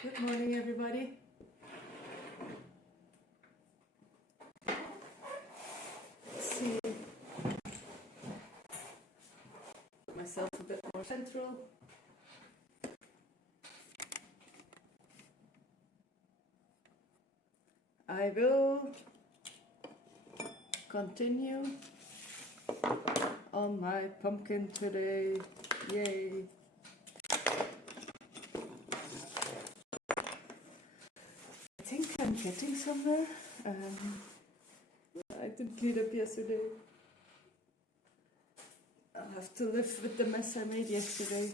Good morning, everybody. Let's see. Put myself a bit more central. I will continue on my pumpkin today. Yay! I think I'm getting somewhere. I didn't clean up yesterday. I'll have to live with the mess I made yesterday.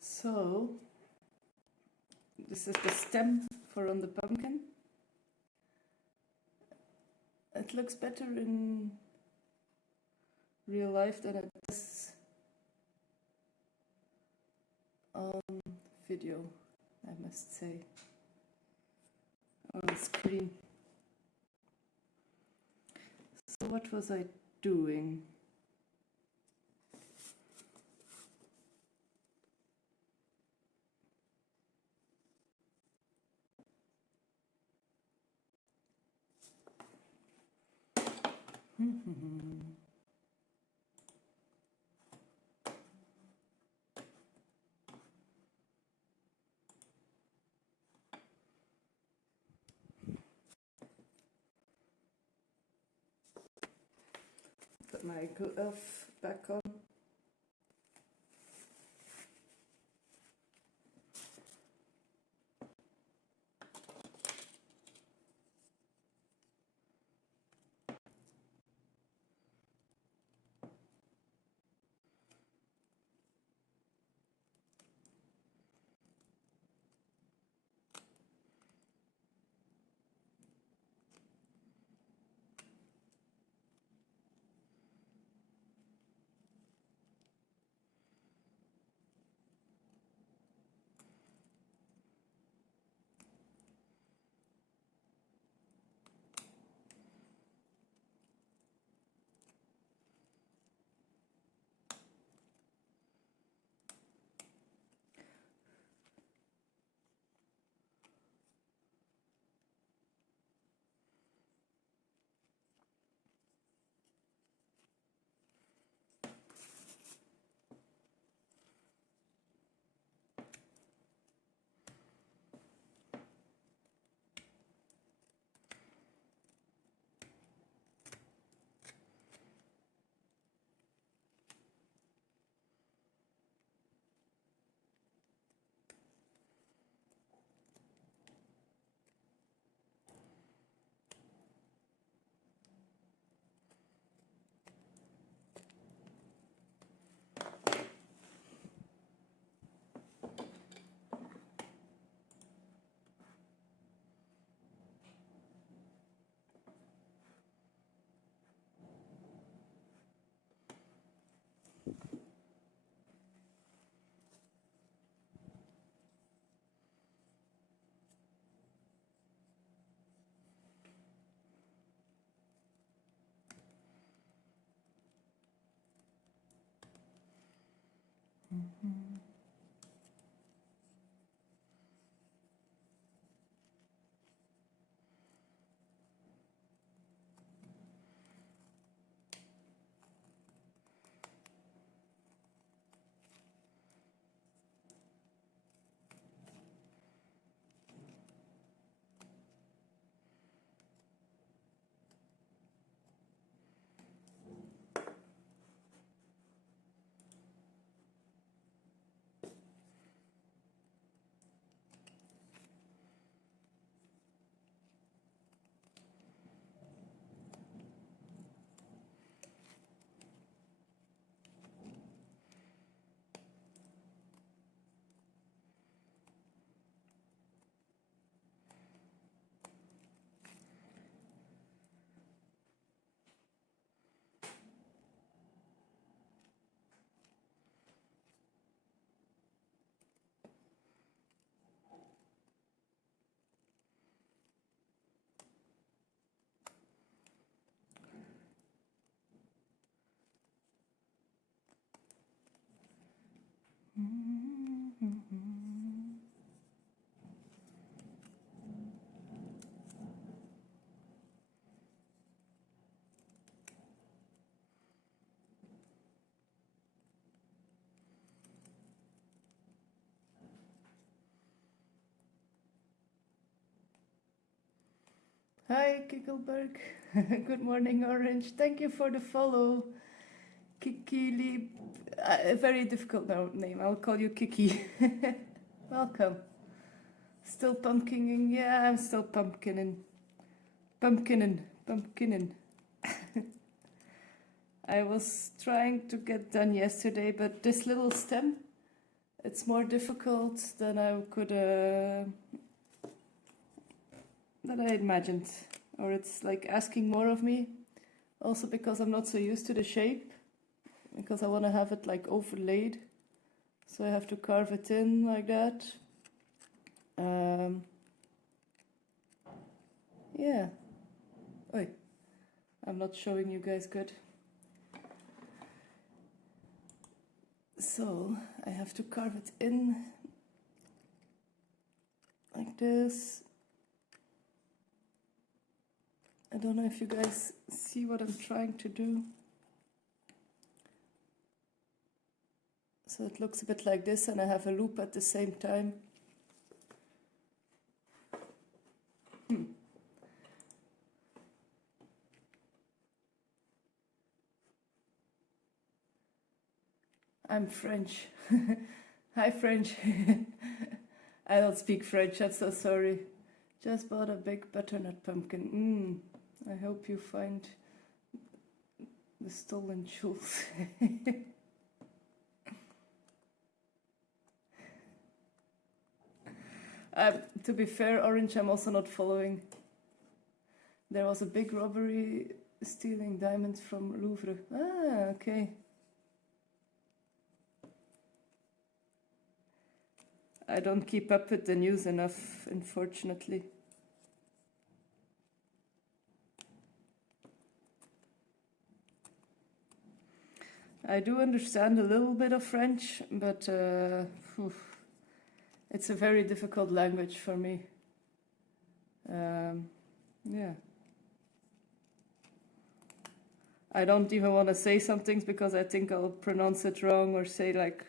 So, this is the stem for on the pumpkin. It looks better in real life than it does on video, I must say, on screen. So what was I doing? Put my glove back on. Hi, Kickelberg. Good morning, Orange. Thank you for the follow. Kiki Lieb. A very difficult name. I'll call you Kiki. Welcome. Still pumpkining? Yeah, I'm still pumpkining. Pumpkining. I was trying to get done yesterday, but this little stem, it's more difficult than I could, than I imagined. Or it's like asking more of me. Also because I'm not so used to the shape. Because I want to have it like overlaid. So I have to carve it in like that. Yeah. Oi. I'm not showing you guys good. So I have to carve it in like this. I don't know if you guys see what I'm trying to do. So it looks a bit like this, and I have a loop at the same time. I'm French. Hi, French. I don't speak French, I'm so sorry. Just bought a big butternut pumpkin. I hope you find the stolen jewels. To be fair, Orange, I'm also not following. There was a big robbery stealing diamonds from Louvre. Ah, okay. I don't keep up with the news enough, unfortunately. I do understand a little bit of French, but it's a very difficult language for me. Yeah. I don't even want to say some things because I think I'll pronounce it wrong or say like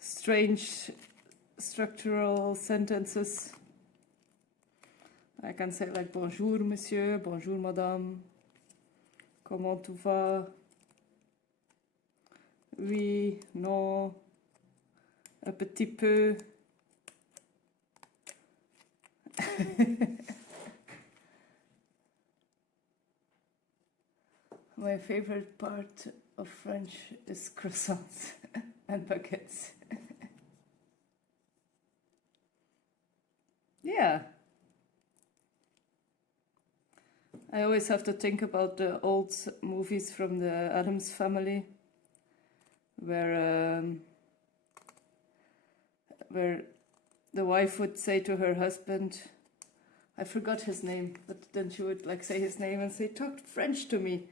strange structural sentences. I can say like bonjour monsieur, bonjour madame, comment tu vas? Oui, non, un petit peu. My favorite part of French is croissants and baguettes. Yeah. I always have to think about the old movies from the Addams Family, where the wife would say to her husband, I forgot his name, but then she would like say his name and say, talk French to me.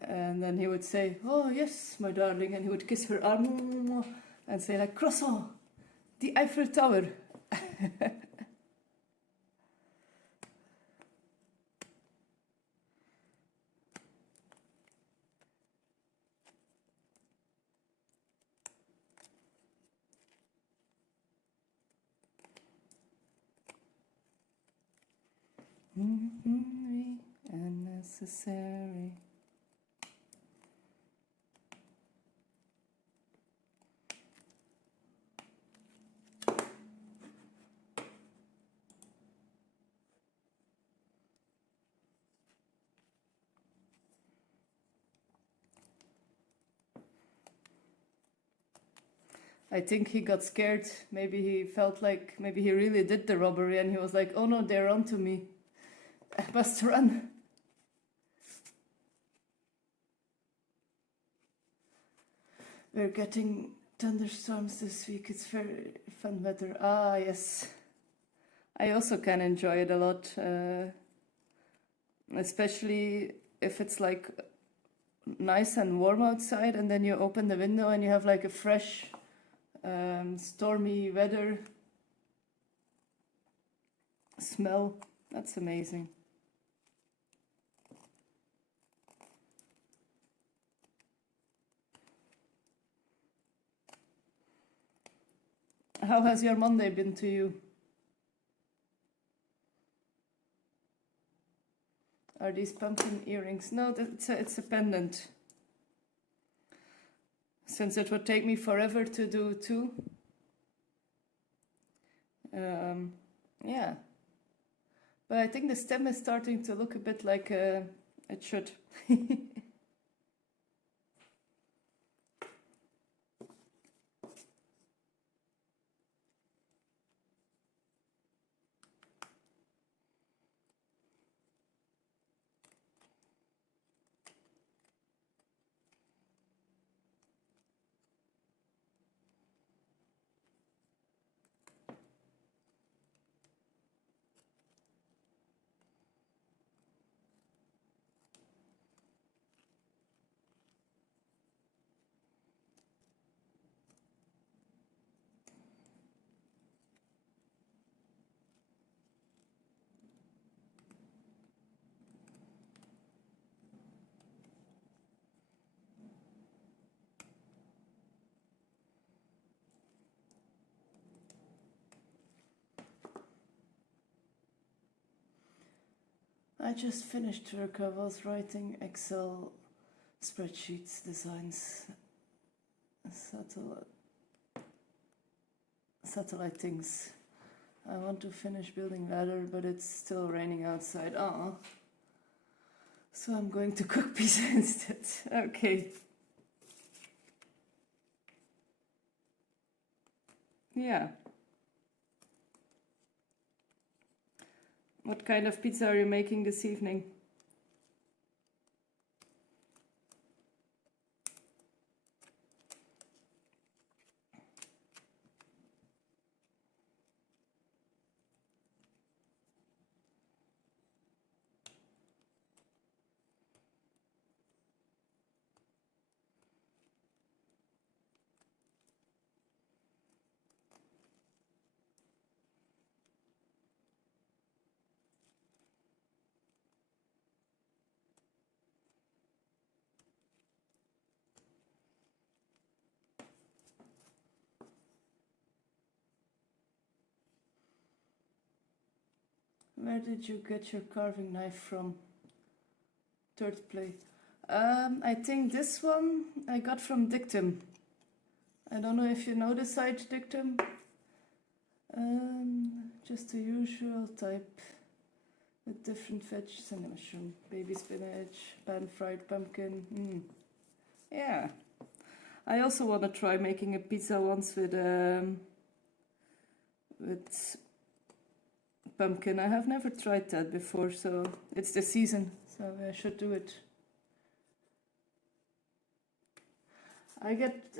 And then he would say, oh yes, my darling, and he would kiss her arm and say like, croissant, the Eiffel Tower. Unnecessary. I think he got scared. Maybe he felt like maybe he really did the robbery and he was like, oh no, they're onto me. I must run. We're getting thunderstorms this week. It's very fun weather. Ah, yes. I also can enjoy it a lot. Especially if it's like nice and warm outside and then you open the window and you have like a fresh stormy weather smell. That's amazing. How has your Monday been to you? Are these pumpkin earrings? No, it's a pendant. Since it would take me forever to do two. Yeah. But I think the stem is starting to look a bit like it should. I just finished work. I was writing Excel spreadsheets, designs, satellite things. I want to finish building ladder, but it's still raining outside. So I'm going to cook pizza instead. Okay. Yeah. What kind of pizza are you making this evening? Where did you get your carving knife from? Third plate. I think this one I got from Dictum. I don't know if you know the site Dictum. Just the usual type with different veggies and mushroom, baby spinach, pan-fried pumpkin. Yeah. I also want to try making a pizza once with pumpkin. I have never tried that before, so it's the season, so I should do it. I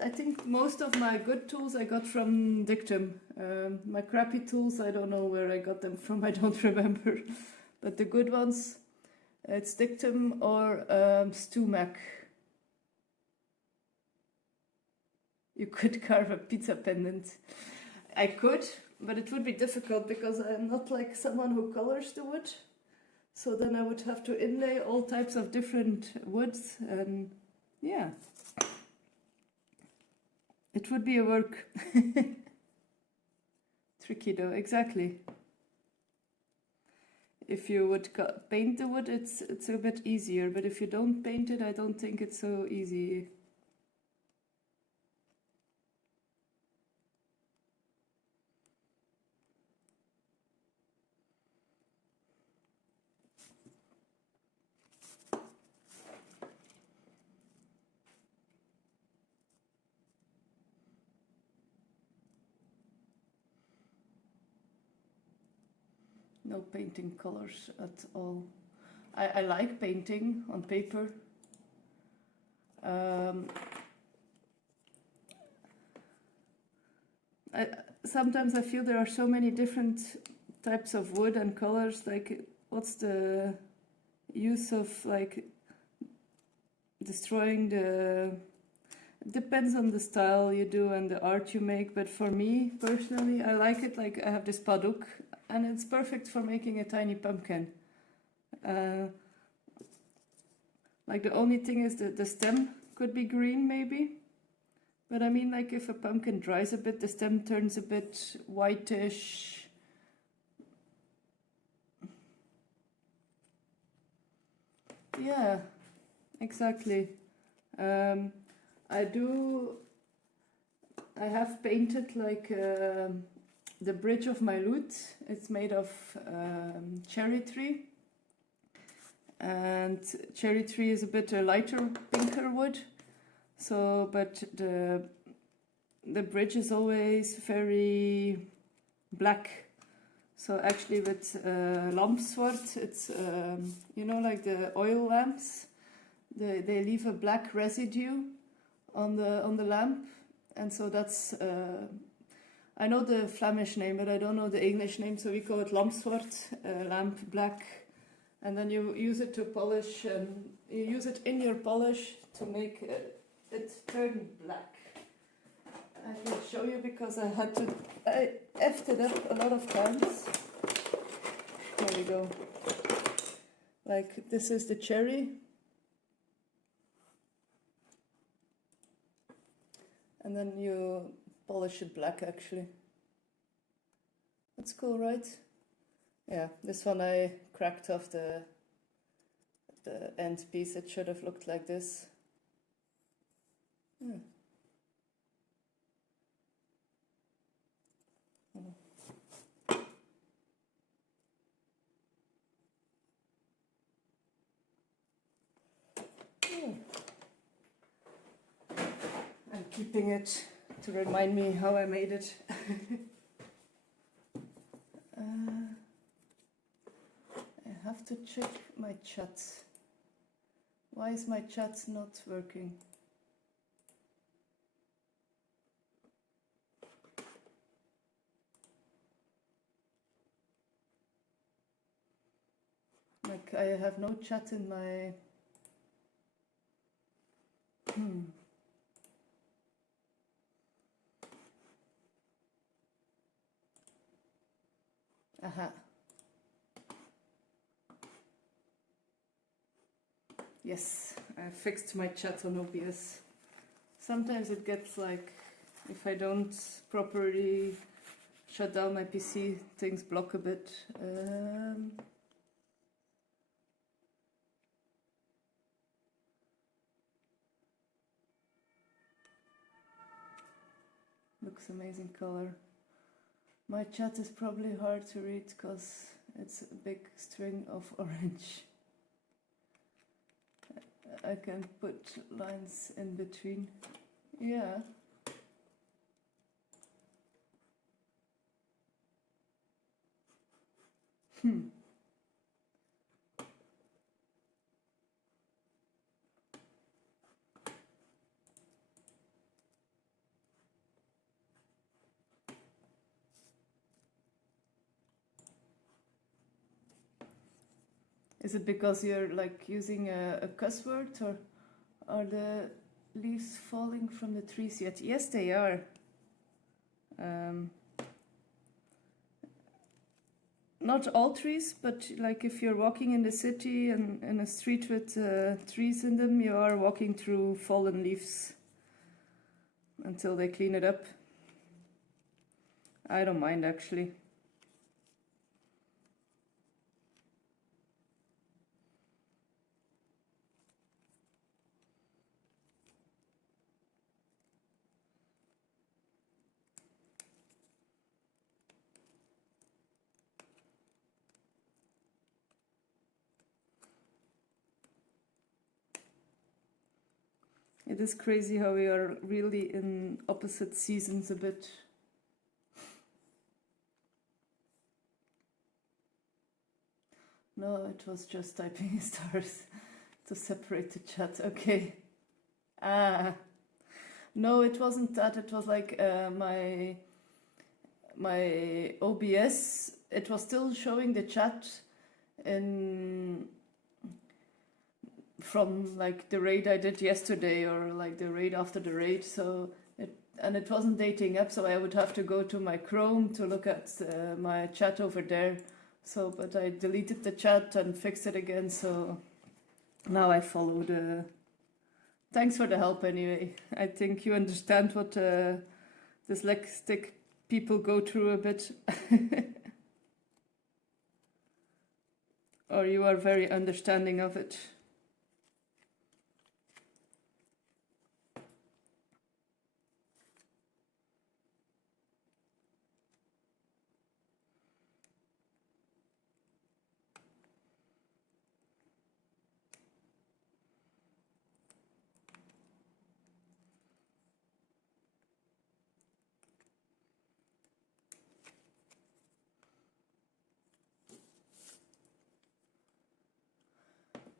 think most of my good tools I got from Dictum. My crappy tools, I don't know where I got them from, I don't remember. But the good ones, it's Dictum or Stumac. You could carve a pizza pendant. I could, but it would be difficult because I'm not like someone who colors the wood. So then I would have to inlay all types of different woods, and yeah. It would be a work. Tricky though, exactly. If you would paint the wood, it's a bit easier, but if you don't paint it, I don't think it's so easy. No painting colors at all. I like painting on paper. Sometimes I feel there are so many different types of wood and colors. Like, what's the use of like destroying the... It depends on the style you do and the art you make, but for me personally, I like it. Like, I have this paduk, and it's perfect for making a tiny pumpkin. Like, the only thing is that the stem could be green maybe, but I mean, like, if a pumpkin dries a bit, the stem turns a bit whitish. Yeah, exactly. Um, I do. I have painted like the bridge of my lute. It's made of cherry tree, and cherry tree is a bit a lighter, pinker wood. So, but the bridge is always very black. So actually, with lampswort, it's you know, like the oil lamps. They leave a black residue on the lamp, and so that's I know the Flemish name, but I don't know the English name, so we call it lampswort, lamp black, and then you use it to polish, and you use it in your polish to make it turn black. I can show you because I effed it up a lot of times. There we go. Like, this is the cherry. And then you polish it black, actually. That's cool, right? Yeah, this one I cracked off the end piece. It should have looked like this. Yeah. I'm keeping it to remind me how I made it. I have to check my chat. Why is my chat not working? Like, I have no chat in my... Aha. Yes, I fixed my chat on OBS. Sometimes it gets like, if I don't properly shut down my PC, things block a bit. Looks amazing color. My chat is probably hard to read because it's a big string of orange. I can put lines in between. Yeah. Is it because you're like using a cuss word, or are the leaves falling from the trees yet? Yes, they are. Not all trees, but like if you're walking in the city and in a street with trees in them, you are walking through fallen leaves until they clean it up. I don't mind, actually. It is crazy how we are really in opposite seasons a bit. No, it was just typing stars to separate the chat. Okay. Ah. No, it wasn't that. It was like my OBS. It was still showing the chat in from like the raid I did yesterday, or like the raid after the raid. So it wasn't dating up. So I would have to go to my Chrome to look at my chat over there. So, but I deleted the chat and fixed it again. So now I follow the. Thanks for the help anyway. I think you understand what dyslexic people go through a bit. Or you are very understanding of it.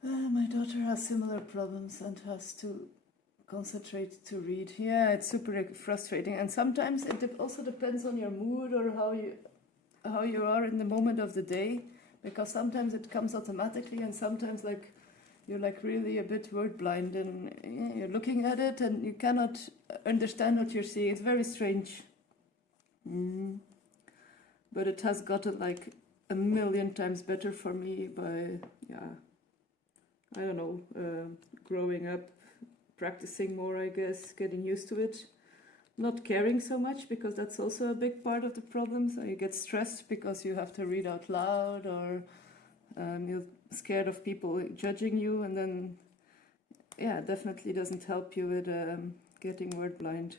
My daughter has similar problems and has to concentrate to read. Yeah, it's super frustrating, and sometimes it also depends on your mood or how you are in the moment of the day, because sometimes it comes automatically, and sometimes like you're like really a bit word blind, and yeah, you're looking at it and you cannot understand what you're seeing. It's very strange. But it has gotten like a million times better for me by, yeah, I don't know, growing up, practicing more, I guess, getting used to it. Not caring so much, because that's also a big part of the problem. So you get stressed because you have to read out loud, or you're scared of people judging you, and then, yeah, it definitely doesn't help you with getting word blind.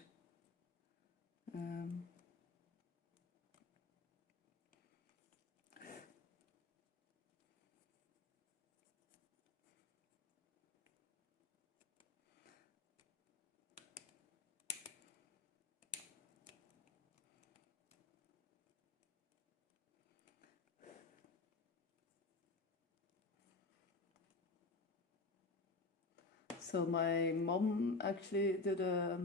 So my mom actually did a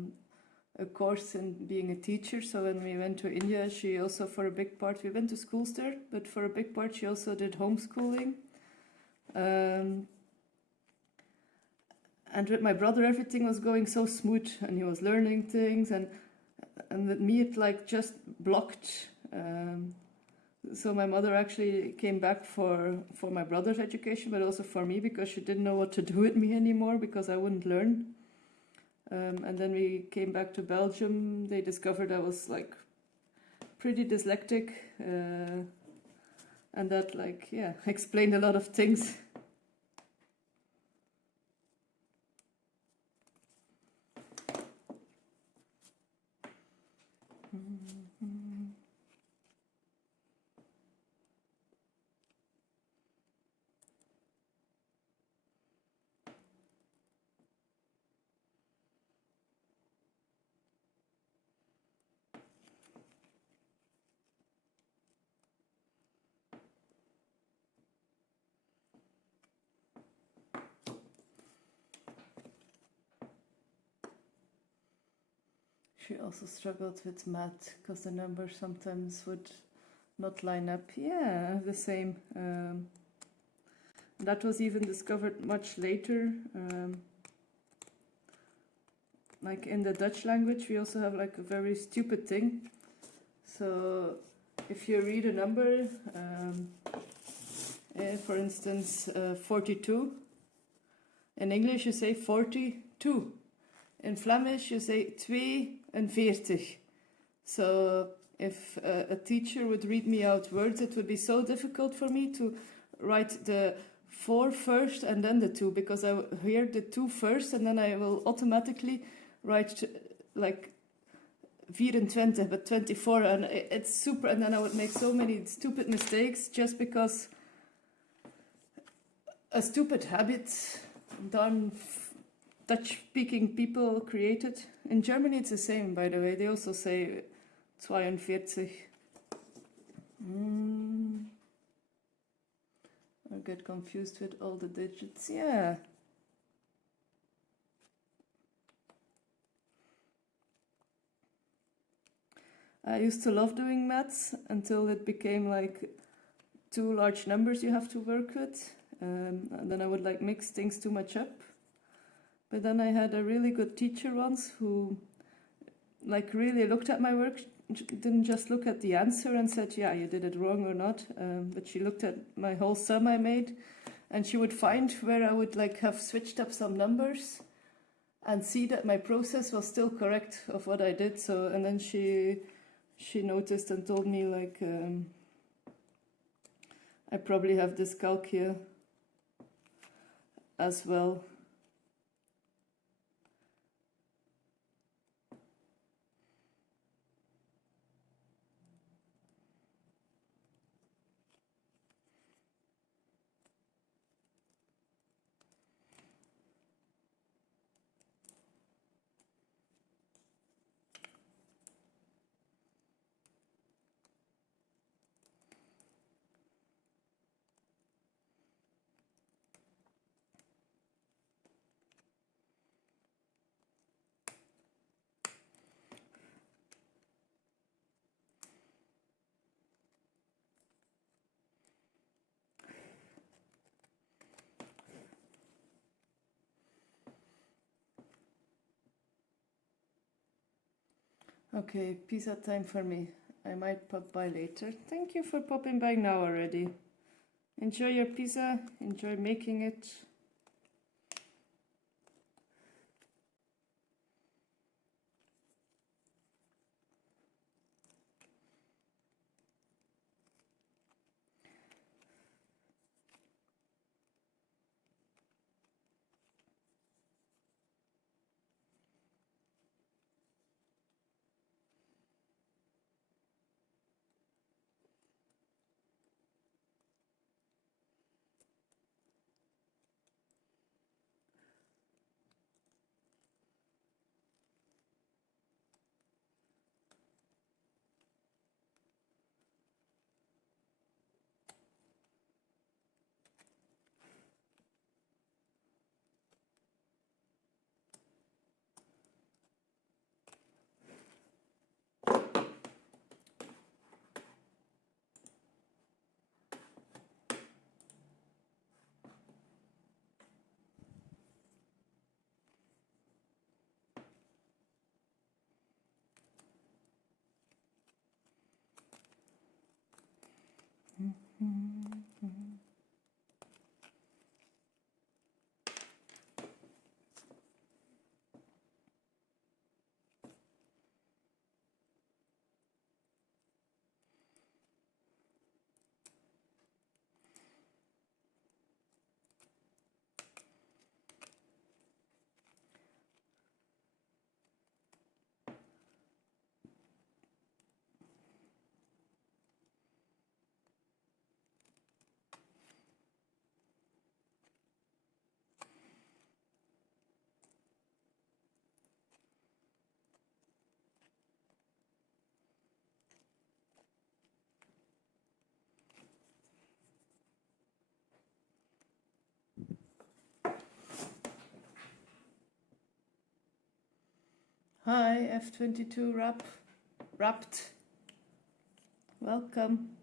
course in being a teacher. So when we went to India, she also, for a big part, we went to schools there, but for a big part, she also did homeschooling. And with my brother, everything was going so smooth, and he was learning things, and with me, it like just blocked. So my mother actually came back for my brother's education, but also for me, because she didn't know what to do with me anymore, because I wouldn't learn. And then we came back to Belgium. They discovered I was like pretty dyslexic, and that like, yeah, explained a lot of things. She also struggled with math, because the numbers sometimes would not line up. Yeah, the same. That was even discovered much later. Like in the Dutch language, we also have like a very stupid thing. So if you read a number, for instance, 42, in English you say 42. In Flemish you say 42. So if a teacher would read me out words, it would be so difficult for me to write the 4 first and then the 2, because I hear the 2 first and then I will automatically write like 24, but 24, and it's super, and then I would make so many stupid mistakes just because a stupid habit done Dutch-speaking people created. In Germany it's the same, by the way. They also say 42. I get confused with all the digits. Yeah. I used to love doing maths until it became like 2 large numbers you have to work with. And then I would like mix things too much up. But then I had a really good teacher once who like really looked at my work, didn't just look at the answer and said, yeah, you did it wrong or not, but she looked at my whole sum I made, and she would find where I would like have switched up some numbers and see that my process was still correct of what I did. So, and then she noticed and told me like, I probably have dyscalculia as well. Okay, pizza time for me. I might pop by later. Thank you for popping by now already. Enjoy your pizza, enjoy making it. Hi, F22 wrapped. Welcome.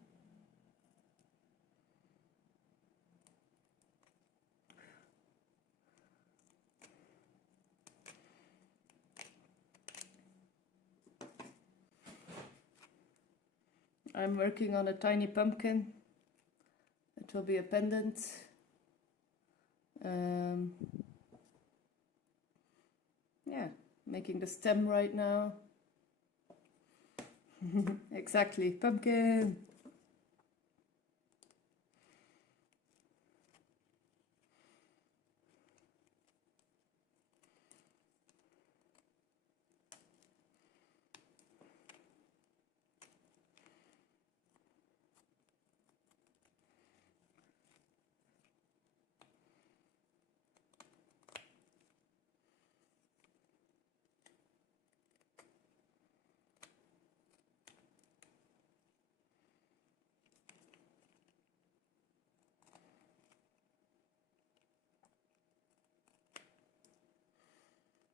I'm working on a tiny pumpkin. It will be a pendant. Yeah, making the stem right now. Exactly, pumpkin.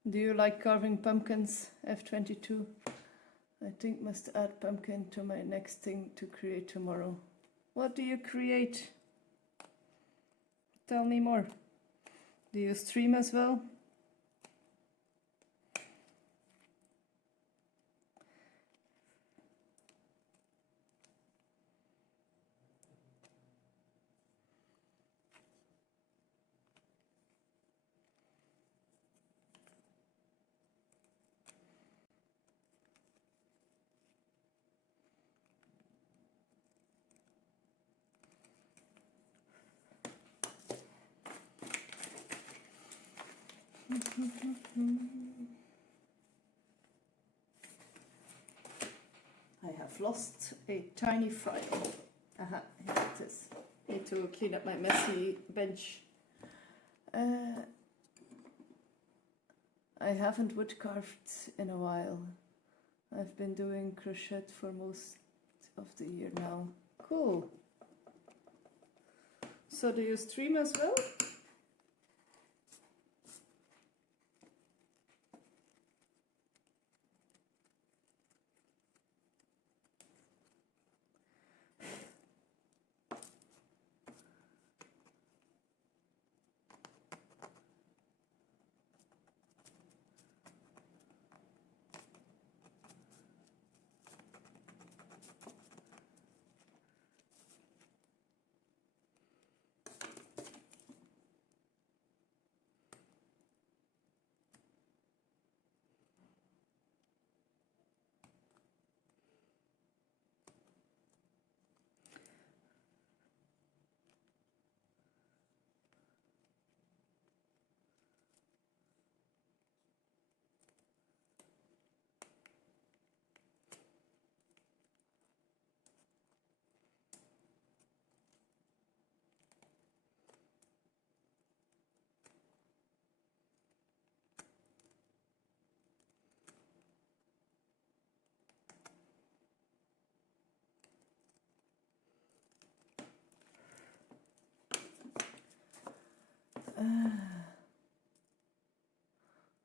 Do you like carving pumpkins, F22? I think must add pumpkin to my next thing to create tomorrow. What do you create? Tell me more. Do you stream as well? I have lost a tiny file. Aha, here it is. Need to clean up my messy bench. I haven't wood carved in a while. I've been doing crochet for most of the year now. Cool. So do you stream as well?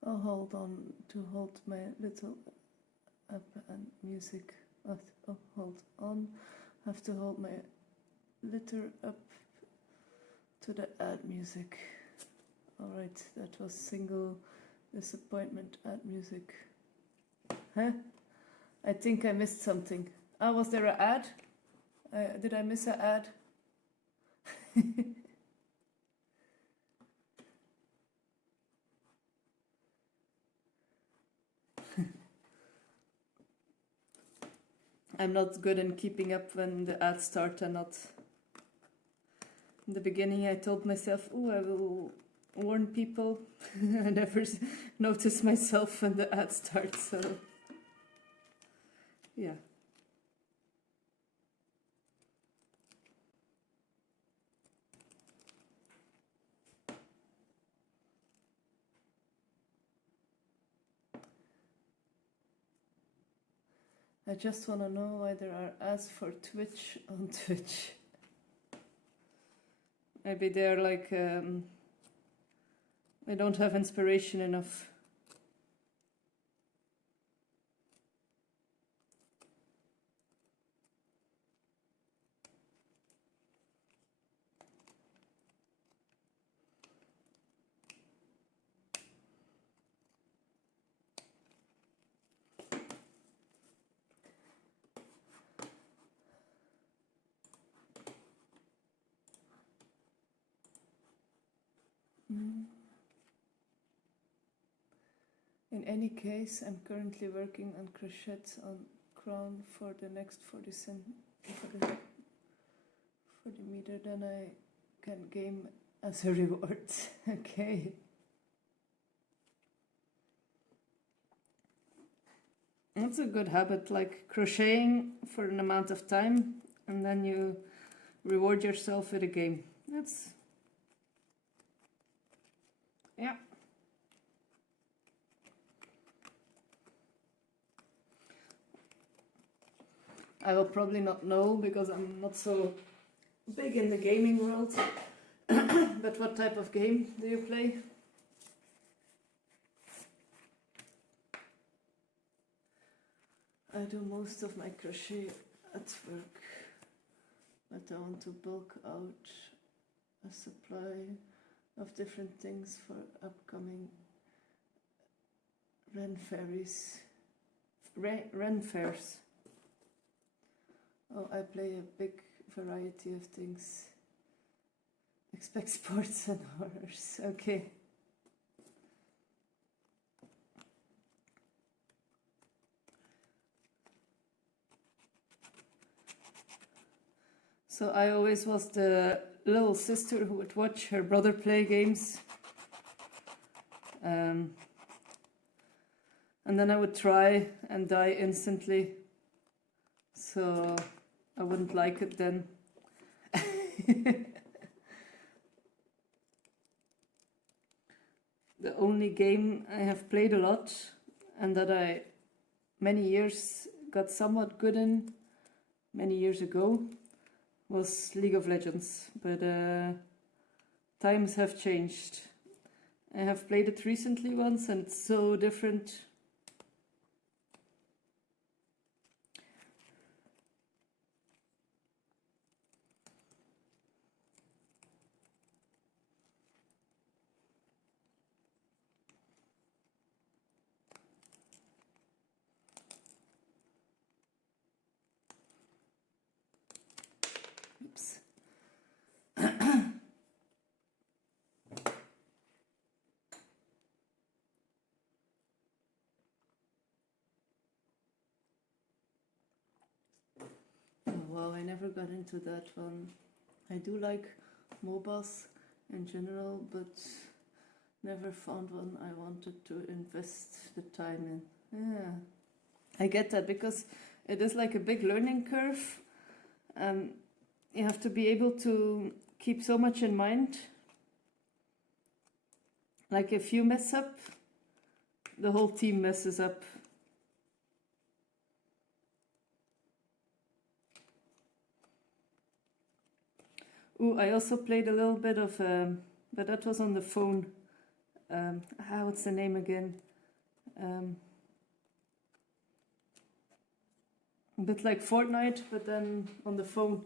I'll hold on to hold my little up and music. Oh, hold on. Have to hold my litter up to the add music. Alright, that was single disappointment add music. Huh? I think I missed something. Ah, was there an ad? Did I miss an ad? I'm not good in keeping up when the ads start and not. In the beginning I told myself, oh, I will warn people. I never notice myself when the ad starts, so yeah. I just want to know why there are ads for Twitch on Twitch. Maybe they're like, they don't have inspiration enough. In any case, I'm currently working on crochets on crown for the next 40 meter, then I can game as a reward. Okay. That's a good habit, like crocheting for an amount of time and then you reward yourself with a game. That's, yeah. I will probably not know because I'm not so big in the gaming world. But what type of game do you play? I do most of my crochet at work, but I want to bulk out a supply of different things for upcoming Ren fairs. Oh, I play a big variety of things. Expect sports and horrors. Okay. So I always was the little sister who would watch her brother play games. And then I would try and die instantly. So I wouldn't like it then. The only game I have played a lot and that I many years got somewhat good in many years ago was League of Legends, but times have changed. I have played it recently once and it's so different. Oops. Oh, wow, I never got into that one. I do like MOBAs in general, but never found one I wanted to invest the time in. Yeah, I get that because it is like a big learning curve. You have to be able to keep so much in mind. Like if you mess up, the whole team messes up. Ooh, I also played a little bit of but that was on the phone. What's the name again? A bit like Fortnite, but then on the phone.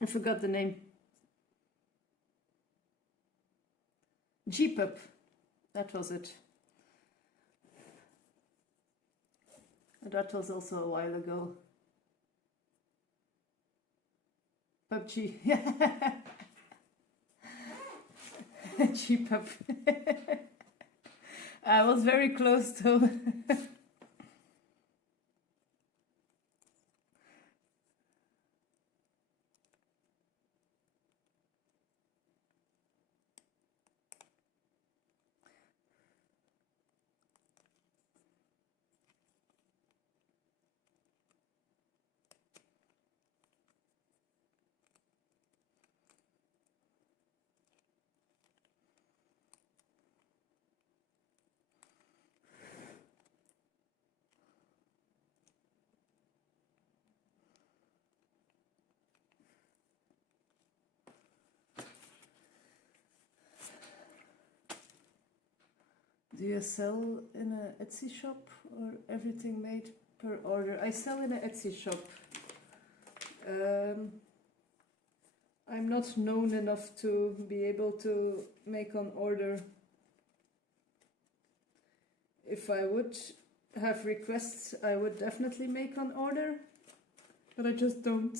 I forgot the name. G-Pub, that was it. That was also a while ago. PUBG. G-Pub. I was very close to. Do you sell in a Etsy shop or everything made per order? I sell in a Etsy shop. I'm not known enough to be able to make on order. If I would have requests, I would definitely make on order, but I just don't.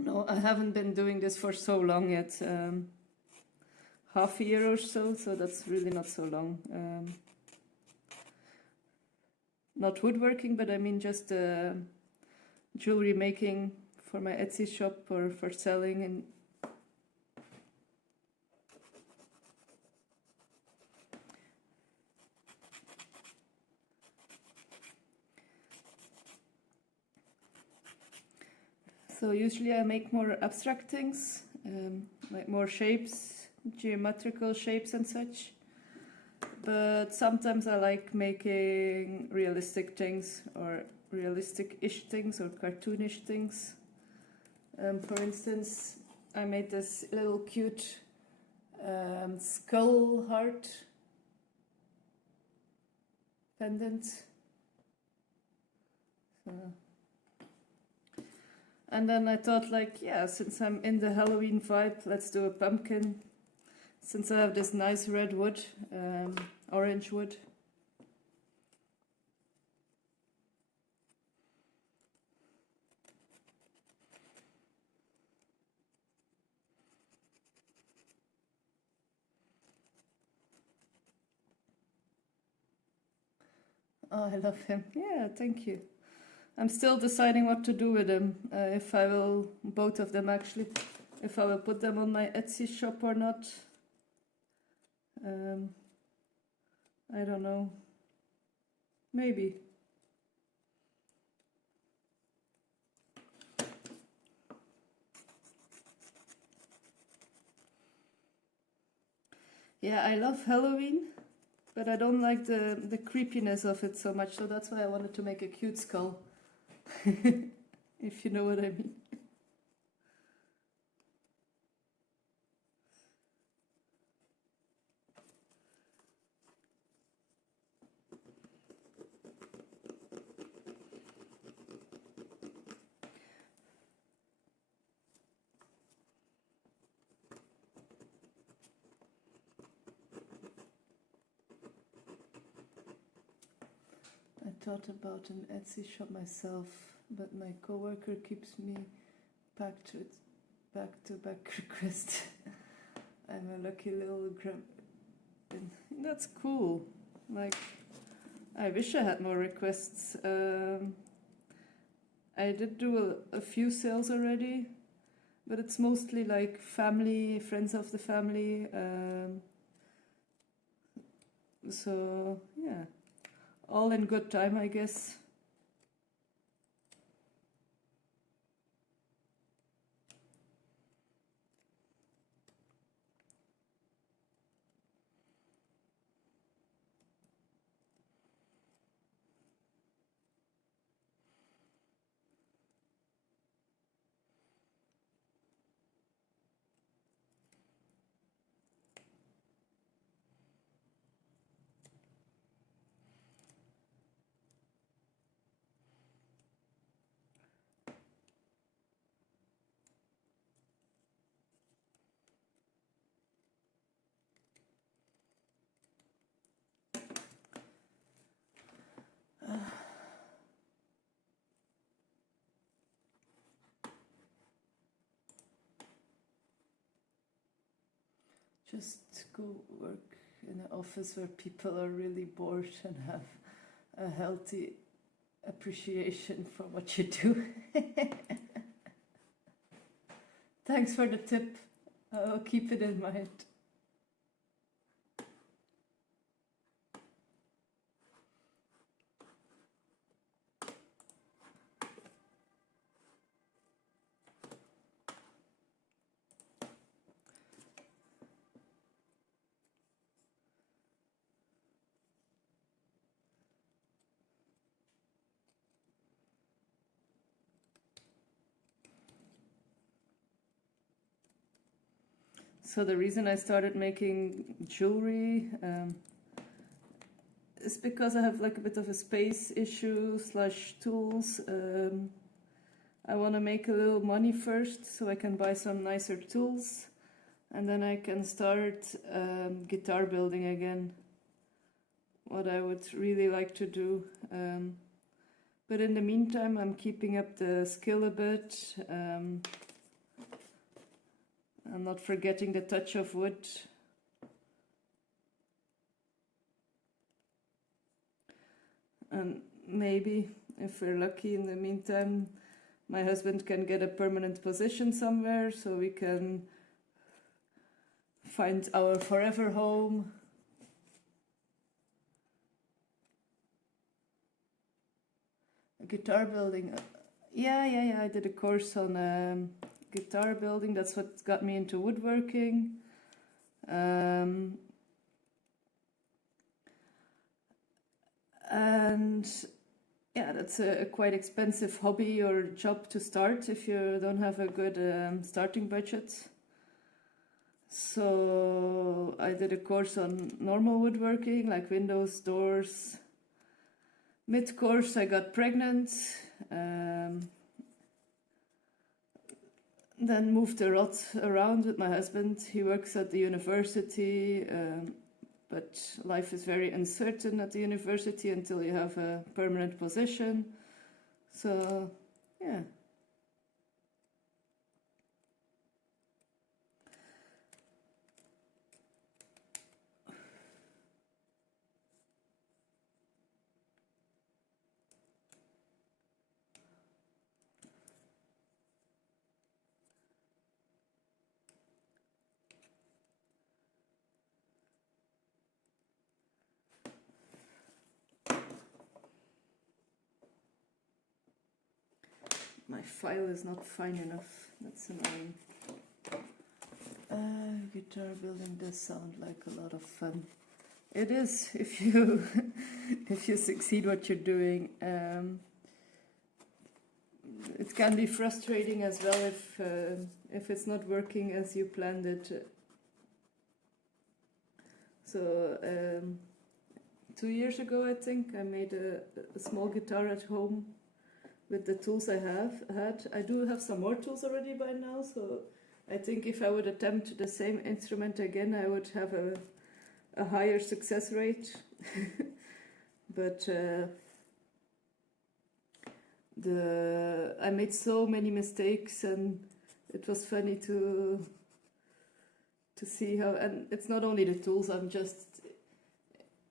No, I haven't been doing this for so long yet. Half a year or so, so that's really not so long. Not woodworking, but I mean just jewelry making for my Etsy shop or for selling. And so usually I make more abstract things, like more shapes, geometrical shapes and such. But sometimes I like making realistic things, or realistic-ish things, or cartoonish things. For instance, I made this little cute skull heart pendant. And then I thought, like, yeah, since I'm in the Halloween vibe, let's do a pumpkin. Since I have this nice red wood, orange wood. Oh, I love him. Yeah, thank you. I'm still deciding what to do with them. If I will, both of them actually, if I will put them on my Etsy shop or not. I don't know. Maybe. Yeah, I love Halloween, but I don't like the creepiness of it so much, so that's why I wanted to make a cute skull. If you know what I mean. I thought about an Etsy shop myself, but my coworker keeps me packed with back-to-back requests. I'm a lucky little grub. That's cool. Like, I wish I had more requests. I did do a few sales already, but it's mostly like family, friends of the family. So, yeah. All in good time, I guess. just go work in an office where people are really bored and have a healthy appreciation for what you do. Thanks for the tip. I'll keep it in mind. So the reason I started making jewelry is because I have like a bit of a space issue / tools. I want to make a little money first so I can buy some nicer tools, and then I can start guitar building again. What I would really like to do. But in the meantime, I'm keeping up the skill a bit. I'm not forgetting the touch of wood. And maybe, if we're lucky in the meantime, my husband can get a permanent position somewhere so we can find our forever home. Guitar building. Yeah, I did a course on guitar building. That's what got me into woodworking. And yeah, that's a quite expensive hobby or job to start if you don't have a good starting budget. So I did a course on normal woodworking, like windows, doors. Mid-course I got pregnant. Then moved a lot around with my husband. He works at the university, but life is very uncertain at the university until you have a permanent position. So, yeah. My file is not fine enough. That's annoying. Guitar building does sound like a lot of fun. It is if you if you succeed what you're doing. It can be frustrating as well if it's not working as you planned it. So 2 years ago, I think I made a small guitar at home with the tools I had. I do have some more tools already by now, so I think if I would attempt the same instrument again, I would have a higher success rate. But I made so many mistakes, and it was funny to see how. And it's not only the tools. I'm just,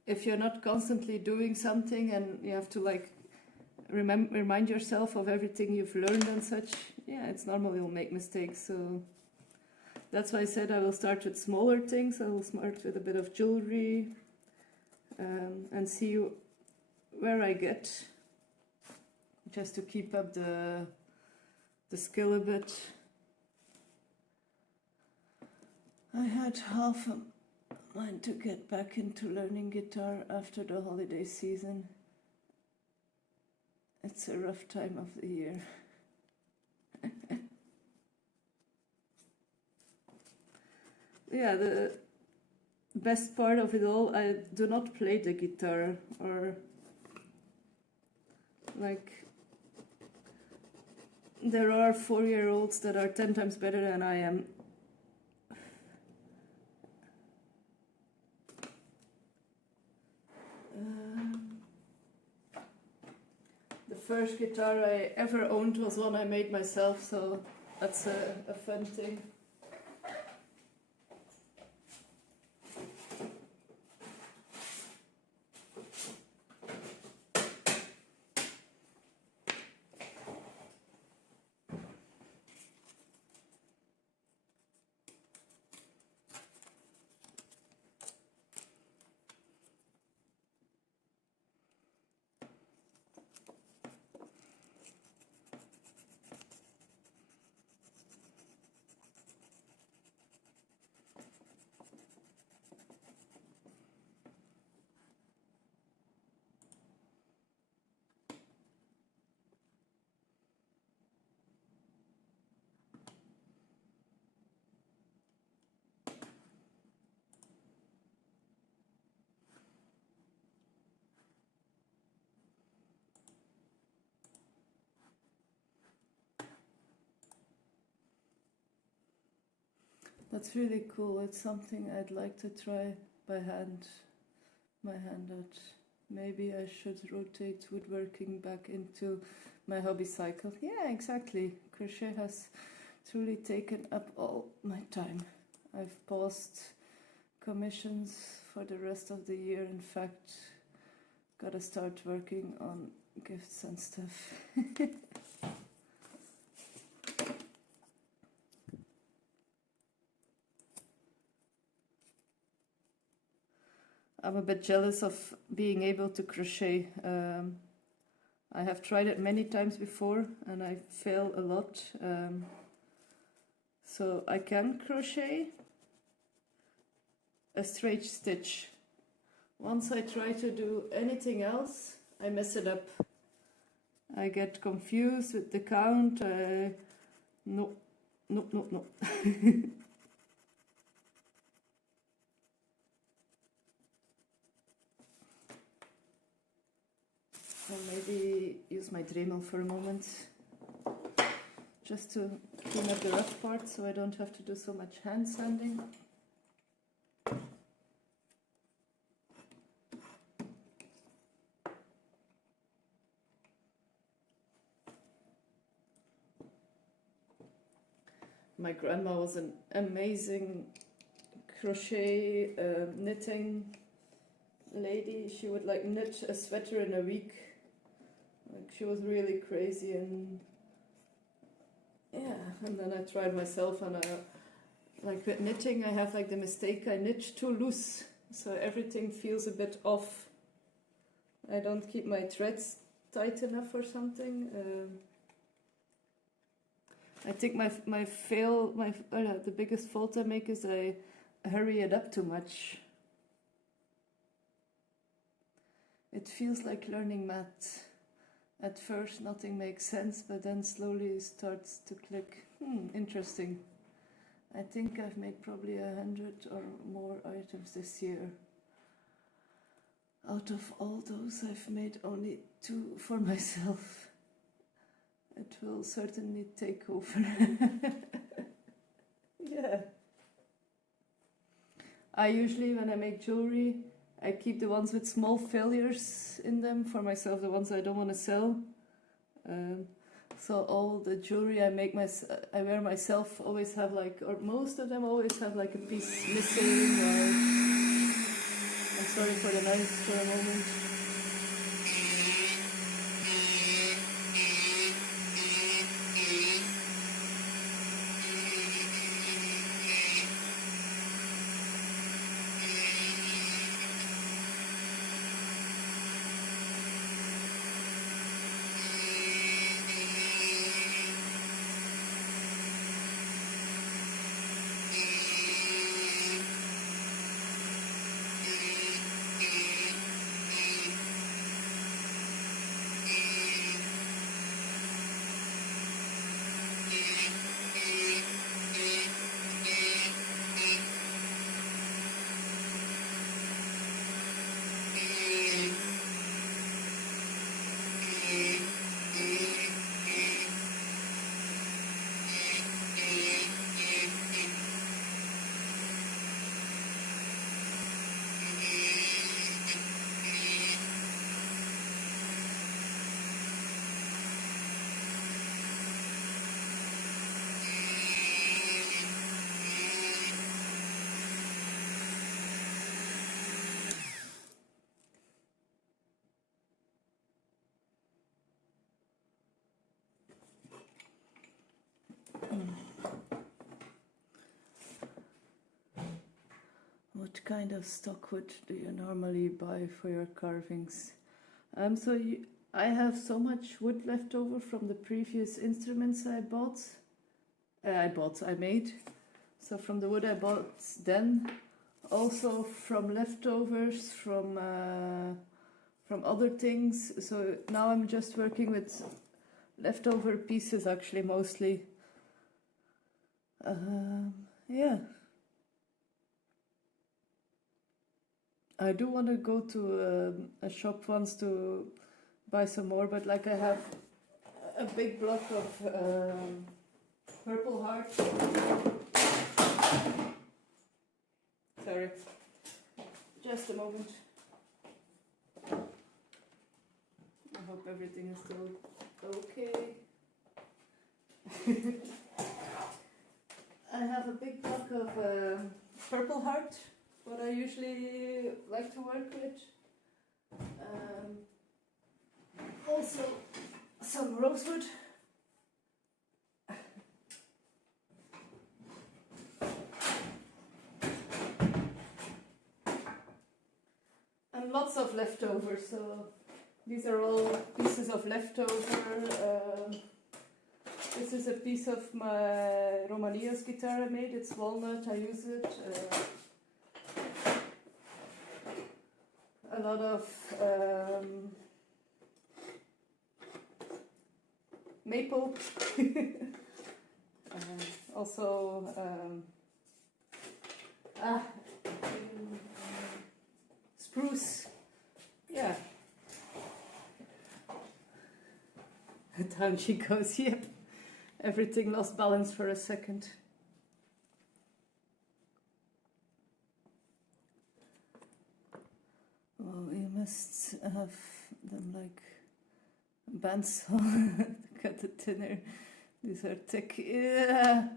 if you're not constantly doing something and you have to like remind yourself of everything you've learned and such, yeah, it's normal you'll make mistakes. So that's why I said I will start with smaller things. I will start with a bit of jewelry and see where I get, just to keep up the skill a bit. I had half a mind to get back into learning guitar after the holiday season. It's a rough time of the year. Yeah, the best part of it all, I do not play the guitar, or like there are 4-year-olds that are 10 times better than I am. The first guitar I ever owned was one I made myself, so that's a fun thing. That's really cool. It's something I'd like to try by hand, my hand art. Maybe I should rotate woodworking back into my hobby cycle. Yeah, exactly. Crochet has truly taken up all my time. I've paused commissions for the rest of the year. In fact, gotta start working on gifts and stuff. I'm a bit jealous of being able to crochet. I have tried it many times before and I fail a lot. So I can crochet a straight stitch. Once I try to do anything else, I mess it up. I get confused with the count. No. I'll maybe use my Dremel for a moment, just to clean up the rough part so I don't have to do so much hand sanding. My grandma was an amazing crochet, knitting lady. She would like knit a sweater in a week. Like she was really crazy, and yeah, and then I tried myself, and like with knitting I have like the mistake, I knit too loose, so everything feels a bit off. I don't keep my threads tight enough or something. I think the biggest fault I make is I hurry it up too much. It feels like learning math. At first nothing makes sense, but then slowly it starts to click. Interesting. I think I've made probably 100 or more items this year. Out of all those, I've made only 2 for myself. It will certainly take over. Yeah. I usually, when I make jewelry, I keep the ones with small failures in them for myself, the ones I don't want to sell. So all the jewelry I wear myself always have like, or most of them always have like a piece missing, or I'm sorry for the noise for a moment. What kind of stock wood do you normally buy for your carvings? I have so much wood left over from the previous instruments I made. So from the wood I bought then, also from leftovers from other things. So now I'm just working with leftover pieces, actually, mostly. Yeah. I do want to go to a shop once to buy some more, but like I have a big block of Purple Heart. moment. I hope everything is still okay. I have a big block of Purple Heart, what I usually like to work with. Also some rosewood. And lots of leftovers, so these are all pieces of leftover. This is a piece of my Romania's guitar I made. It's walnut, I use it. A lot of maple. Also spruce. Yeah. Down she goes, yep. Everything lost balance for a second. Well, you must have them like bandsaw. Cut the thinner. These are thick. Yeah.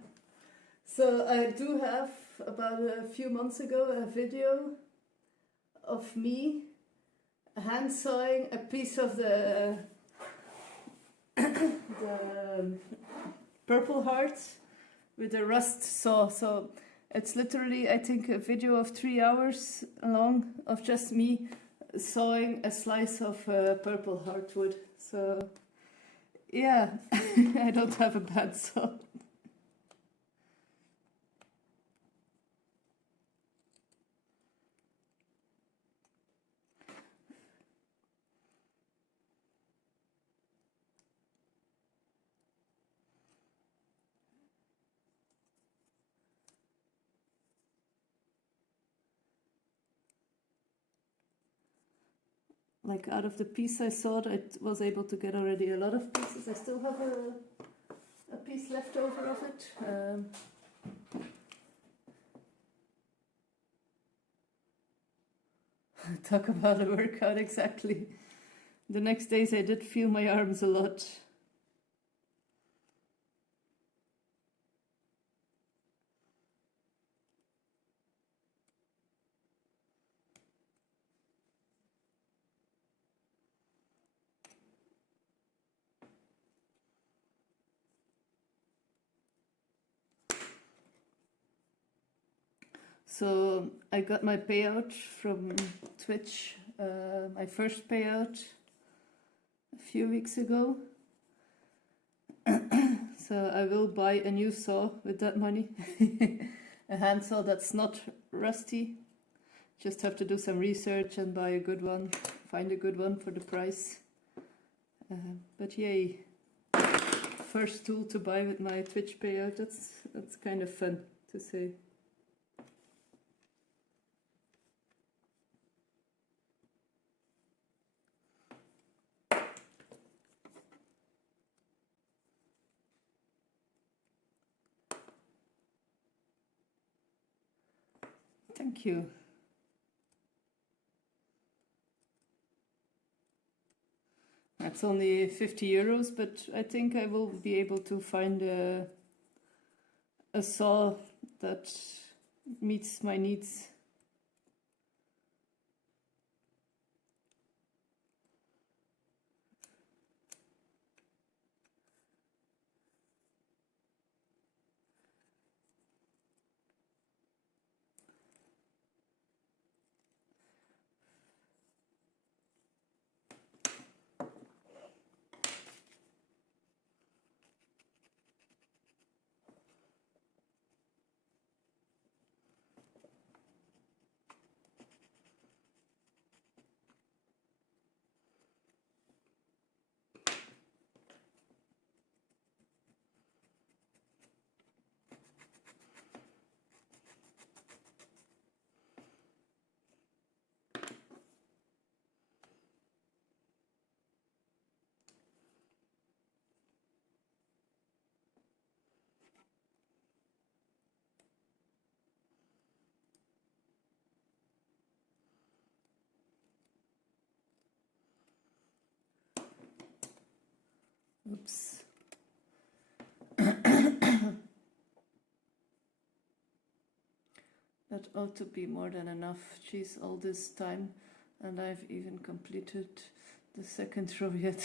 So I do have, about a few months ago, a video of me hand sawing a piece of the Purple Heart with a rust saw. So it's literally, I think, a video of 3 hours long of just me sawing a slice of Purple Heart wood. So yeah, I don't have a bad saw. Like out of the piece I sawed, I was able to get already a lot of pieces. I still have a piece left over of it. Talk about a workout, exactly. The next days I did feel my arms a lot. So I got my payout from Twitch, my first payout a few weeks ago. So I will buy a new saw with that money. A hand saw that's not rusty. Just have to do some research and buy a good one, find a good one for the price. But yay, first tool to buy with my Twitch payout, that's kind of fun to say. Thank you. That's only 50 euros, but I think I will be able to find a saw that meets my needs. Oops. That ought to be more than enough. Geez, all this time, and I've even completed the second row yet.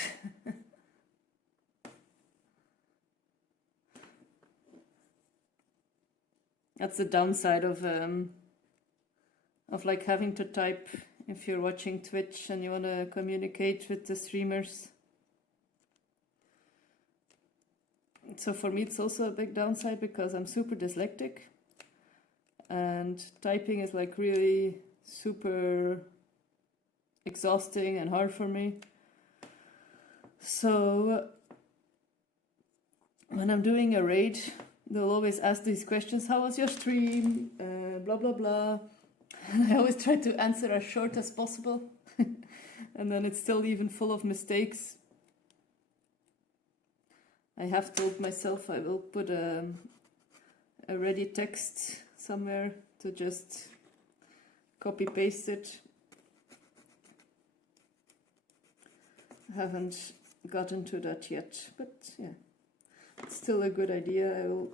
That's the downside of like having to type if you're watching Twitch and you want to communicate with the streamers. So for me it's also a big downside because I'm super dyslexic and typing is like really super exhausting and hard for me. So when I'm doing a raid, they'll always ask these questions: how was your stream? Blah blah blah. And I always try to answer as short as possible. And then it's still even full of mistakes. I have told myself I will put a ready text somewhere to just copy paste it. I haven't gotten to that yet, but yeah, it's still a good idea. I will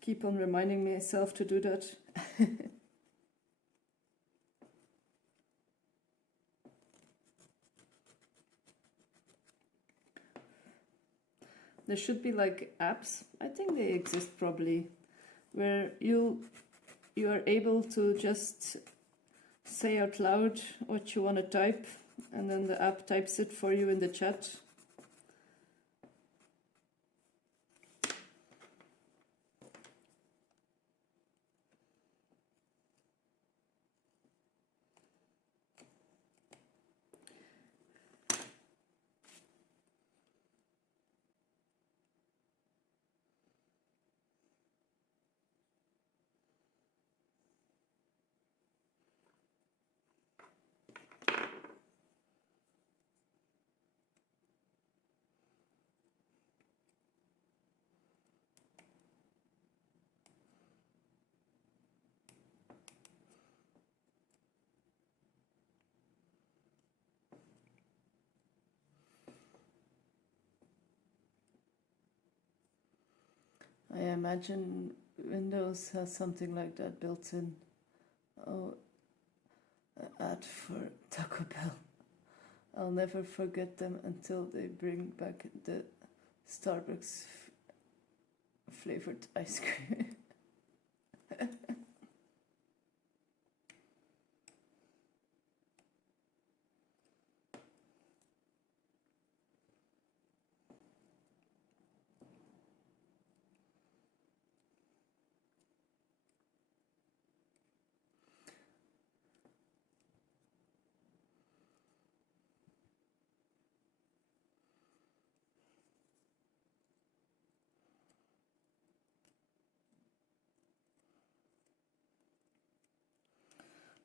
keep on reminding myself to do that. There should be like apps, I think they exist probably, where you are able to just say out loud what you want to type, and then the app types it for you in the chat. I imagine Windows has something like that built in. Oh, an ad for Taco Bell. I'll never forget them until they bring back the Starbucks flavored ice cream.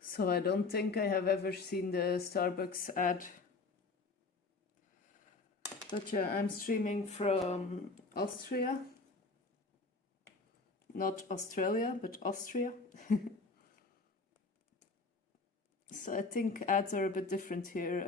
So I don't think I have ever seen the Starbucks ad. But yeah, I'm streaming from Austria. Not Australia, but Austria. So I think ads are a bit different here.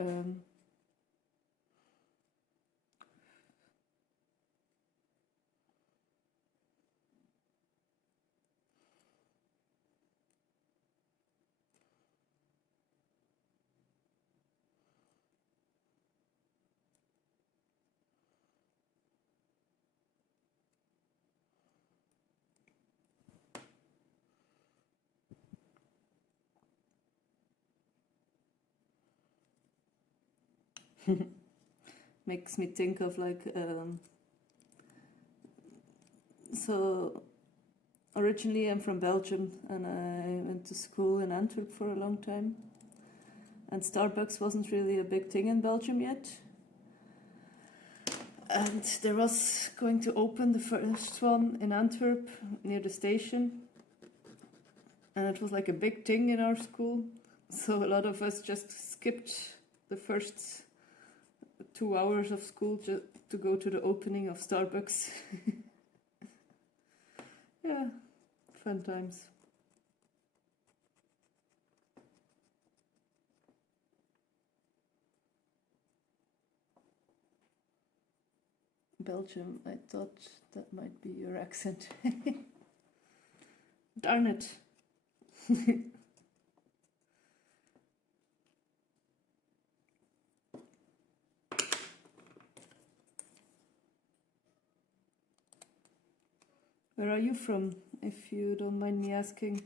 Makes me think of like so originally I'm from Belgium and I went to school in Antwerp for a long time, and Starbucks wasn't really a big thing in Belgium yet, and there was going to open the first one in Antwerp near the station, and it was like a big thing in our school, so a lot of us just skipped the first 2 hours of school just to go to the opening of Starbucks. Yeah, fun times. Belgium. I thought that might be your accent. Darn it. Where are you from, if you don't mind me asking?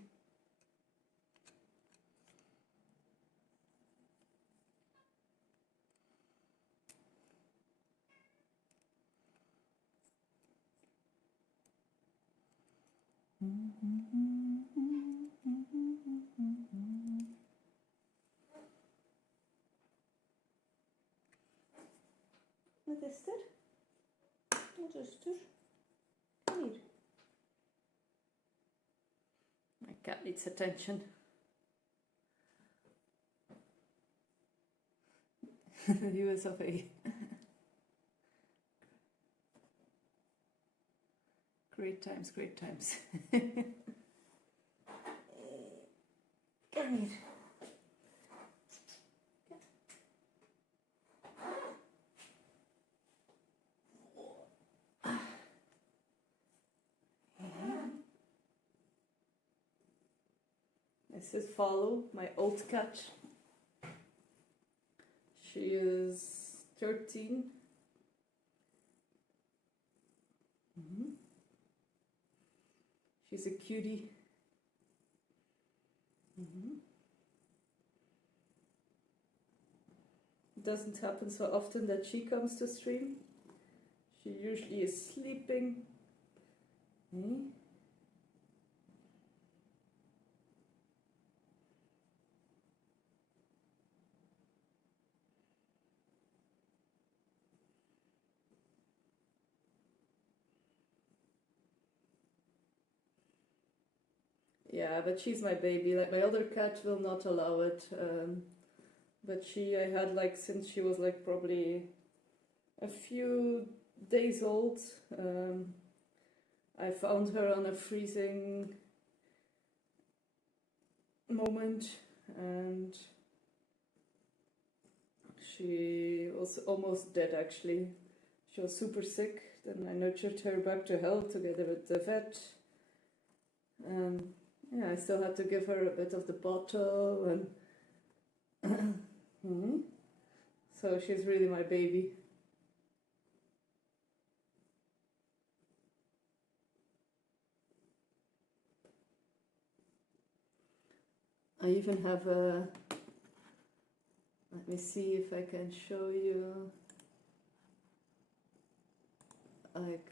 Wat is er? Wat is er? Come here. My cat needs attention. US of A. Great times, great times. Come here. This is Follow, my old cat. She is 13. She's a cutie. It doesn't happen so often that she comes to stream. She usually is sleeping. Yeah, but she's my baby. Like my other cat will not allow it. But I had like since she was like probably a few days old. I found her on a freezing moment and she was almost dead actually. She was super sick. Then I nurtured her back to health together with the vet. Yeah, I still had to give her a bit of the bottle and so she's really my baby. I even have a, let me see if I can show you, like,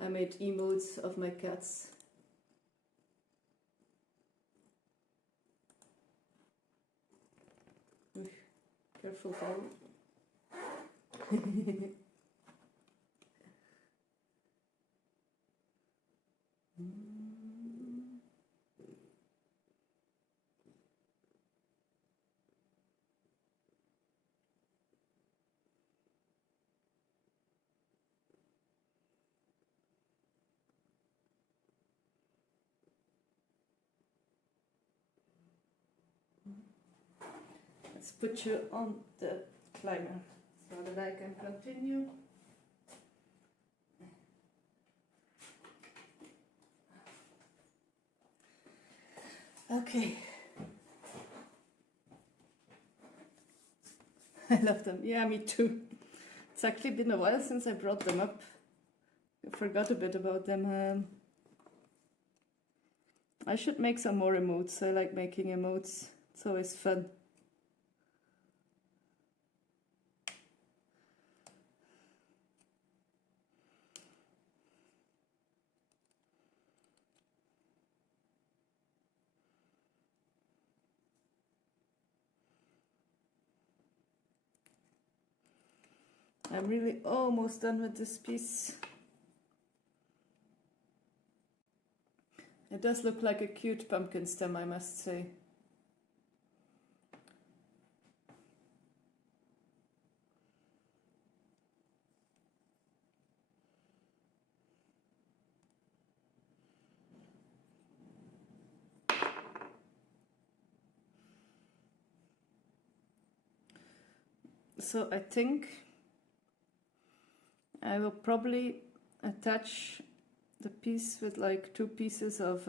I made emotes of my cats. Careful, Paul. Let's put you on the climber so that I can continue. Okay. I love them. Yeah, me too. It's actually been a while since I brought them up. I forgot a bit about them. I should make some more emotes. I like making emotes. It's always fun. I'm really almost done with this piece. It does look like a cute pumpkin stem, I must say. So I think I will probably attach the piece with like 2 pieces of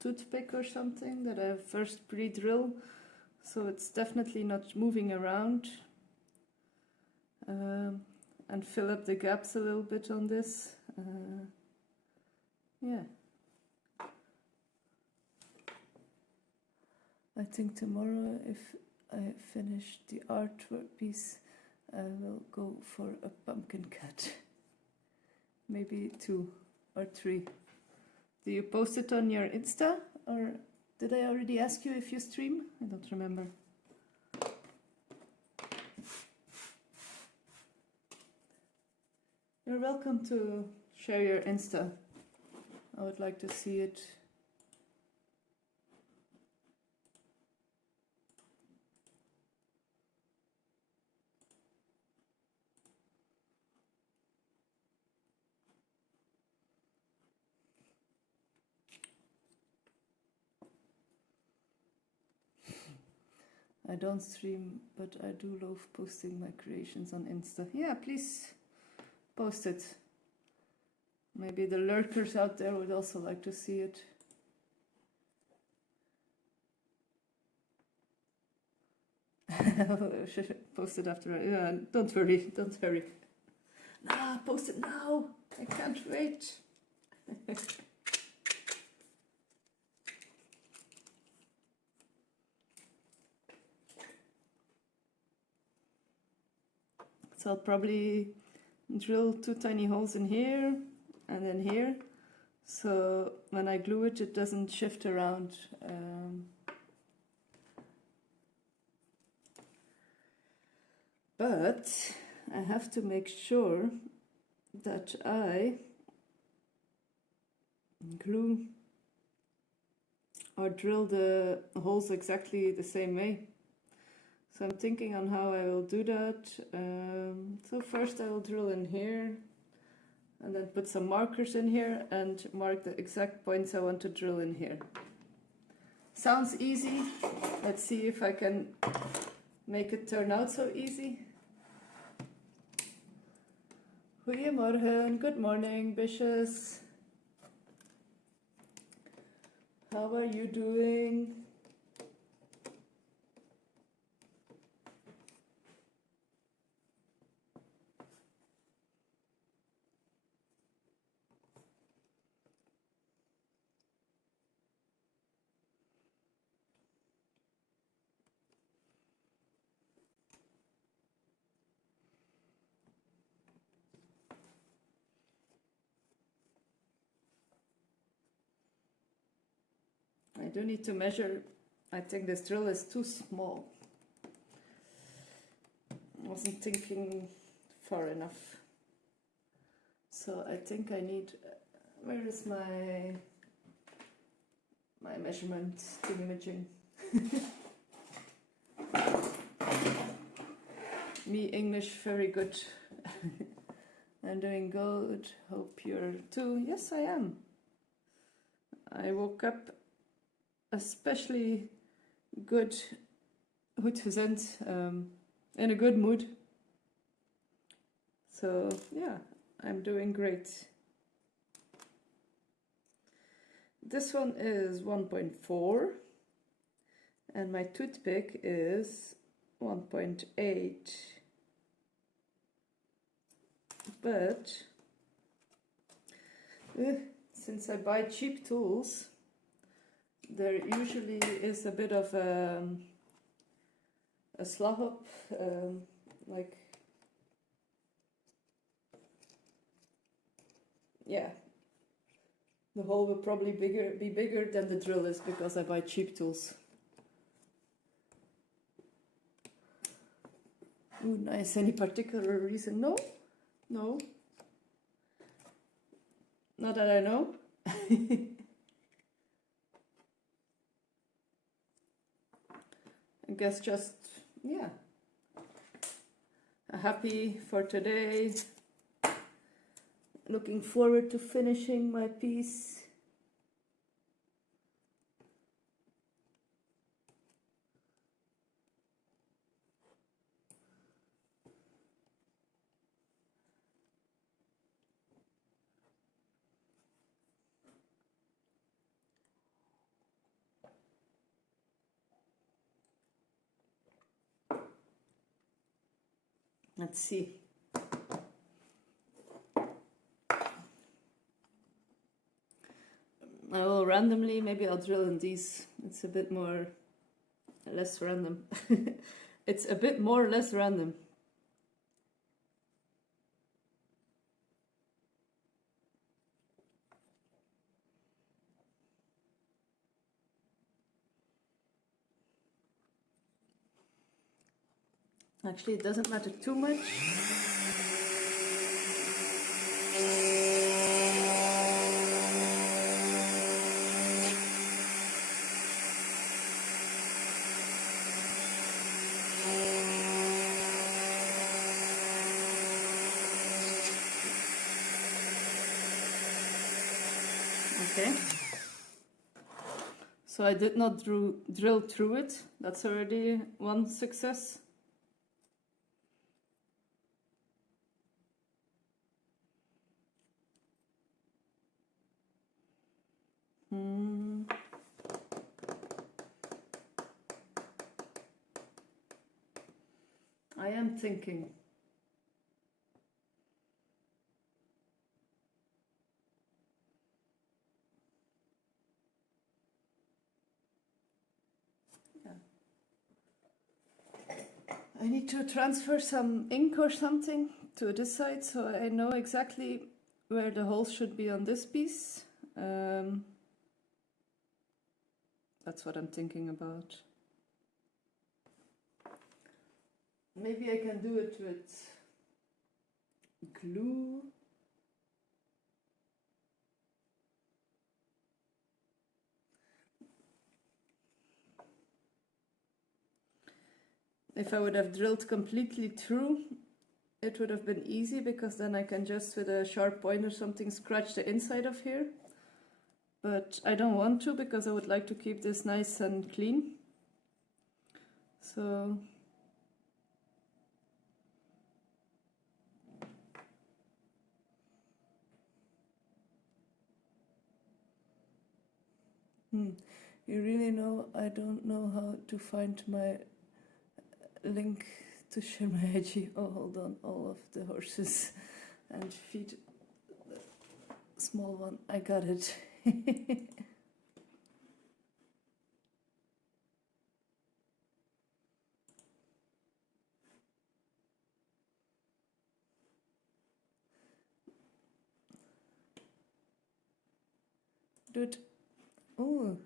toothpick or something that I first pre-drill, so it's definitely not moving around, and fill up the gaps a little bit on this. Yeah. I think tomorrow, if I finish the artwork piece, I will go for a pumpkin cat. Maybe 2 or 3. Do you post it on your Insta? Or did I already ask you if you stream? I don't remember. You're welcome to share your Insta. I would like to see it. I don't stream, but I do love posting my creations on Insta. Yeah, please post it. Maybe the lurkers out there would also like to see it. Should post it after. Yeah, don't worry, don't worry. Nah, post it now. I can't wait. So I'll probably drill 2 tiny holes in here and then here, so when I glue it, it doesn't shift around. But I have to make sure that I glue or drill the holes exactly the same way. So I'm thinking on how I will do that. So first I will drill in here and then put some markers in here and mark the exact points I want to drill in here. Sounds easy. Let's see if I can make it turn out so easy. Goedemorgen, good morning, Bishes. How are you doing? I do need to measure. I think this drill is too small. I wasn't thinking far enough. So I think I need, where is my measurement imaging? Me English very good. I'm doing good. Hope you're too. Yes, I am. I woke up especially good, goed gezond, in a good mood. So yeah, I'm doing great. This one is 1.4 and my toothpick is 1.8. But since I buy cheap tools, there usually is a bit of a slag up, like, yeah, the hole will probably be bigger than the drill is because I buy cheap tools. Ooh, nice. Any particular reason? No, no, not that I know. I guess just, yeah, happy for today, looking forward to finishing my piece. Let's see. I will randomly, maybe I'll drill in these. It's a bit more, less random. It's a bit more less random. Actually, it doesn't matter too much. Okay. So I did not drill through it. That's already one success. I am thinking. Yeah. I need to transfer some ink or something to this side so I know exactly where the holes should be on this piece. That's what I'm thinking about. Maybe I can do it with glue. If I would have drilled completely through, it would have been easy because then I can just with a sharp point or something scratch the inside of here. But I don't want to because I would like to keep this nice and clean. So you really know I don't know how to find my link to share my IG. Oh, hold on, all of the horses and feed the small one. I got it. Dude, oh,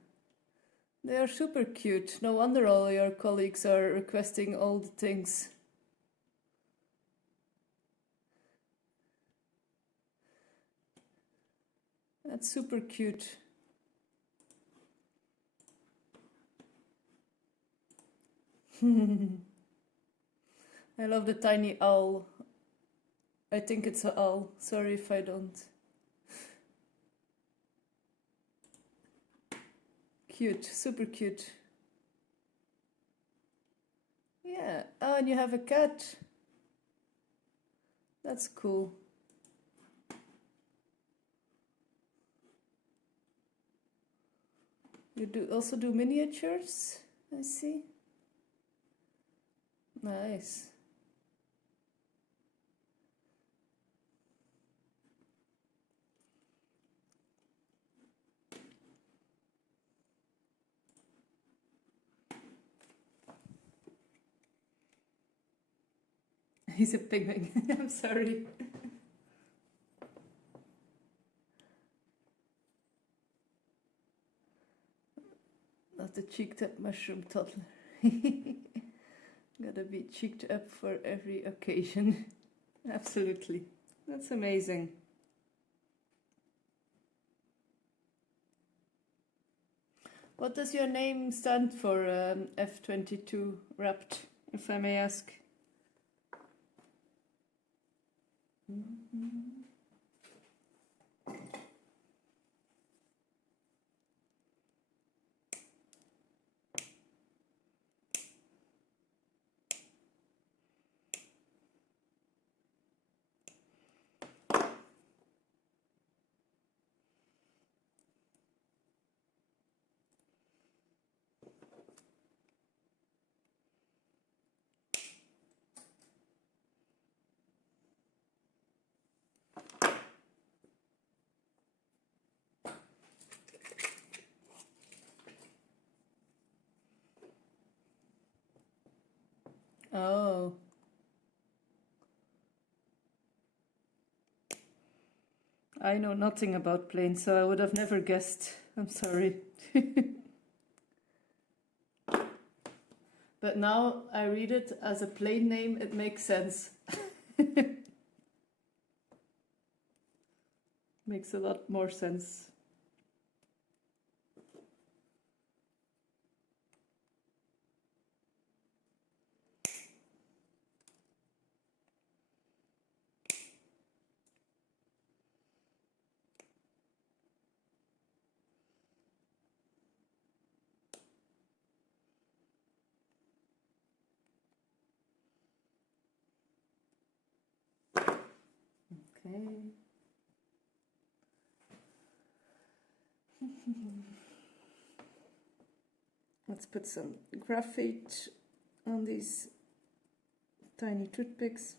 they are super cute. No wonder all your colleagues are requesting all the things. That's super cute. I love the tiny owl. I think it's an owl. Sorry if I don't. Cute, super cute. Yeah. Oh, and you have a cat. That's cool. You also do miniatures, I see. Nice. He's a pigmy. I'm sorry. Not the cheeked up mushroom toddler. Gotta be cheeked up for every occasion. Absolutely. That's amazing. What does your name stand for, F22 wrapped, if I may ask? I know nothing about planes, so I would have never guessed. I'm sorry. But now I read it as a plane name, it makes sense. Makes a lot more sense. Okay. Let's put some graphite on these tiny toothpicks.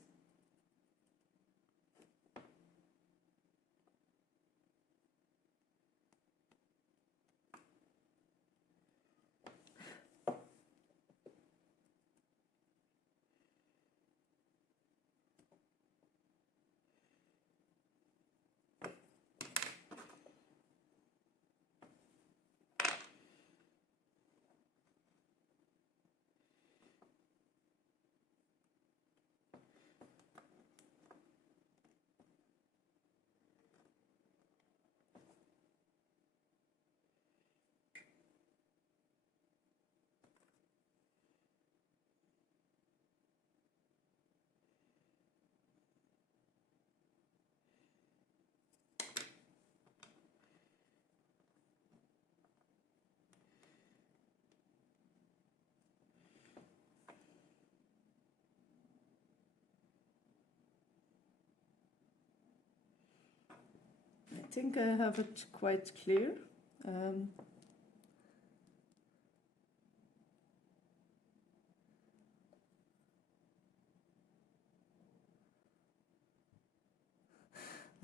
I think I have it quite clear.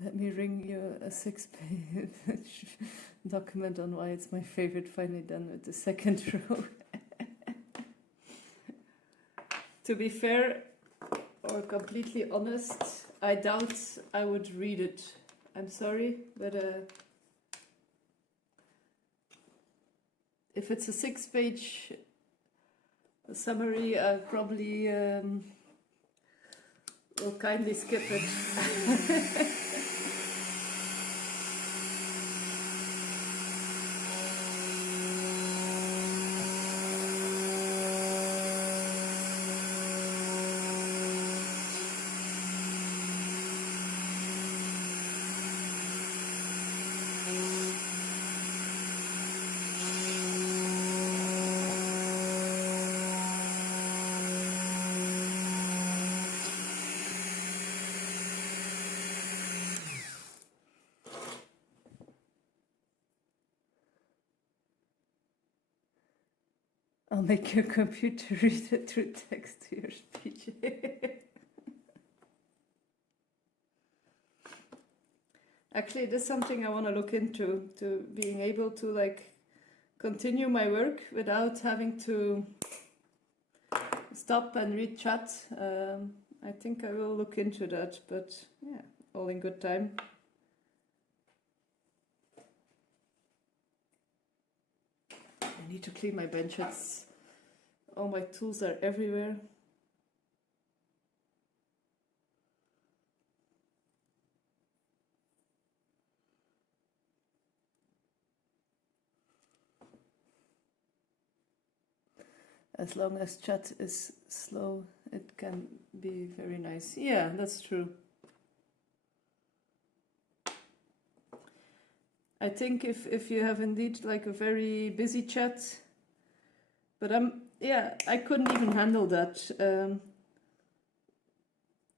Let me ring you a 6-page document on why it's my favorite, finally done with the second row. To be fair, or completely honest, I doubt I would read it. I'm sorry, but if it's a 6-page summary, I probably will kindly skip it. I'll make your computer read it through text to your speech. Actually, it is something I want to look into, to being able to like continue my work without having to stop and read chat. I think I will look into that, but yeah, all in good time. I need to clean my bench. All my tools are everywhere. As long as chat is slow, it can be very nice. Yeah, that's true. I think if you have indeed like a very busy chat, but I couldn't even handle that.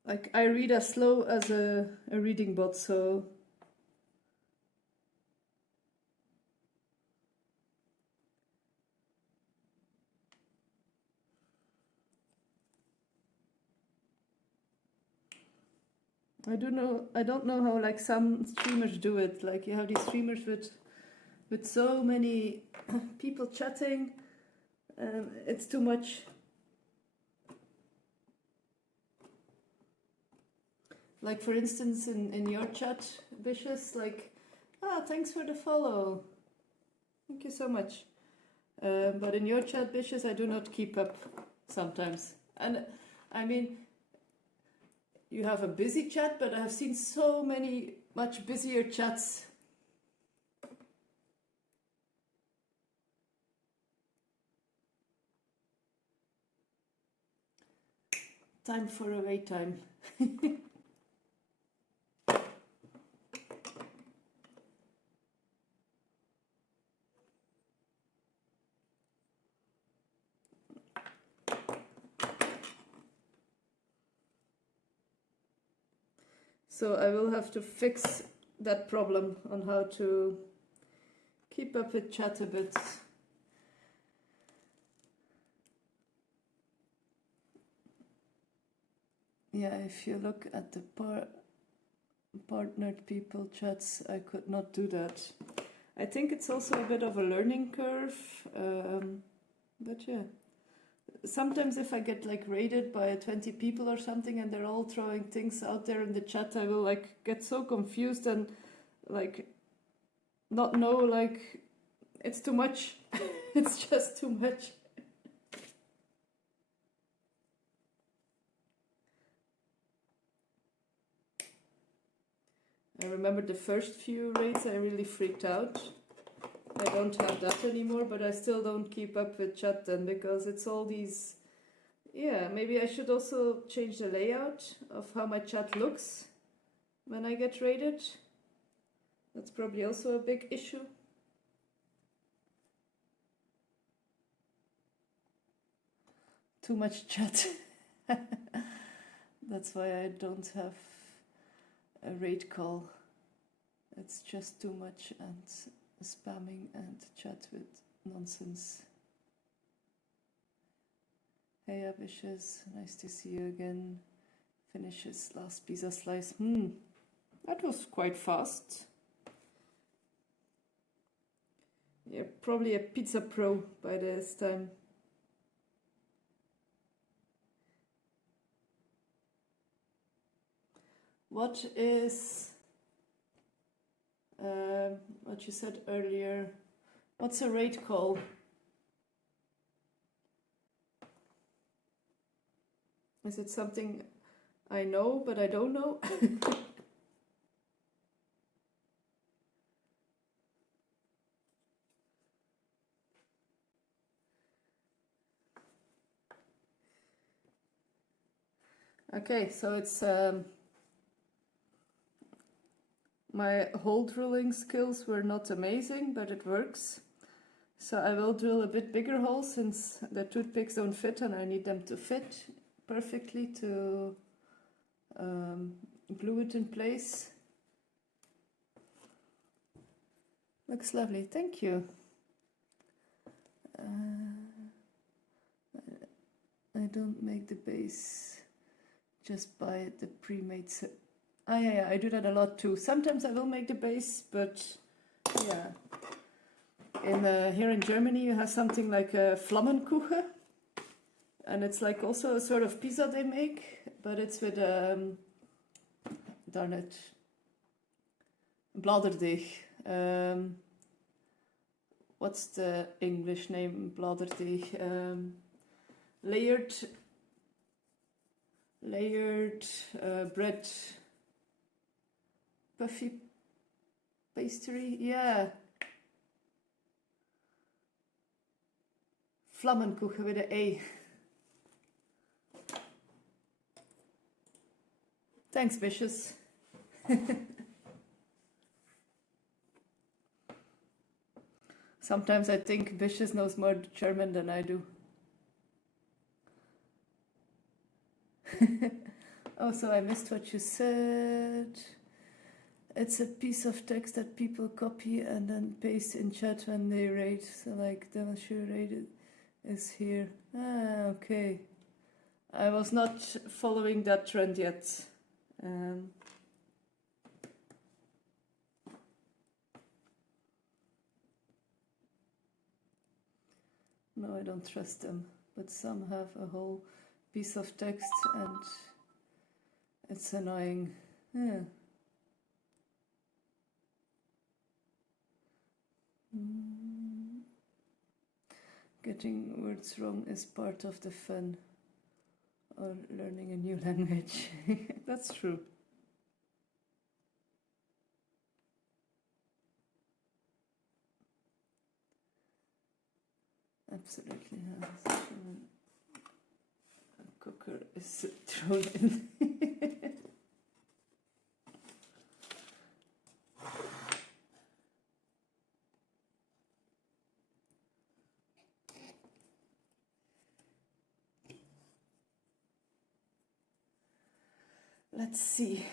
Like I read as slow as a reading bot, so I don't know how like some streamers do it. Like you have these streamers with so many people chatting, it's too much. Like for instance, in your chat, Vicious, like, thanks for the follow. Thank you so much. But in your chat, Vicious, I do not keep up sometimes. And I mean, you have a busy chat, but I have seen so many much busier chats. Time for a wait time. So I will have to fix that problem on how to keep up with chat a bit. Yeah, if you look at the partnered people chats, I could not do that. I think it's also a bit of a learning curve, but yeah. Sometimes if I get like raided by 20 people or something and they're all throwing things out there in the chat, I will like get so confused and like not know, like it's too much. It's just too much. I remember the first few raids I really freaked out. I don't have that anymore, but I still don't keep up with chat then because it's all these... Yeah, maybe I should also change the layout of how my chat looks when I get raided. That's probably also a big issue. Too much chat. That's why I don't have a raid call. It's just too much and spamming and chat with nonsense. Hey Vicious, nice to see you again. Finishes last pizza slice. That was quite fast. Yeah, probably a pizza pro by this time. What is what you said earlier? What's a raid call? Is it something I know but I don't know? Okay, so it's my hole drilling skills were not amazing, but it works. So I will drill a bit bigger hole since the toothpicks don't fit and I need them to fit perfectly to glue it in place. Looks lovely, thank you. I don't make the base, just buy the pre-made set. Yeah, I do that a lot too. Sometimes I will make the base, but yeah. Here in Germany you have something like a Flammenkuchen, and it's like also a sort of pizza they make, but it's with darn it, bladerdeeg. What's the English name? Bladerdeeg. Layered bread, puffy pastry, yeah. Flammenkuchen with an A. Thanks, Vicious. Sometimes I think Vicious knows more German than I do. Oh, so I missed what you said. It's a piece of text that people copy and then paste in chat when they raid. So like, demonstrate rated is here. Ah, okay. I was not following that trend yet. No, I don't trust them. But some have a whole piece of text and it's annoying. Yeah. Mm. Getting words wrong is part of the fun, or learning a new language. That's true. Absolutely. Yes. A cooker is thrown in. Let's see.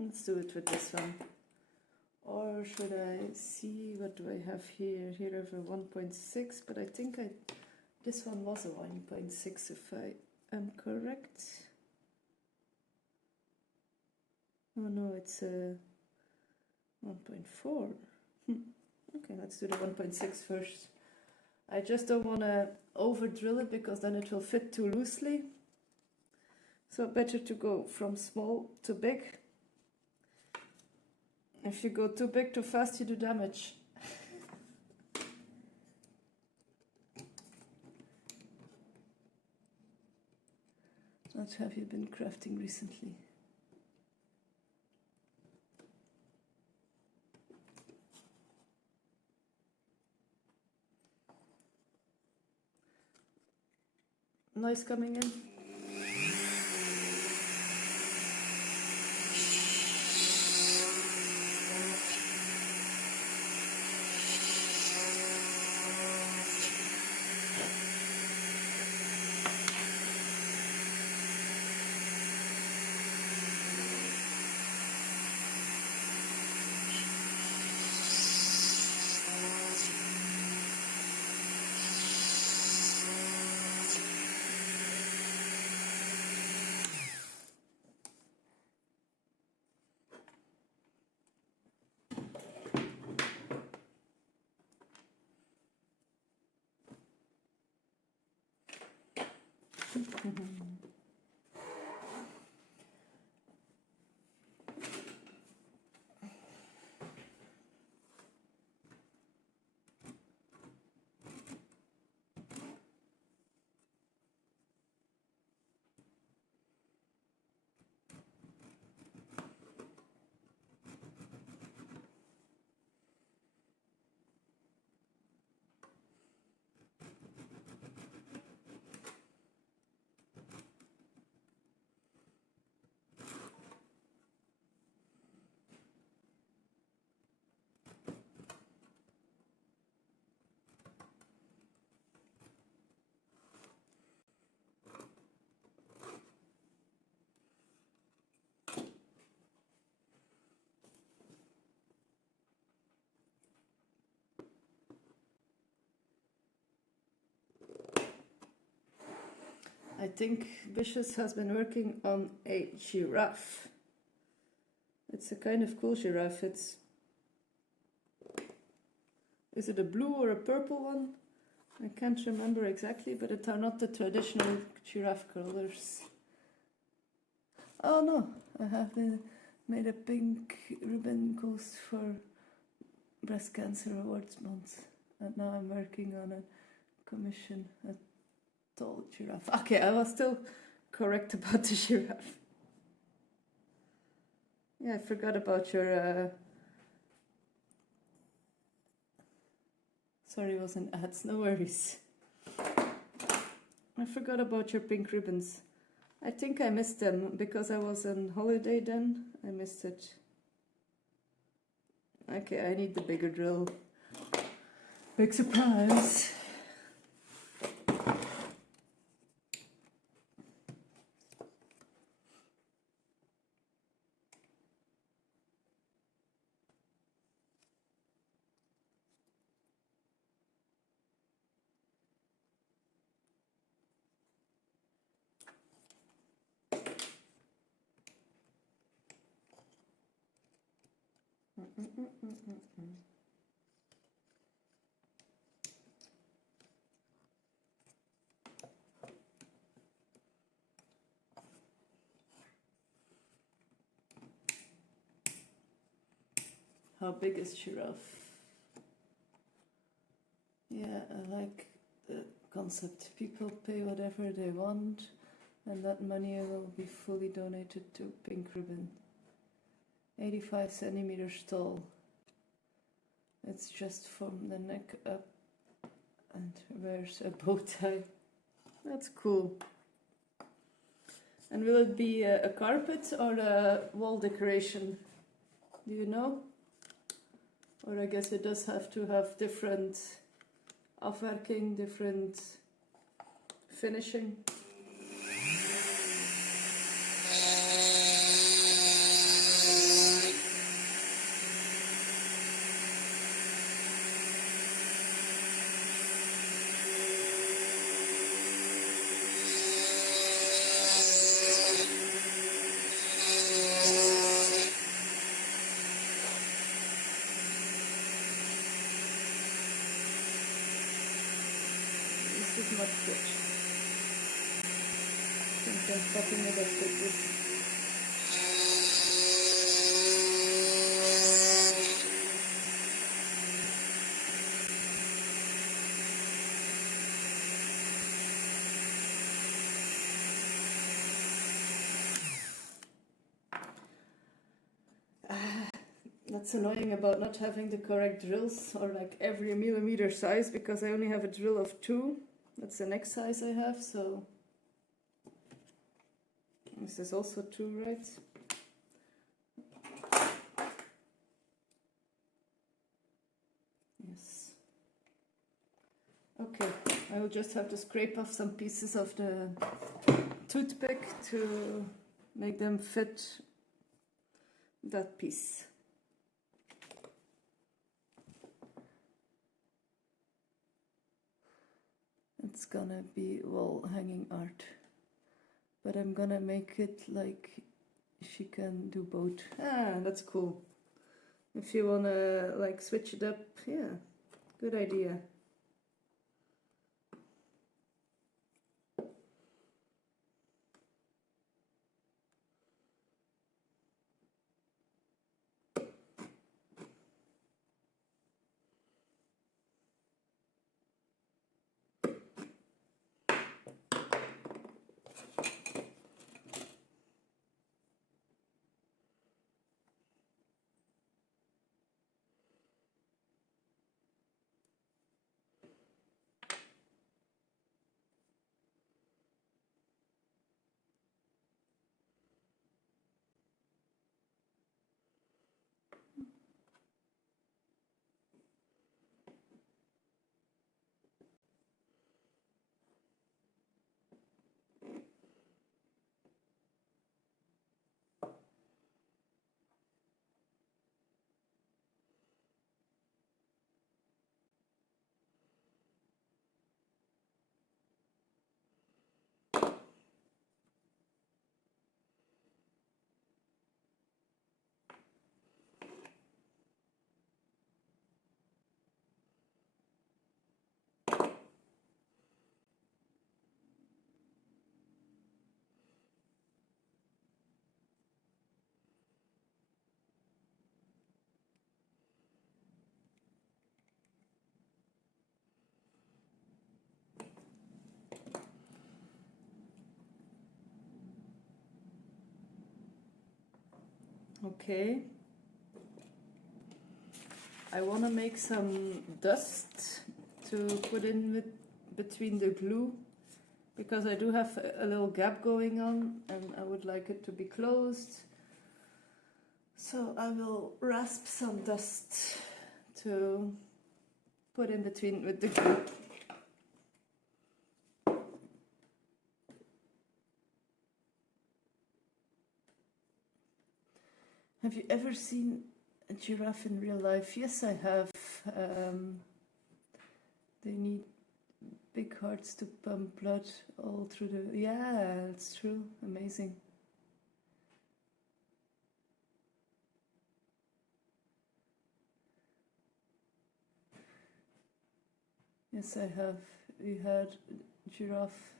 Let's do it with this one. Or should I see, what do I have here? Here I have a 1.6, but I think this one was a 1.6 if I am correct. Oh no, it's a 1.4. Okay, let's do the 1.6 first. I just don't want to over drill it because then it will fit too loosely. So better to go from small to big. If you go too big too fast, you do damage. What have you been crafting recently? Noise coming in? I think Vicious has been working on a giraffe. It's a kind of cool giraffe. Is it a blue or a purple one? I can't remember exactly, but it are not the traditional giraffe colors. Oh no, I have made a pink ribbon coast for Breast Cancer Awards Month. And now I'm working on a commission, a tall giraffe. Okay, I was still correct about the giraffe. Yeah, I forgot about your... Sorry, it wasn't ads, no worries. I forgot about your pink ribbons. I think I missed them because I was on holiday then. I missed it. Okay, I need the bigger drill. Big surprise. How big is giraffe? Yeah, I like the concept. People pay whatever they want, and that money will be fully donated to Pink Ribbon. 85 centimeters tall. It's just from the neck up, and wears a bow tie. That's cool. And will it be a carpet or a wall decoration? Do you know? Or I guess it does have to have different afwerking, different finishing. This is not good. I think I'm fucking it up with this. That's annoying about not having the correct drills, or like every millimeter size, because I only have a drill of 2. That's the next size I have, so this is also 2, right? Yes. Okay, I will just have to scrape off some pieces of the toothpick to make them fit that piece. It's gonna be wall hanging art, but I'm gonna make it like she can do both. Ah, that's cool. If you wanna like switch it up, yeah, good idea. Okay. I want to make some dust to put in between the glue, because I do have a little gap going on and I would like it to be closed. So I will rasp some dust to put in between with the glue. Have you ever seen a giraffe in real life? Yes, I have. They need big hearts to pump blood all through the... Yeah, it's true. Amazing. Yes, I have. We had giraffe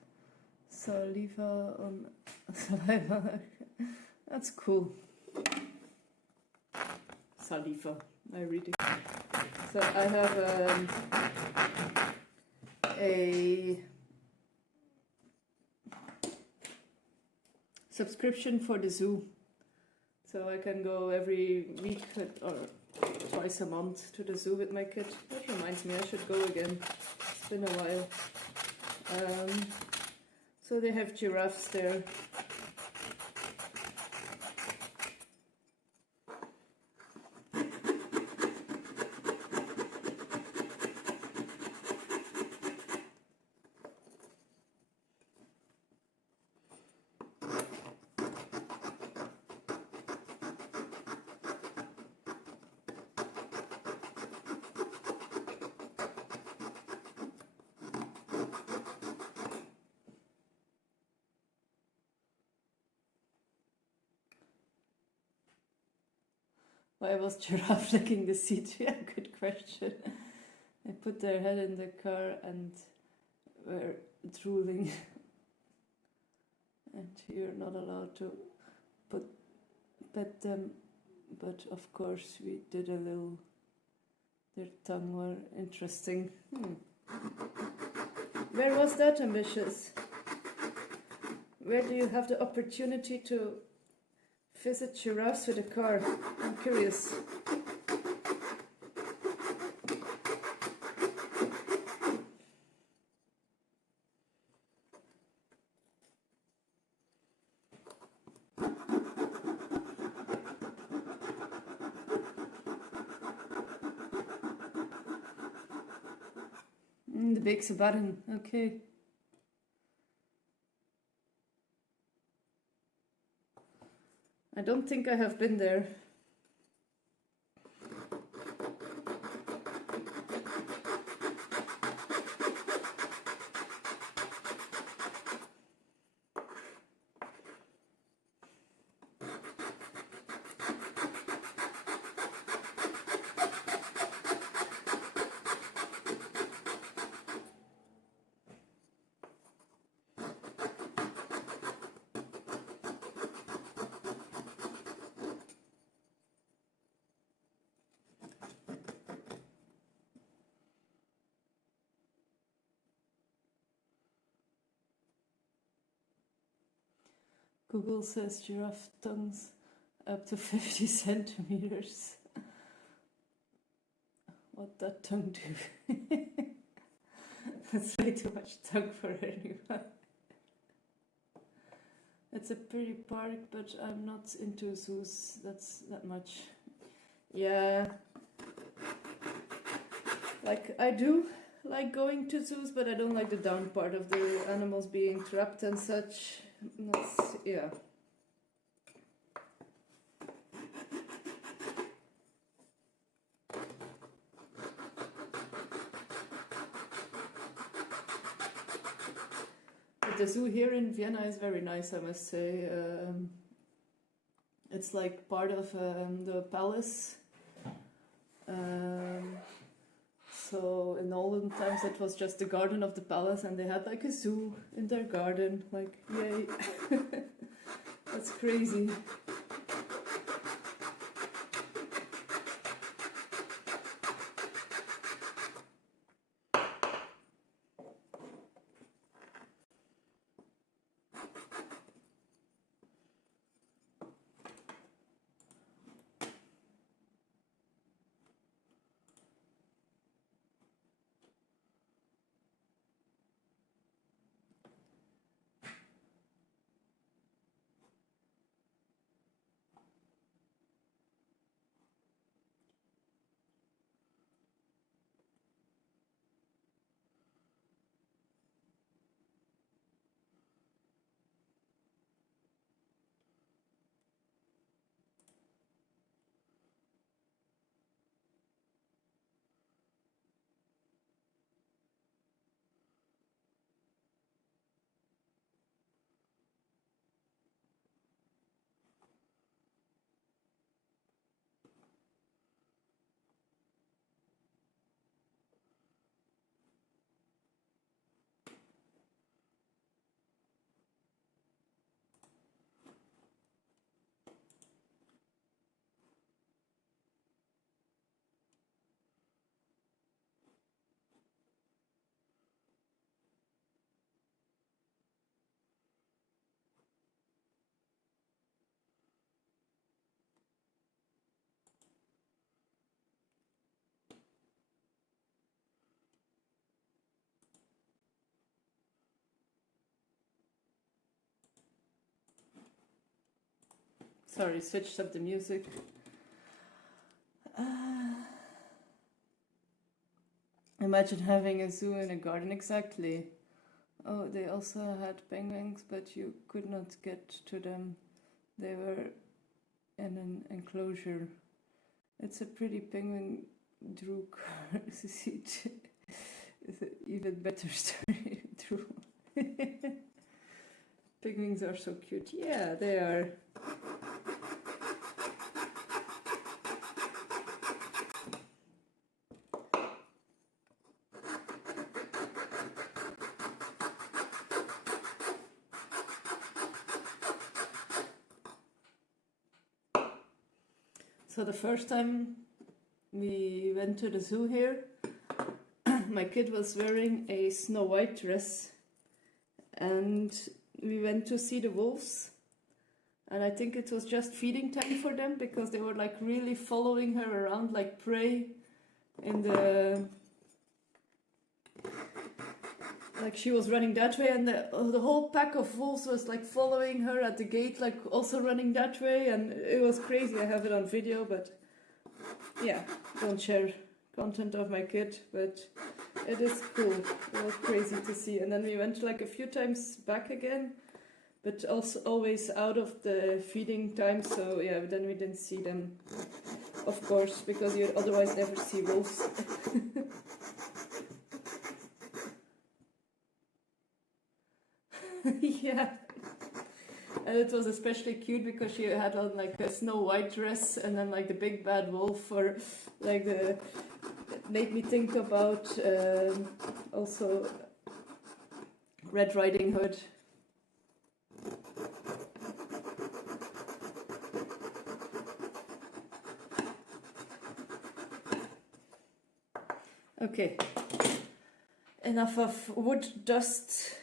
saliva on saliva. That's cool. Saliva. I read it. So I have a subscription for the zoo. So I can go every week or twice a month to the zoo with my kid. That reminds me, I should go again. It's been a while. So they have giraffes there. Why was giraffe licking the seat? Yeah, good question. They put their head in the car and were drooling. And you're not allowed to pet them. But of course we did a little. Their tongue were interesting. Where was that, Ambitious? Where do you have the opportunity to visit giraffes with a car? I'm curious. The big Sabaton, okay. I don't think I have been there. Google says giraffe tongues up to 50 centimeters. What that tongue do? That's way too much tongue for anyone. It's a pretty park, but I'm not into zoos that much. Yeah. Like, I do like going to zoos, but I don't like the down part of the animals being trapped and such. That's, yeah. But the zoo here in Vienna is very nice, I must say. It's like part of the palace. So in olden times it was just the garden of the palace and they had like a zoo in their garden. Like, yay. That's crazy. Sorry, switched up the music. Imagine having a zoo in a garden, exactly. Oh, they also had penguins, but you could not get to them. They were in an enclosure. It's a pretty penguin Drew seat. It's an even better story, Drew. Penguins are so cute. Yeah, they are. So the first time we went to the zoo here, my kid was wearing a Snow White dress, and we went to see the wolves, and I think it was just feeding time for them because they were like really following her around like prey in the... Like she was running that way, and the whole pack of wolves was like following her at the gate, like also running that way, and it was crazy. I have it on video, but yeah, don't share content of my kid, but it is cool. It was crazy to see. And then we went like a few times back again, but also always out of the feeding time, so yeah, then we didn't see them, of course, because you'd otherwise never see wolves. Yeah, and it was especially cute because she had on like a Snow White dress, and then like the big bad wolf, or like the... It made me think about also Red Riding Hood. Okay, enough of wood dust.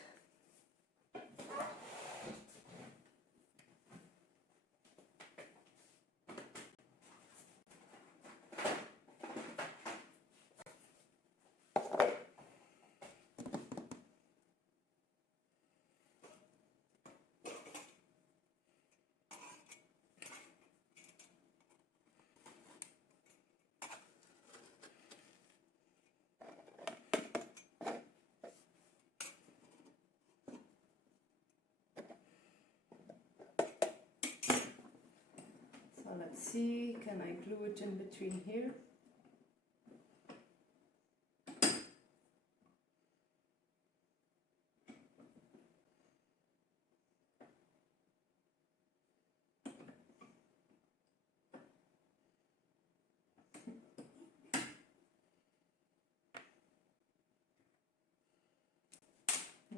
So let's see, can I glue it in between here?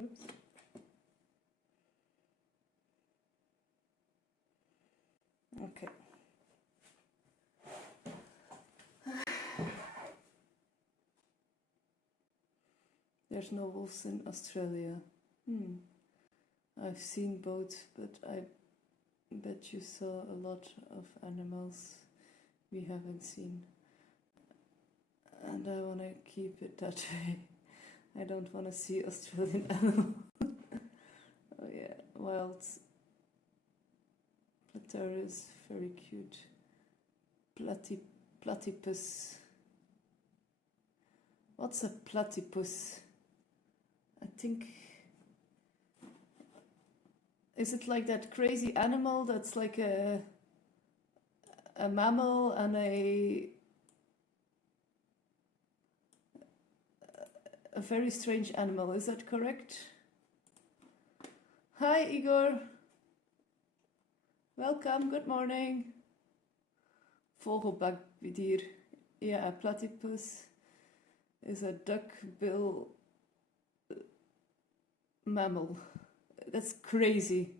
Oops. Okay. There's no wolves in Australia. I've seen both, but I bet you saw a lot of animals we haven't seen. And I want to keep it that way. I don't want to see Australian animals. Oh yeah, wild platypus, very cute. Platypus. What's a platypus? I think... Is it like that crazy animal that's like a mammal and a very strange animal? Is that correct? Hi Igor. Welcome, good morning. Vogelbakbier. Yeah, a platypus is a duck-bill mammal. That's crazy.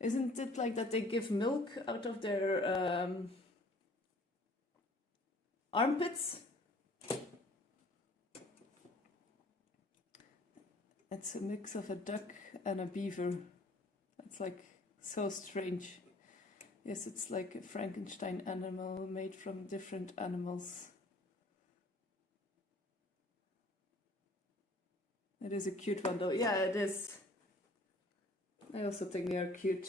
Isn't it like that they give milk out of their armpits? It's a mix of a duck and a beaver. It's like so strange. Yes, it's like a Frankenstein animal made from different animals. It is a cute one though. Yeah, it is. I also think they are cute.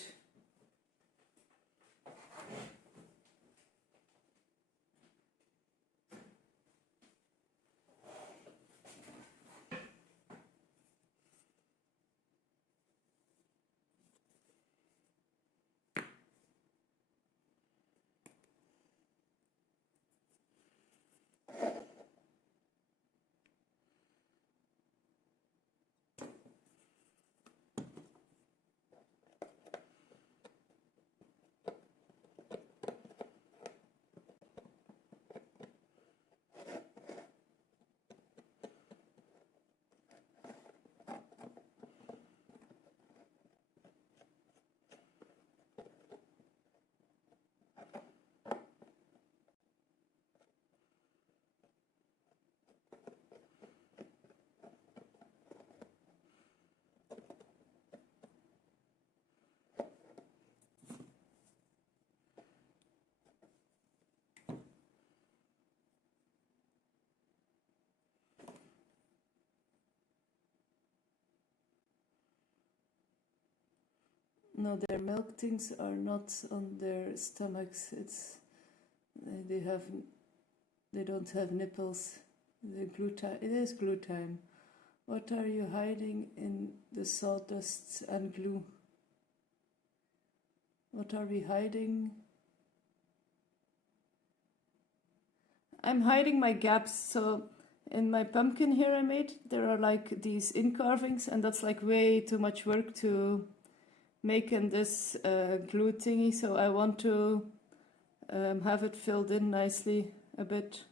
No, their milk things are not on their stomachs. They have they don't have nipples. The glue time. It is glue time. What are you hiding in the sawdust and glue? What are we hiding? I'm hiding my gaps. So in my pumpkin here I made, there are like these in carvings, and that's like way too much work to make in this glue thingy. So I want to have it filled in nicely a bit.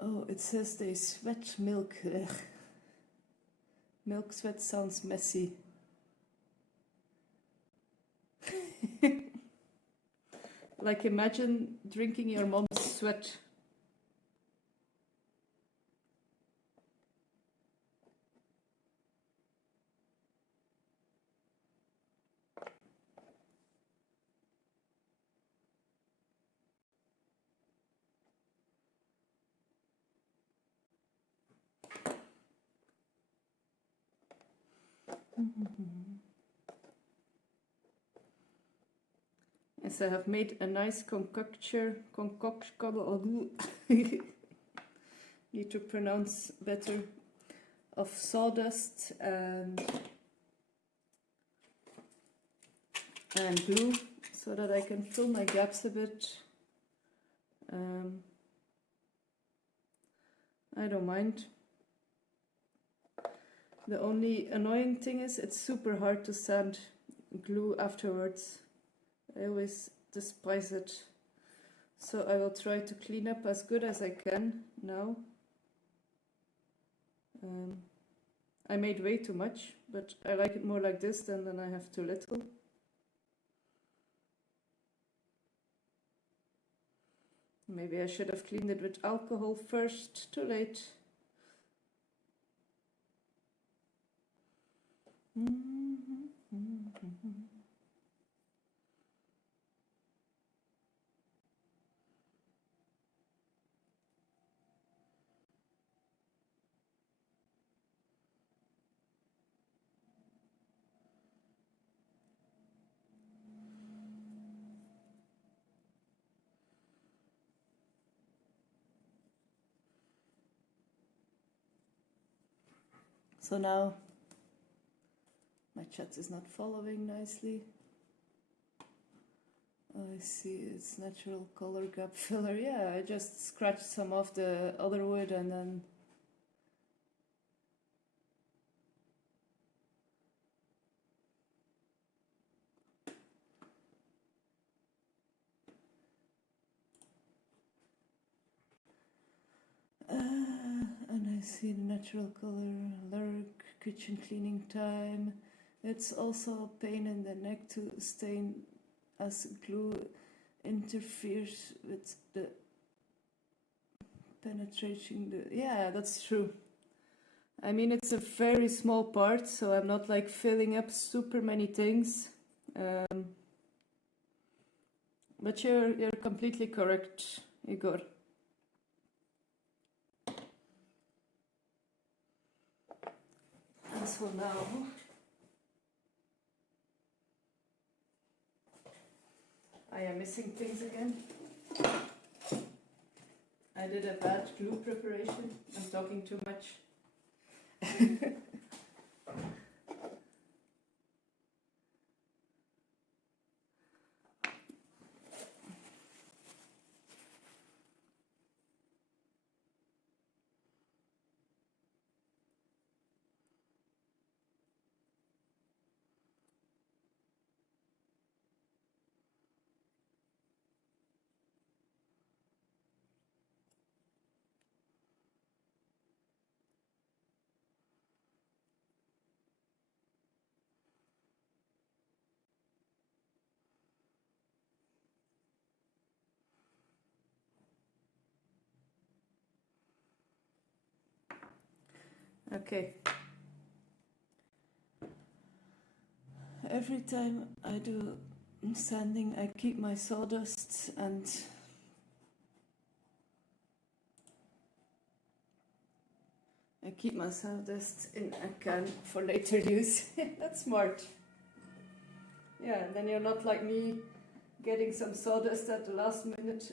Oh, it says they sweat milk. Ugh. Milk sweat sounds messy. Like imagine drinking your mom's sweat. Yes, I have made a nice concoction. Need to pronounce better. Of sawdust and glue, so that I can fill my gaps a bit. I don't mind. The only annoying thing is it's super hard to sand glue afterwards. I always despise it. So I will try to clean up as good as I can now. I made way too much, but I like it more like this than I have too little. Maybe I should have cleaned it with alcohol first. Too late. So now my chat is not following nicely. I see, it's natural color gap filler. Yeah, I just scratched some off the other wood and then and I see the natural color, lurk, kitchen cleaning time. It's also a pain in the neck to stain as glue interferes with the penetrating the... Yeah, that's true. I mean, it's a very small part, so I'm not like filling up super many things. But you're completely correct, Igor. So now I am missing things again. I did a bad glue preparation. I'm talking too much. Okay. Every time I do sanding, I keep my sawdust and I keep my sawdust in a can for later use. That's smart. Yeah, and then you're not like me getting some sawdust at the last minute.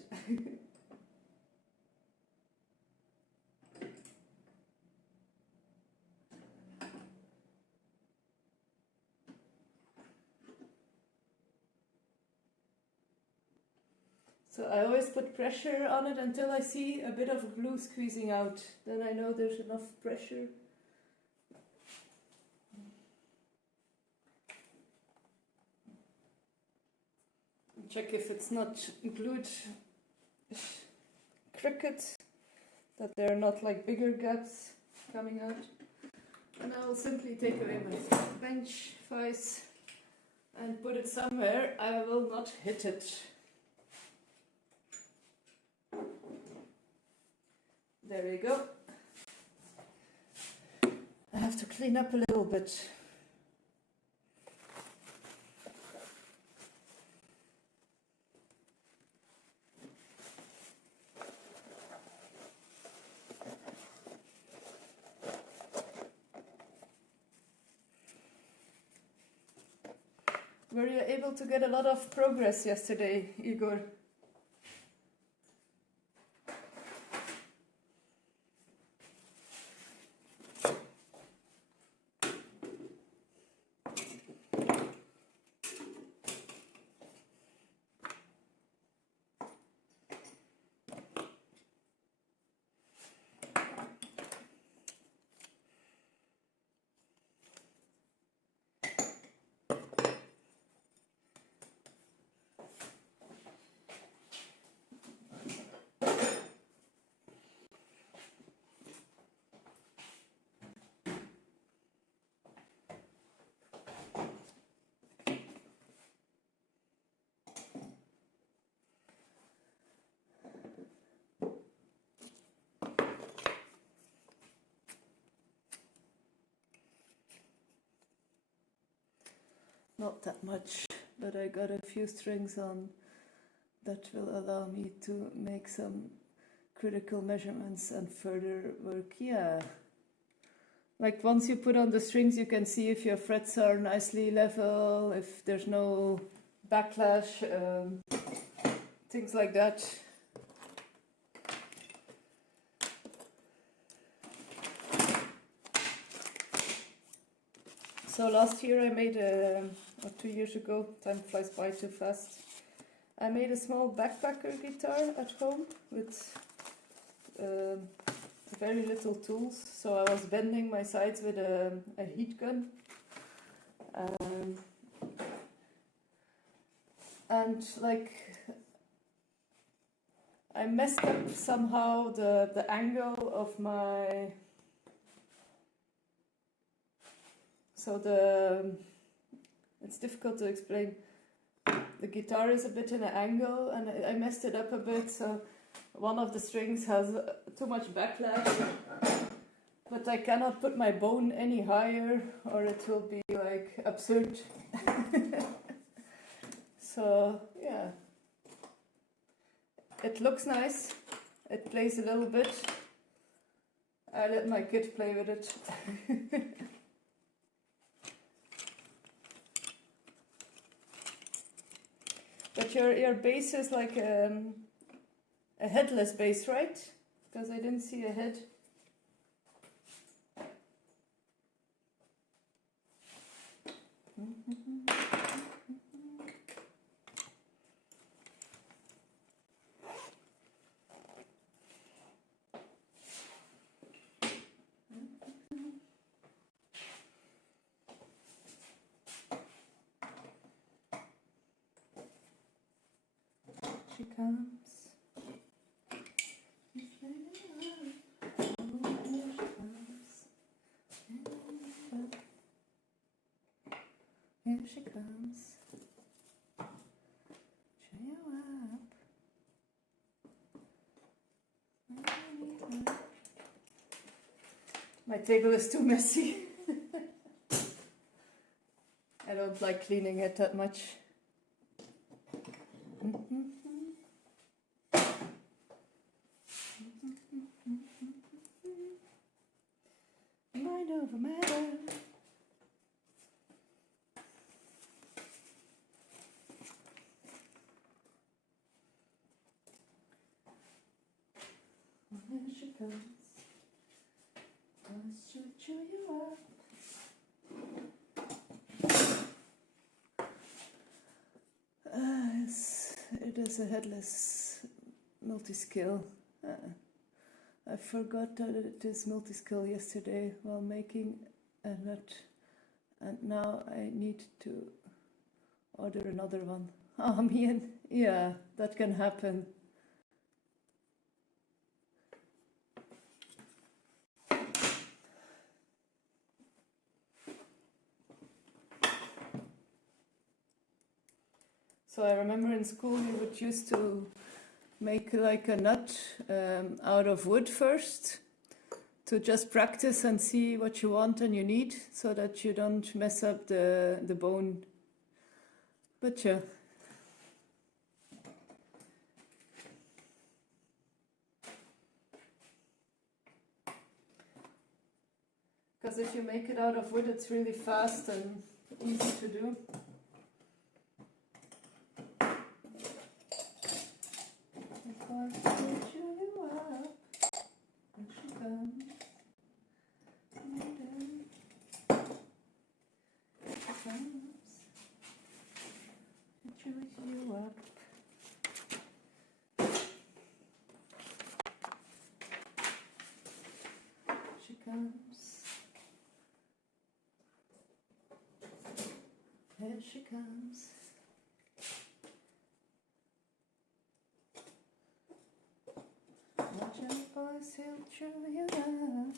So I always put pressure on it until I see a bit of glue squeezing out. Then I know there's enough pressure. Check if it's not glued crooked, that there are not like bigger gaps coming out. And I will simply take away my bench vise and put it somewhere I will not hit it. There we go. I have to clean up a little bit. Were you able to get a lot of progress yesterday, Igor? Not that much, but I got a few strings on that will allow me to make some critical measurements and further work. Yeah. Like once you put on the strings, you can see if your frets are nicely level, if there's no backlash, things like that. So last year I made or 2 years ago, time flies by too fast, I made a small backpacker guitar at home with very little tools. So I was bending my sides with a heat gun. And like I messed up somehow the angle of my... So it's difficult to explain. The guitar is a bit in an angle and I messed it up a bit, so one of the strings has too much backlash, but I cannot put my bone any higher or it will be like absurd. So yeah, it looks nice, it plays a little bit. I let my kid play with it. But your base is like a headless base, right? Because I didn't see a head. She comes. Here she comes. Cheer you up. My table is too messy. I don't like cleaning it that much. Mind over matter. Here she comes. I'll chew you up. It is a headless multi-skill. I forgot that it is multi-skill yesterday while making a nut, and now I need to order another one. Oh man, yeah, that can happen. So I remember in school you would used to make like a nut out of wood first to just practice and see what you want and you need so that you don't mess up the bone. But yeah. Because if you make it out of wood, it's really fast and easy to do. I'll chew you up. Here she comes. Here she comes. I'll chew you up. She comes. Here she comes. Watch out, boys, he'll chew you up.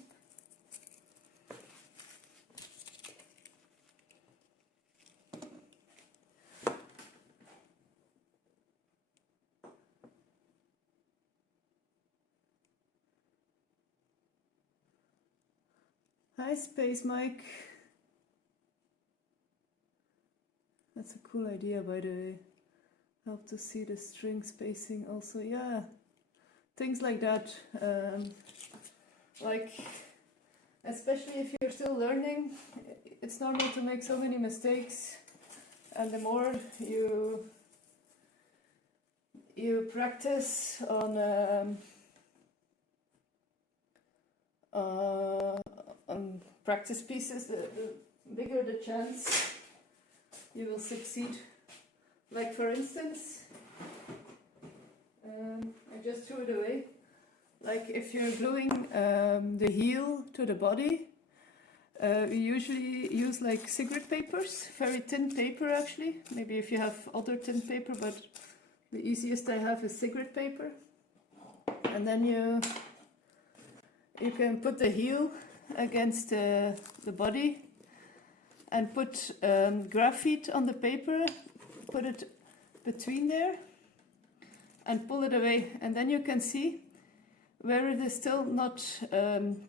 Hi, Space Mike. That's a cool idea, by the way. Help to see the string spacing also. Yeah, things like that. Like, especially if you're still learning, it's normal to make so many mistakes. And the more you practice on practice pieces, the bigger the chance you will succeed. Like for instance, I just threw it away. Like if you're gluing the heel to the body, we usually use like cigarette papers, very thin paper actually. Maybe if you have other thin paper, but the easiest I have is cigarette paper. And then you can put the heel against the body and put graphite on the paper, put it between there and pull it away, and then you can see where it is still not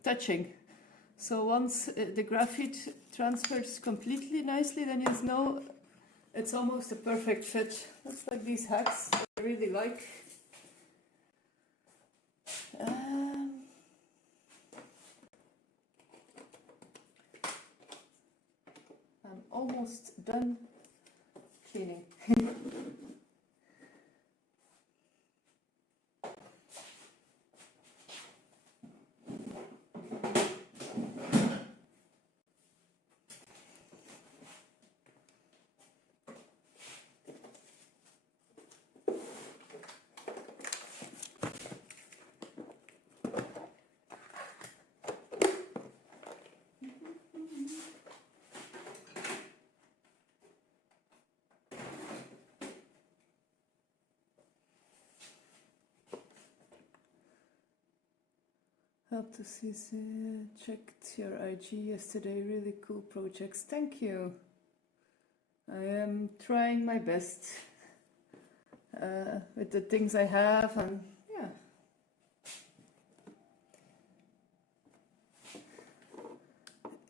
touching. So once the graphite transfers completely nicely, then you know it's almost a perfect fit. That's like these hacks that I really like. I'm almost done cleaning. Help to see, checked your IG yesterday. Really cool projects. Thank you. I am trying my best with the things I have, and yeah.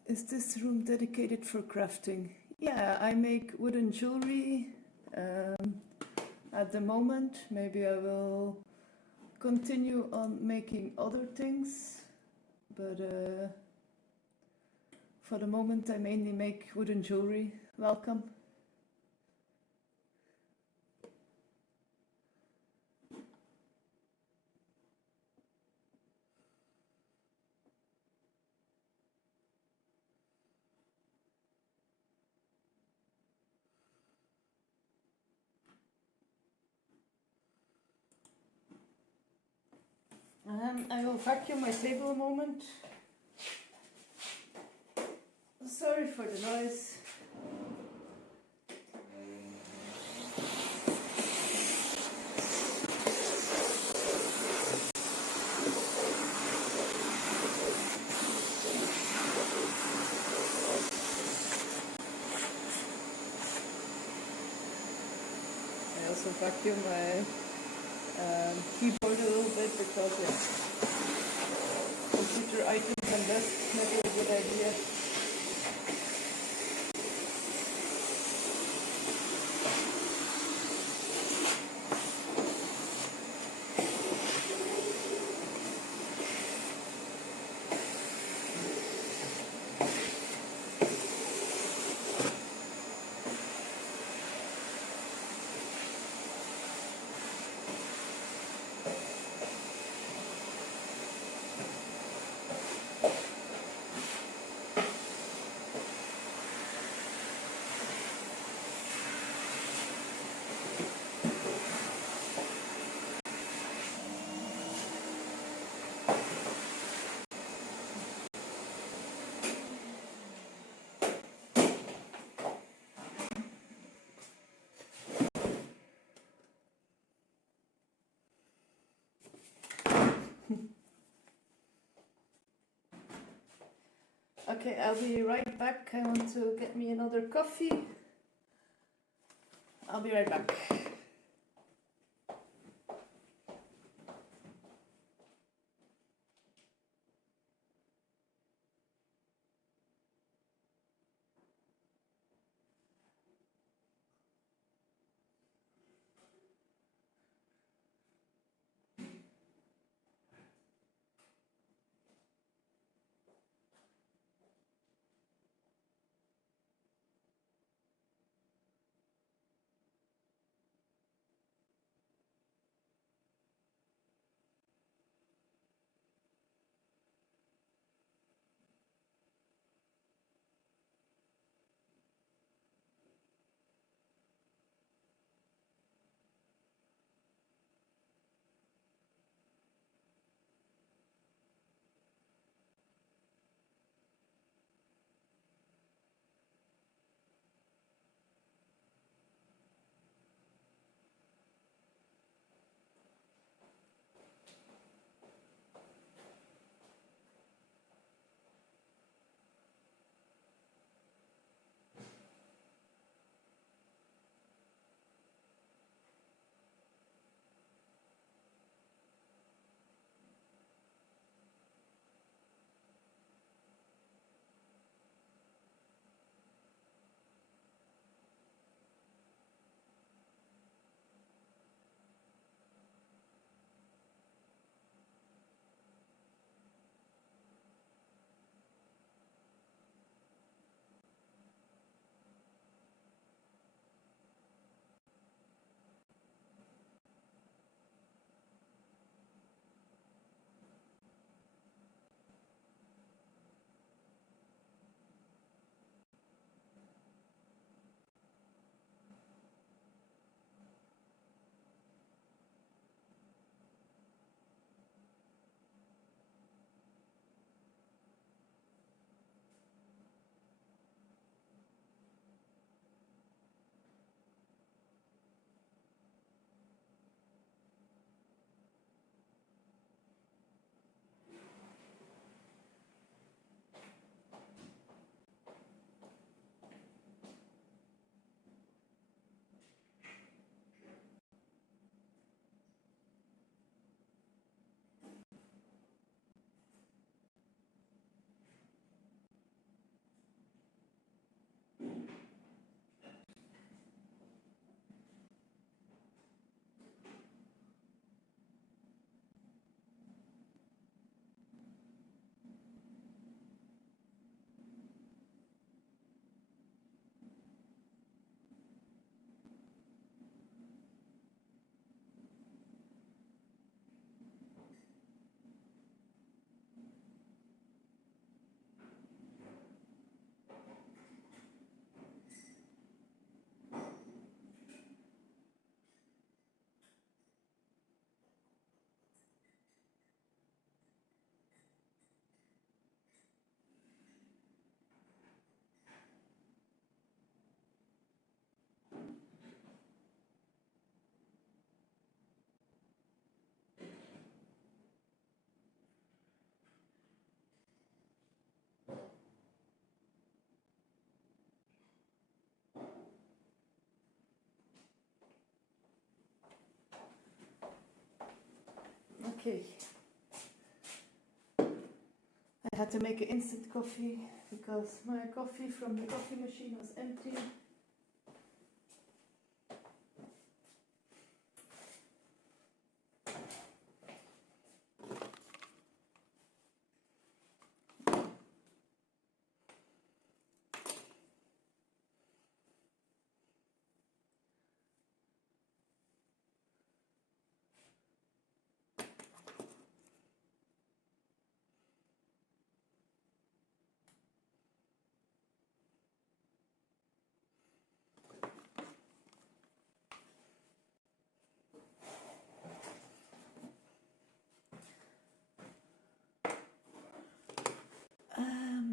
Is this room dedicated for crafting? Yeah, I make wooden jewelry at the moment. Maybe I will continue on making other things, but for the moment I mainly make wooden jewelry. Welcome. I will vacuum my table a moment. Sorry for the noise. I also vacuum my keyboard a little bit because computer items and dust never a good idea. Okay, I'll be right back. I want to get me another coffee. I'll be right back. Okay. I had to make an instant coffee because my coffee from the coffee machine was empty.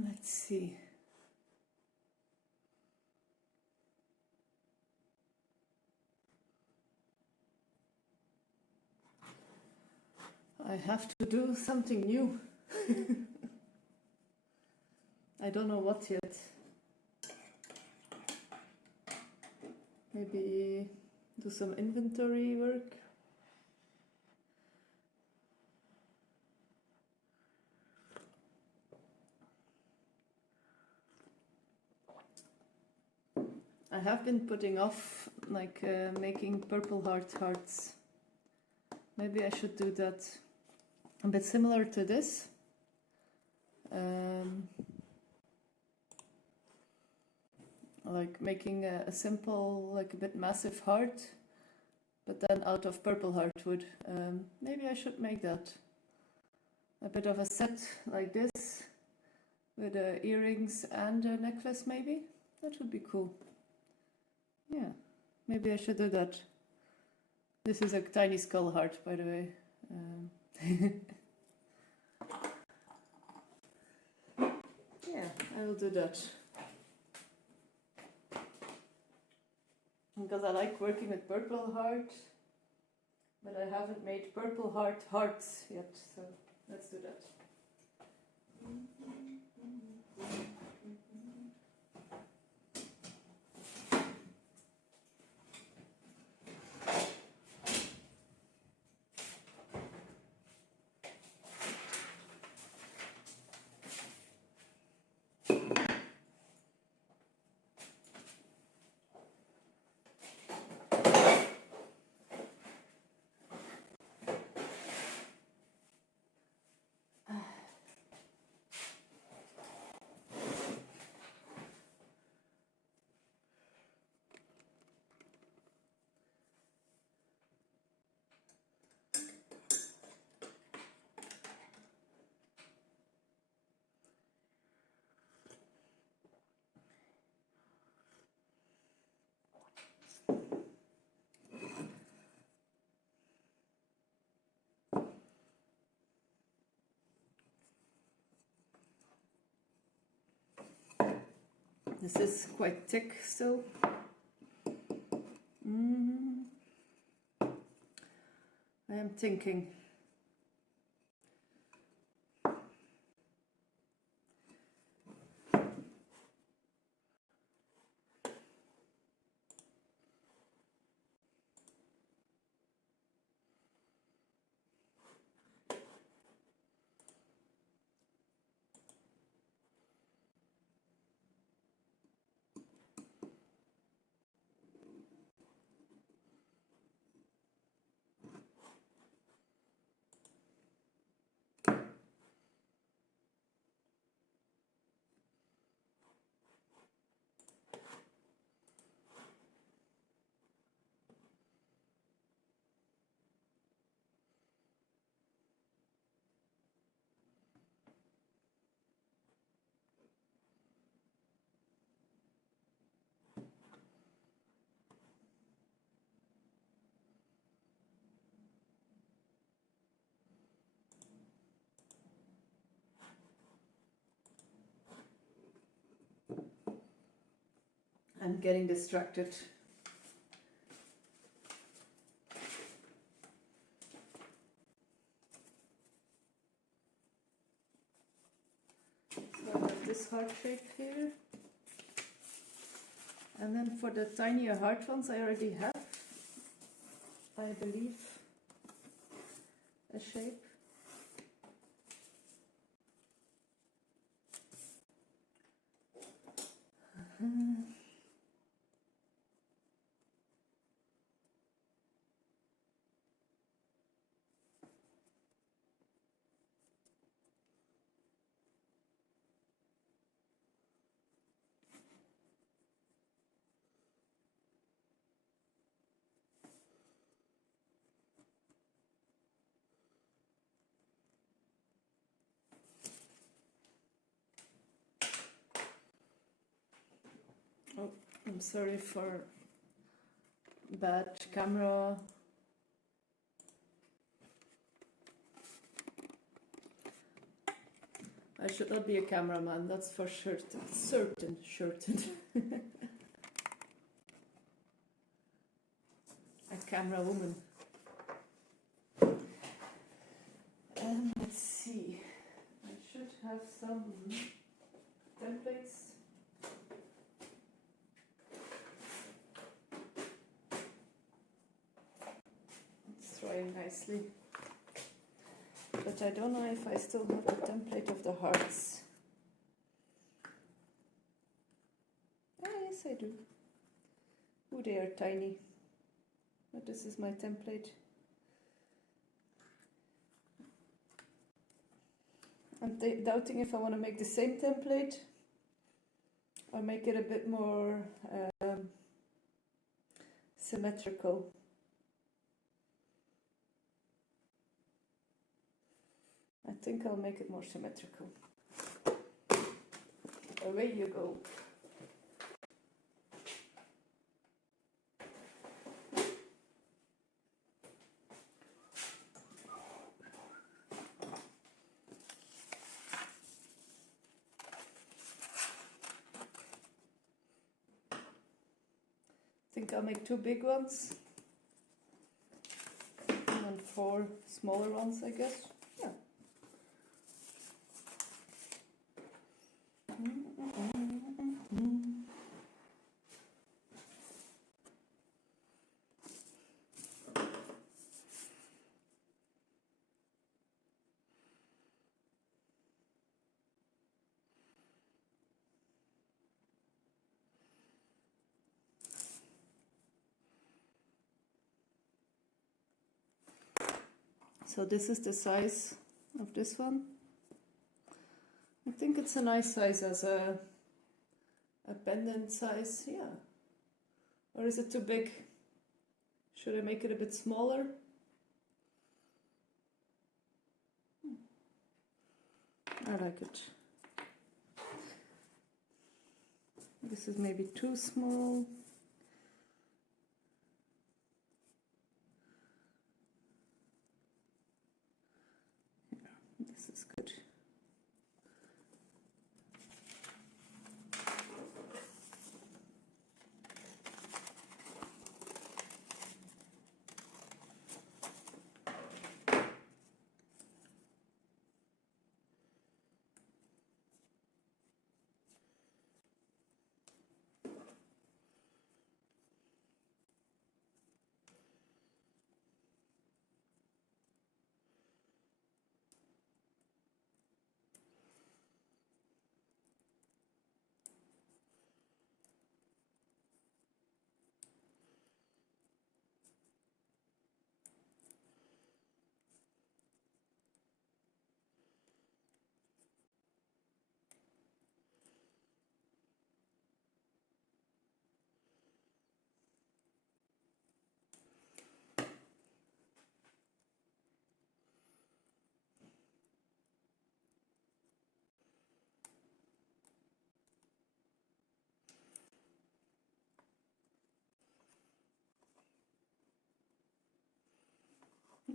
Let's see. I have to do something new. I don't know what yet. Maybe do some inventory work. I have been putting off like making purple hearts. Maybe I should do that. A bit similar to this. Like making a simple, like a bit massive heart, but then out of purple heartwood. Maybe I should make that. A bit of a set like this, with earrings and a necklace maybe? That would be cool. Yeah, maybe I should do that. This is a tiny skull heart, by the way. Yeah, I will do that. Because I like working with purple heart, but I haven't made purple hearts yet, so let's do that. This is quite thick still. I am thinking. I'm getting distracted. So I have this heart shape here. And then for the tinier heart ones I already have, I believe, a shape. Oh, I'm sorry for bad camera. I should not be a cameraman, that's for certain. A camera woman. Let's see. I should have some templates. It's drying nicely. But I don't know if I still have the template of the hearts. Ah, yes, I do. Ooh, they are tiny. But this is my template. I'm doubting if I want to make the same template or make it a bit more symmetrical. I think I'll make it more symmetrical. Away you go. I think I'll make 2 big ones and 4 smaller ones, I guess. Yeah. So this is the size of this one. I think it's a nice size as a pendant size, yeah. Or is it too big? Should I make it a bit smaller? I like it. This is maybe too small. This is good.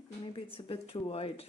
Maybe it's a bit too wide.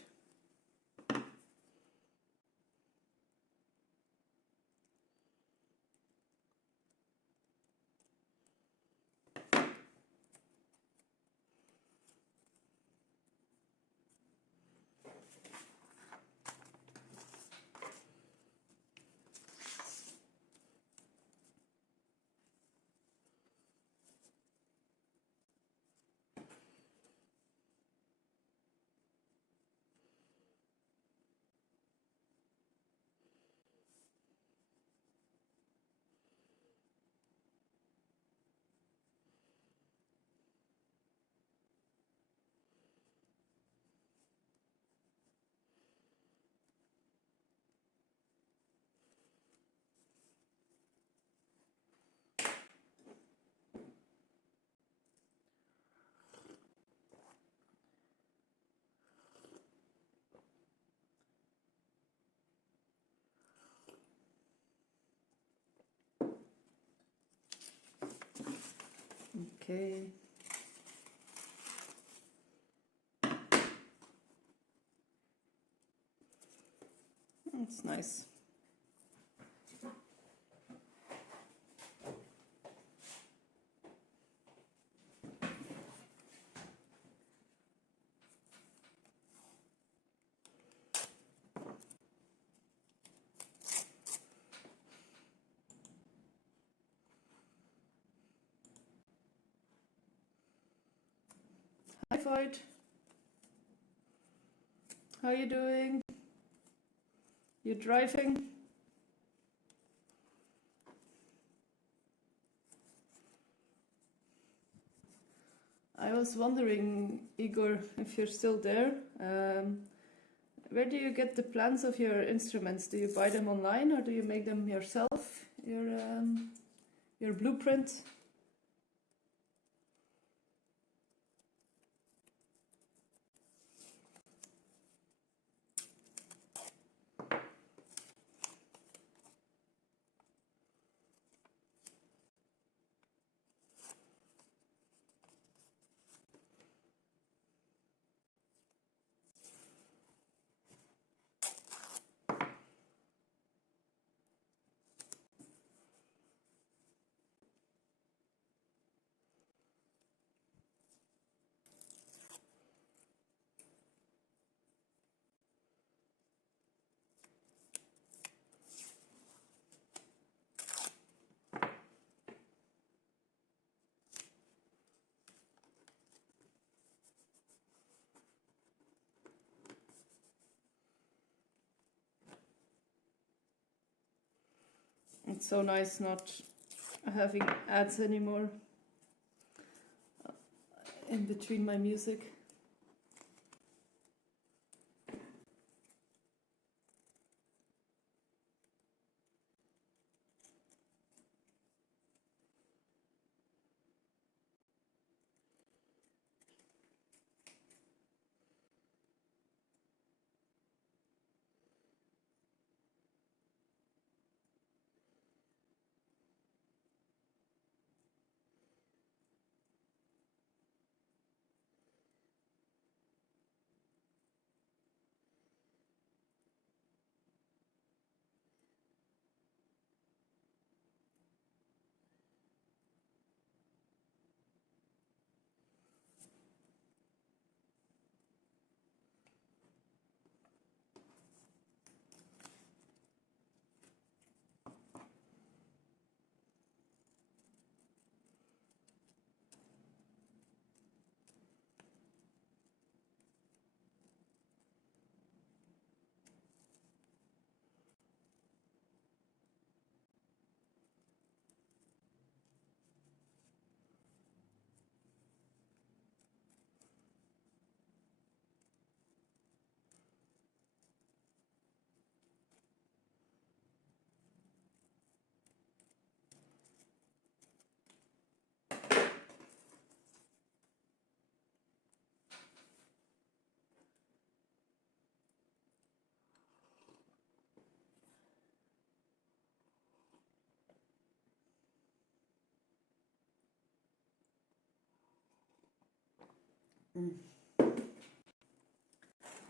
Okay. That's nice. Hi Void, how you doing? You driving? I was wondering, Igor, if you're still there. Where do you get the plans of your instruments? Do you buy them online or do you make them yourself? Your blueprint? It's so nice not having ads anymore in between my music.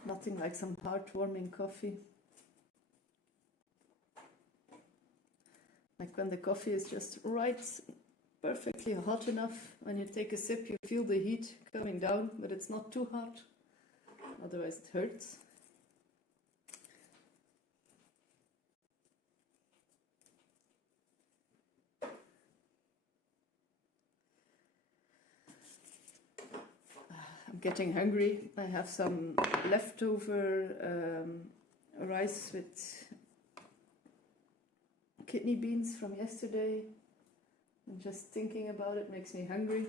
Nothing like some heartwarming coffee. Like when the coffee is just right, perfectly hot enough. When you take a sip, you feel the heat coming down, but it's not too hot. Otherwise, it hurts. I'm getting hungry. I have some leftover rice with kidney beans from yesterday. And just thinking about it makes me hungry.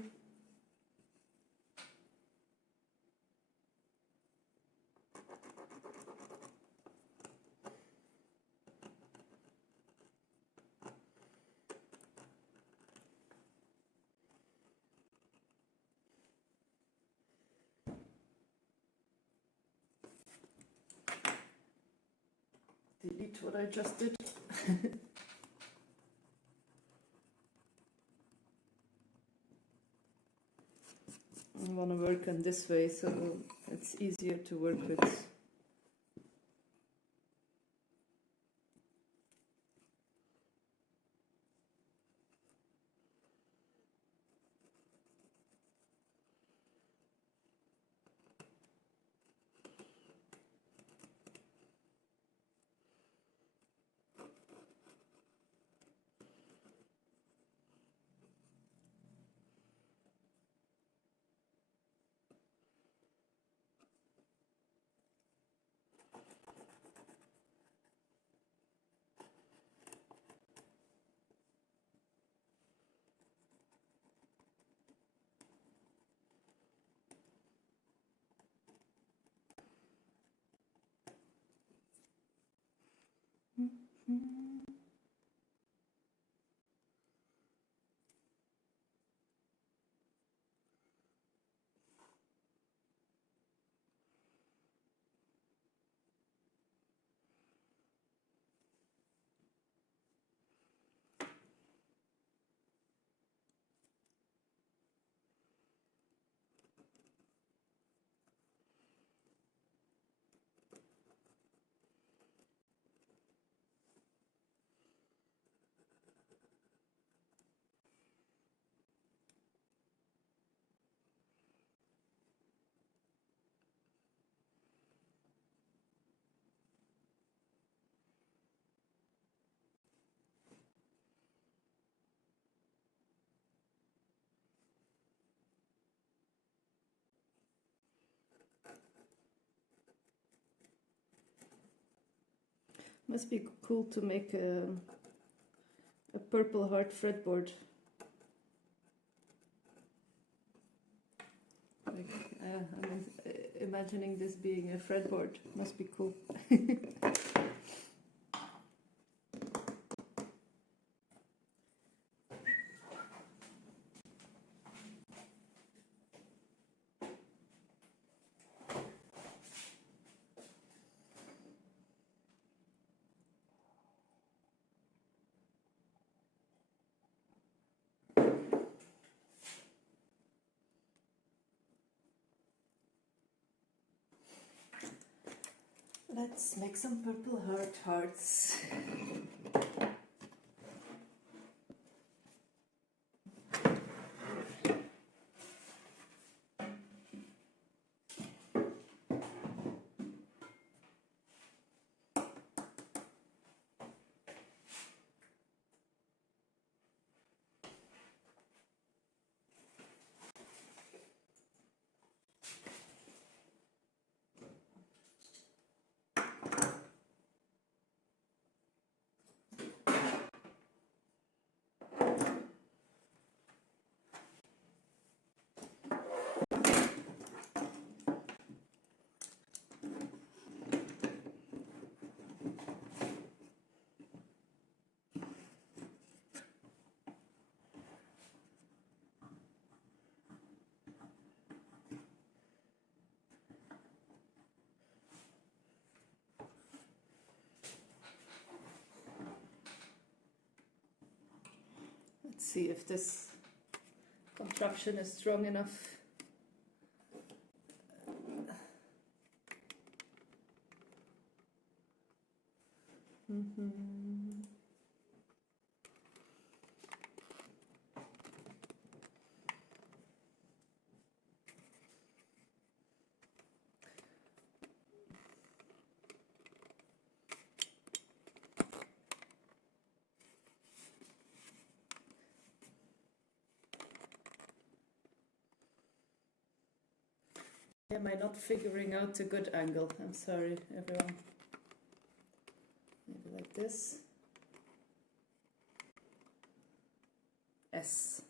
Delete what I just did. want to work on this way, so it's easier to work with. Must be cool to make a purple heart fretboard. Like, I'm imagining this being a fretboard. Must be cool. Let's make some purple hearts. Let's see if this contraption is strong enough. Am I not figuring out a good angle? I'm sorry, everyone. Maybe like this. S.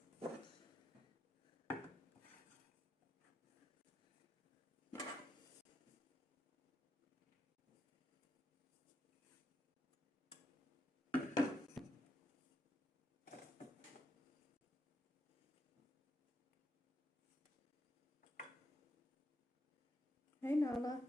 Hey, Nala.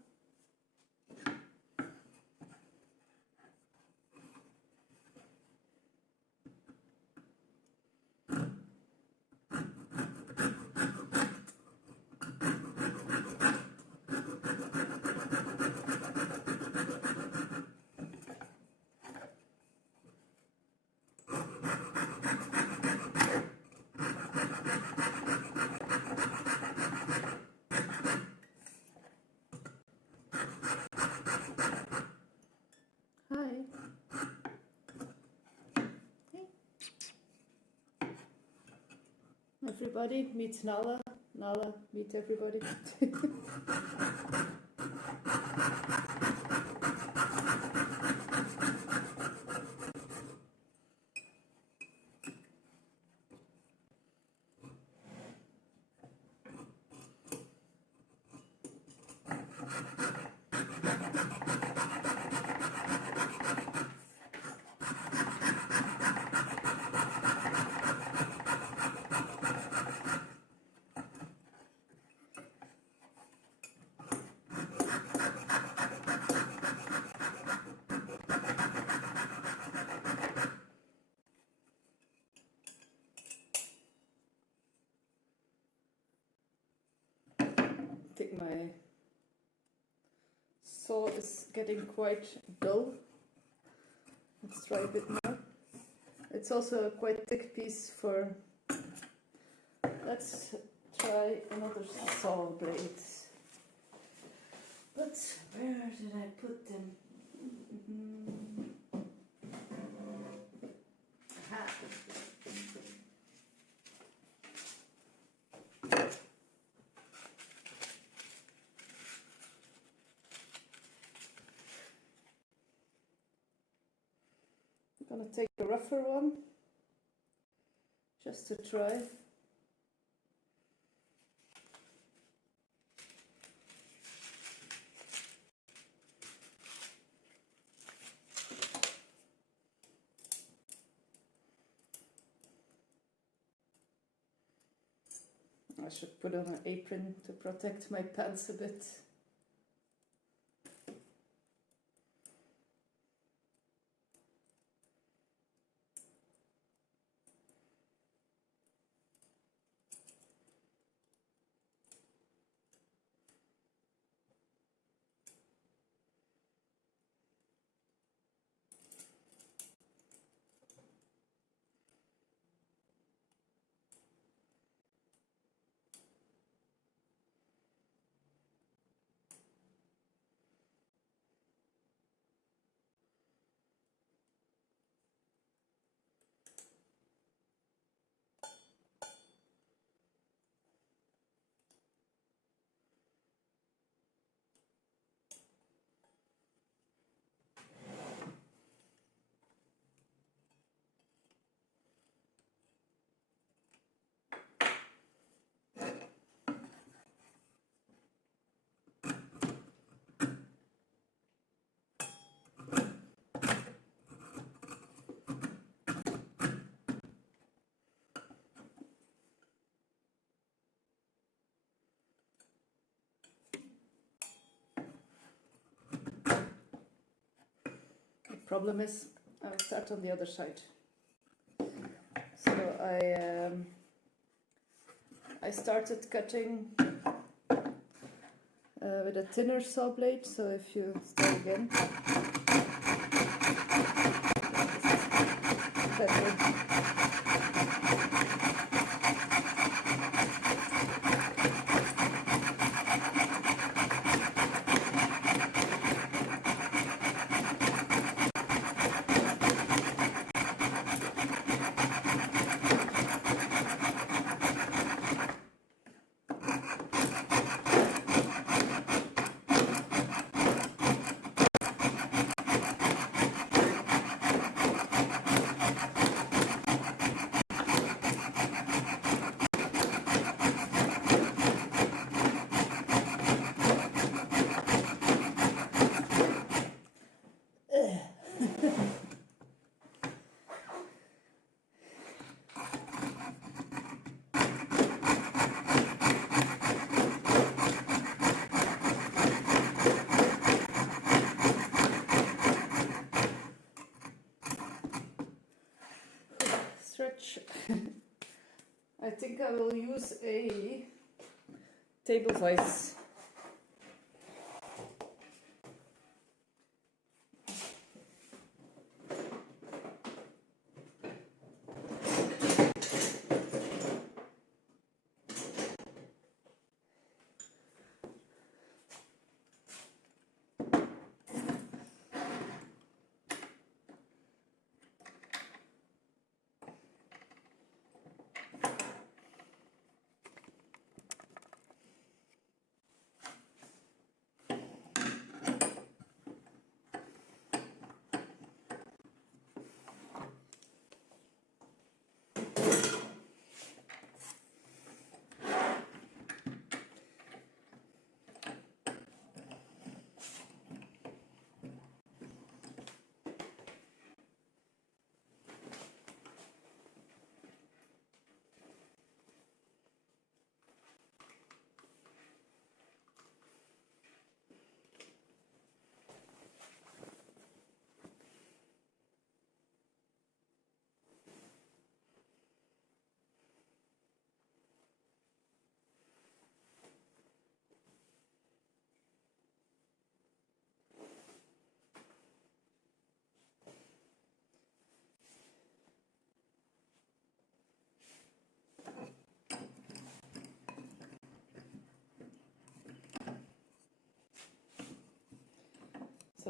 Everybody meets Nala. Nala meet everybody. I think my saw is getting quite dull. Let's try a bit more. It's also a quite thick piece for... Let's try another saw blade. But where did I put them? Aha. I'm gonna take a rougher one, just to try. I should put on an apron to protect my pants a bit. Problem is, I'll start on the other side. So I started cutting with a thinner saw blade. So if you start again, stretch. I think I will use a table vise.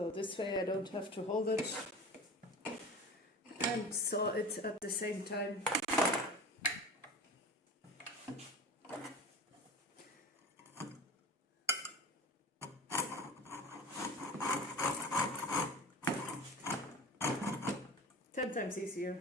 So this way I don't have to hold it and saw it at the same time. Ten times easier.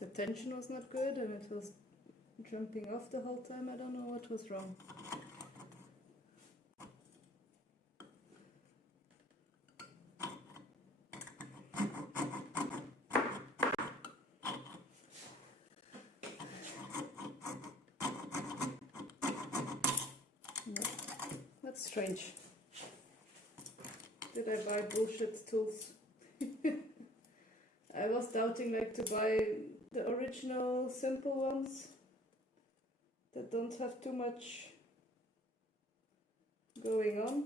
The tension was not good and it was jumping off the whole time. I don't know what was wrong. No, that's strange. Did I buy bullshit tools? I was doubting like to buy the original simple ones that don't have too much going on.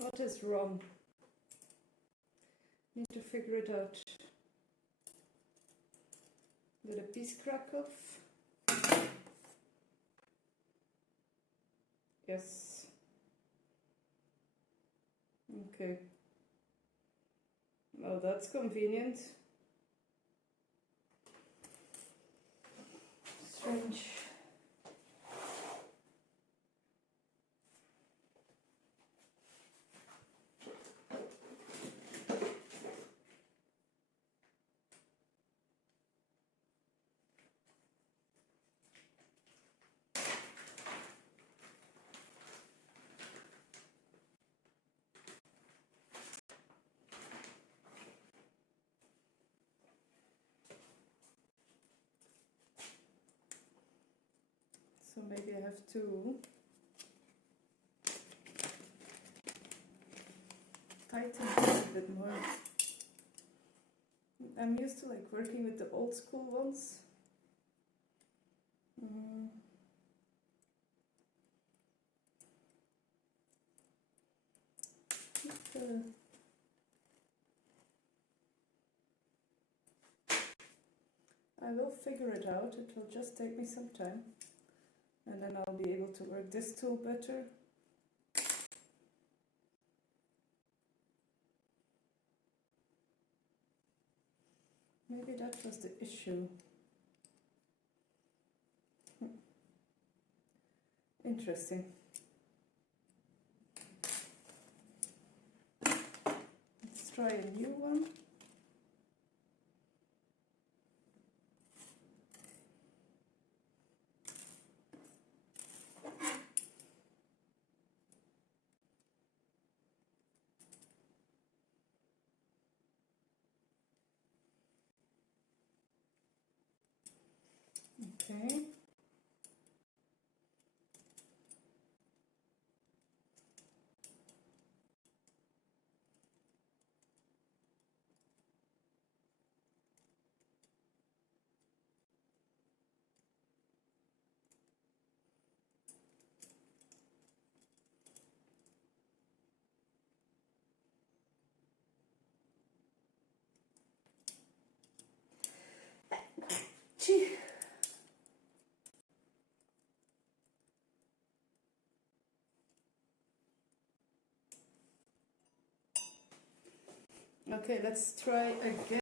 What is wrong? Need to figure it out. Did a piece crack off? Yes. Okay. Well, that's convenient. Strange. So maybe I have to tighten it a bit more. I'm used to like working with the old school ones. I will figure it out. It will just take me some time, and then I'll be able to work this tool better. Maybe that was the issue. Interesting. Let's try a new one. Okay. Gee. Okay, let's try again.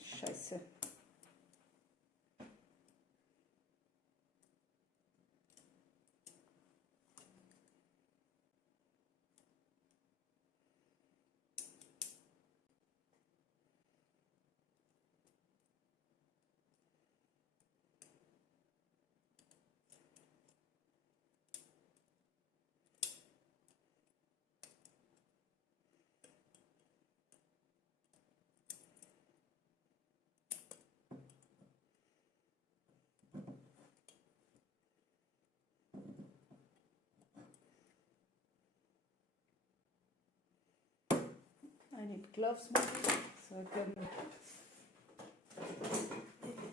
Scheiße. I need gloves maybe, so I can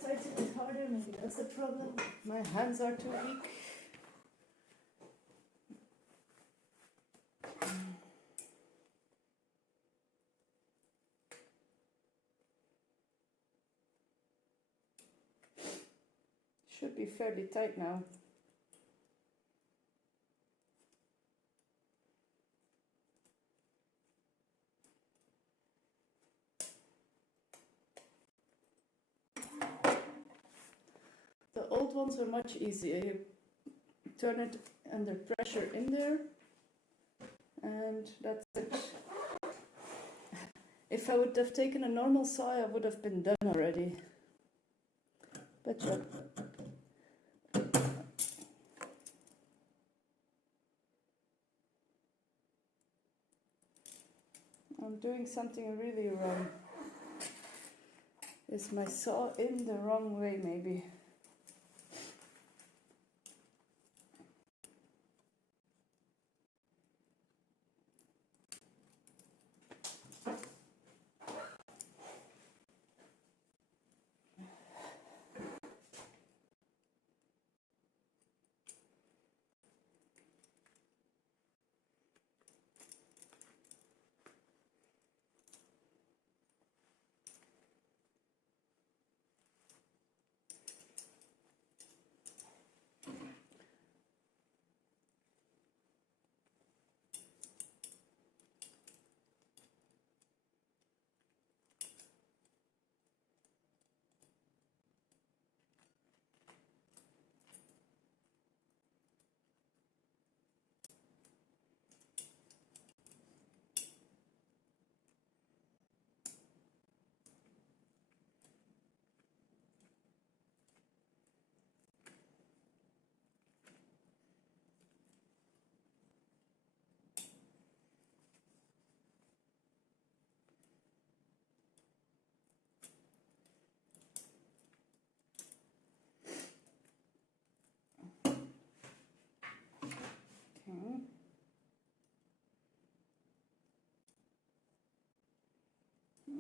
tighten it harder. Maybe that's the problem. My hands are too weak. Should be fairly tight now. The old ones are much easier. You turn it under pressure in there, and that's it. If I would have taken a normal saw, I would have been done already. But yeah. I'm doing something really wrong. Is my saw in the wrong way maybe? Okay.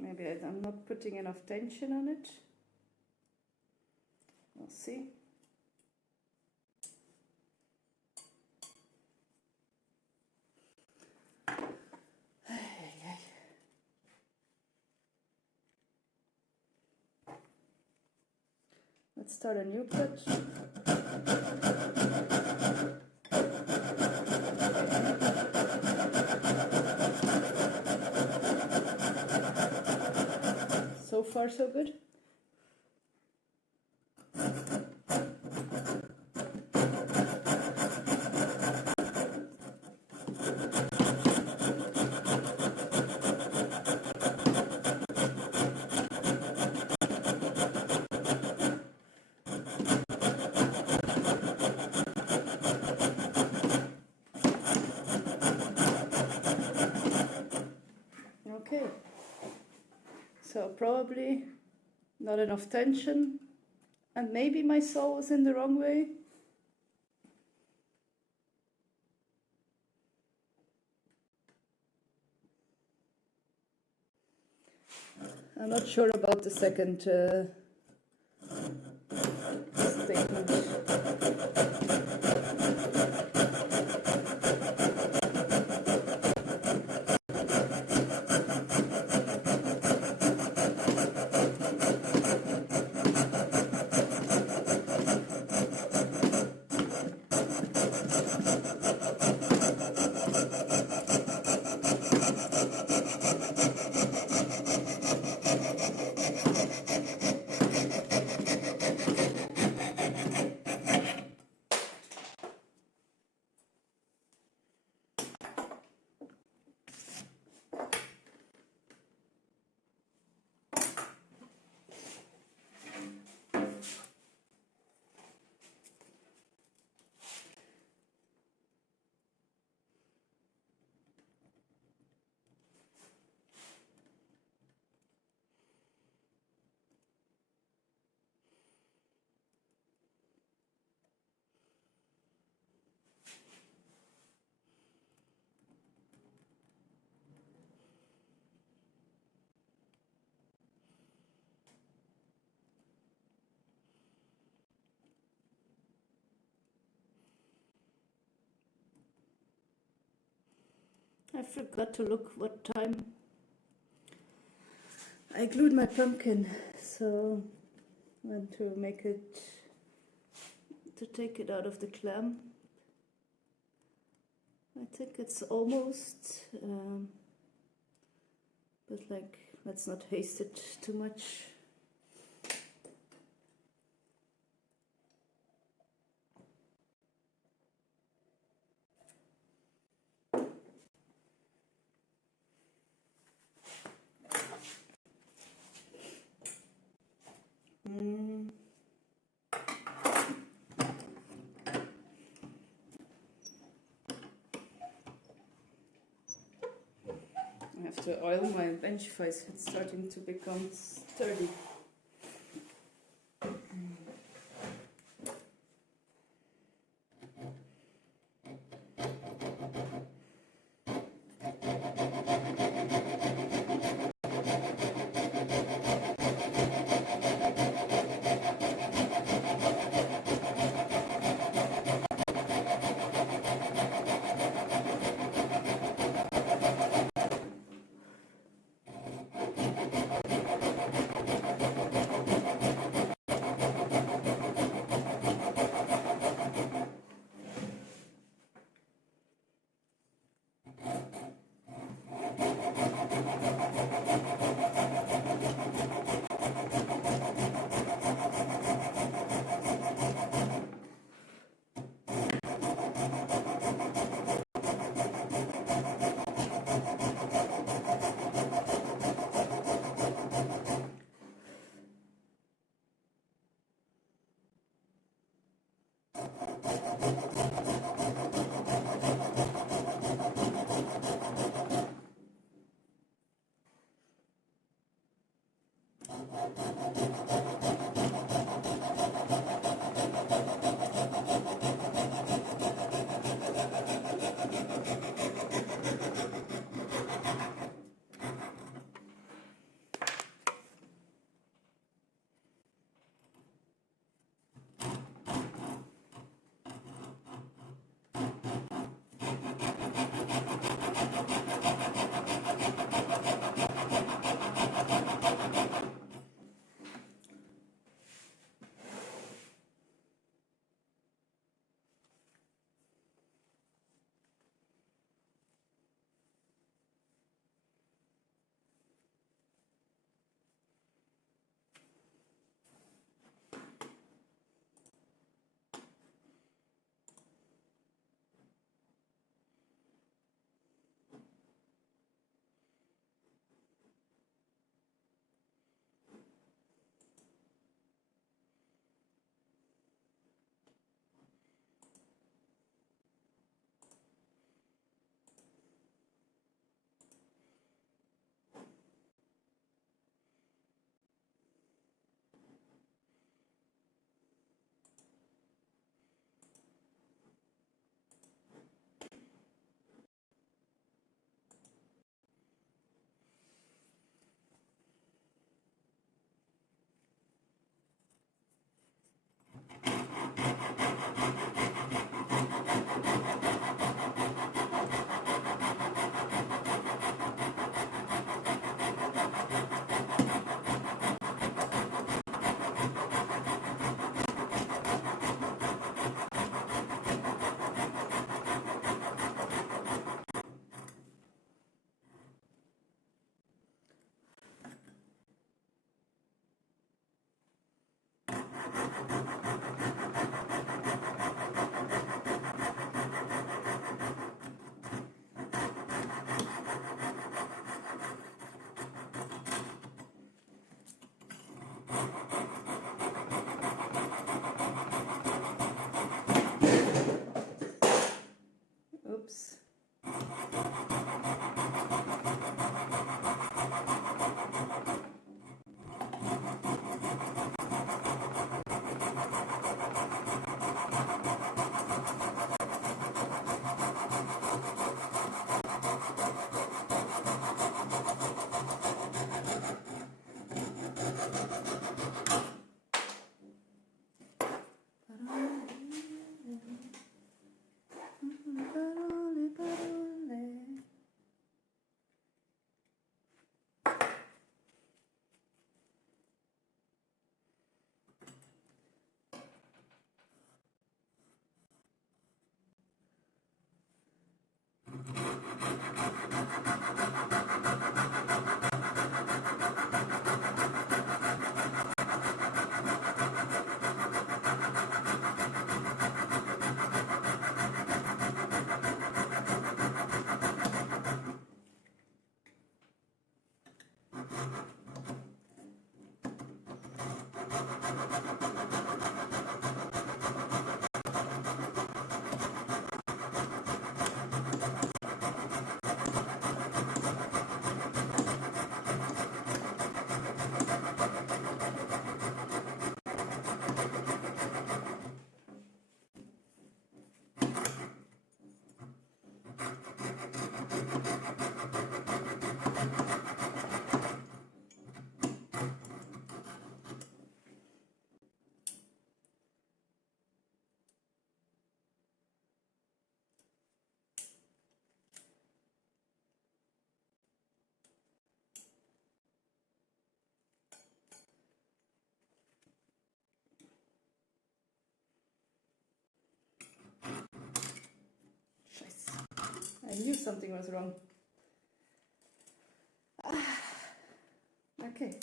Maybe I'm not putting enough tension on it. We'll see. Let's start a new cut. So far, so good. Okay. So probably not enough tension, and maybe my saw was in the wrong way. I'm not sure about the second statement. I forgot to look what time I glued my pumpkin, so I want to make it, to take it out of the clamp. I think it's almost, but like, let's not haste it too much. I have to oil my bench face. It's starting to become sturdy. I knew something was wrong. Okay.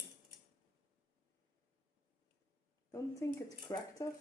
Don't think it cracked off.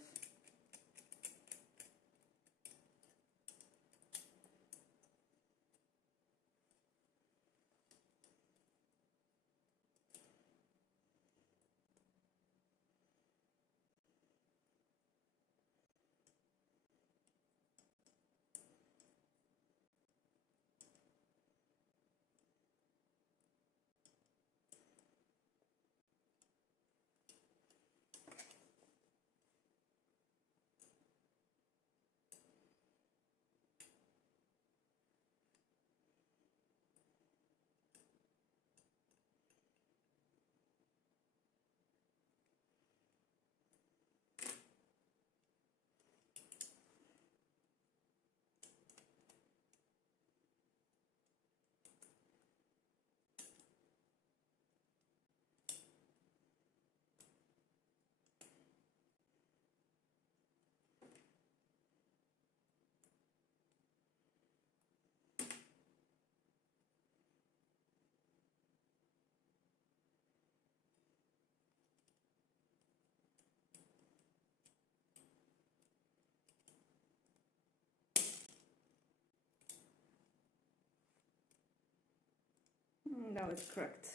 Now it's cracked.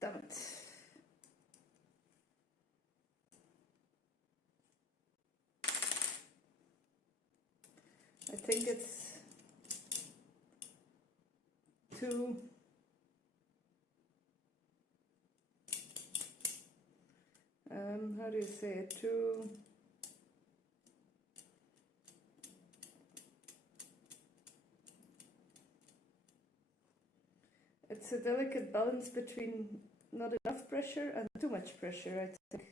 Damn it. I think it's too how do you say it? Too it's a delicate balance between not enough pressure and too much pressure, I think.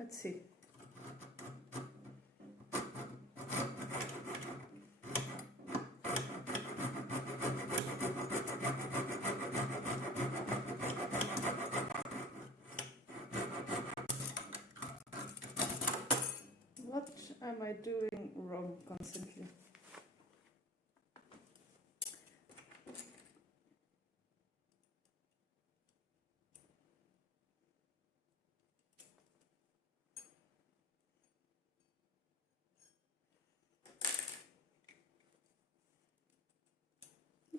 Let's see. What am I doing wrong constantly?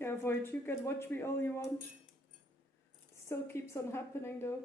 Yeah, Void, you can watch me all you want. Still keeps on happening though.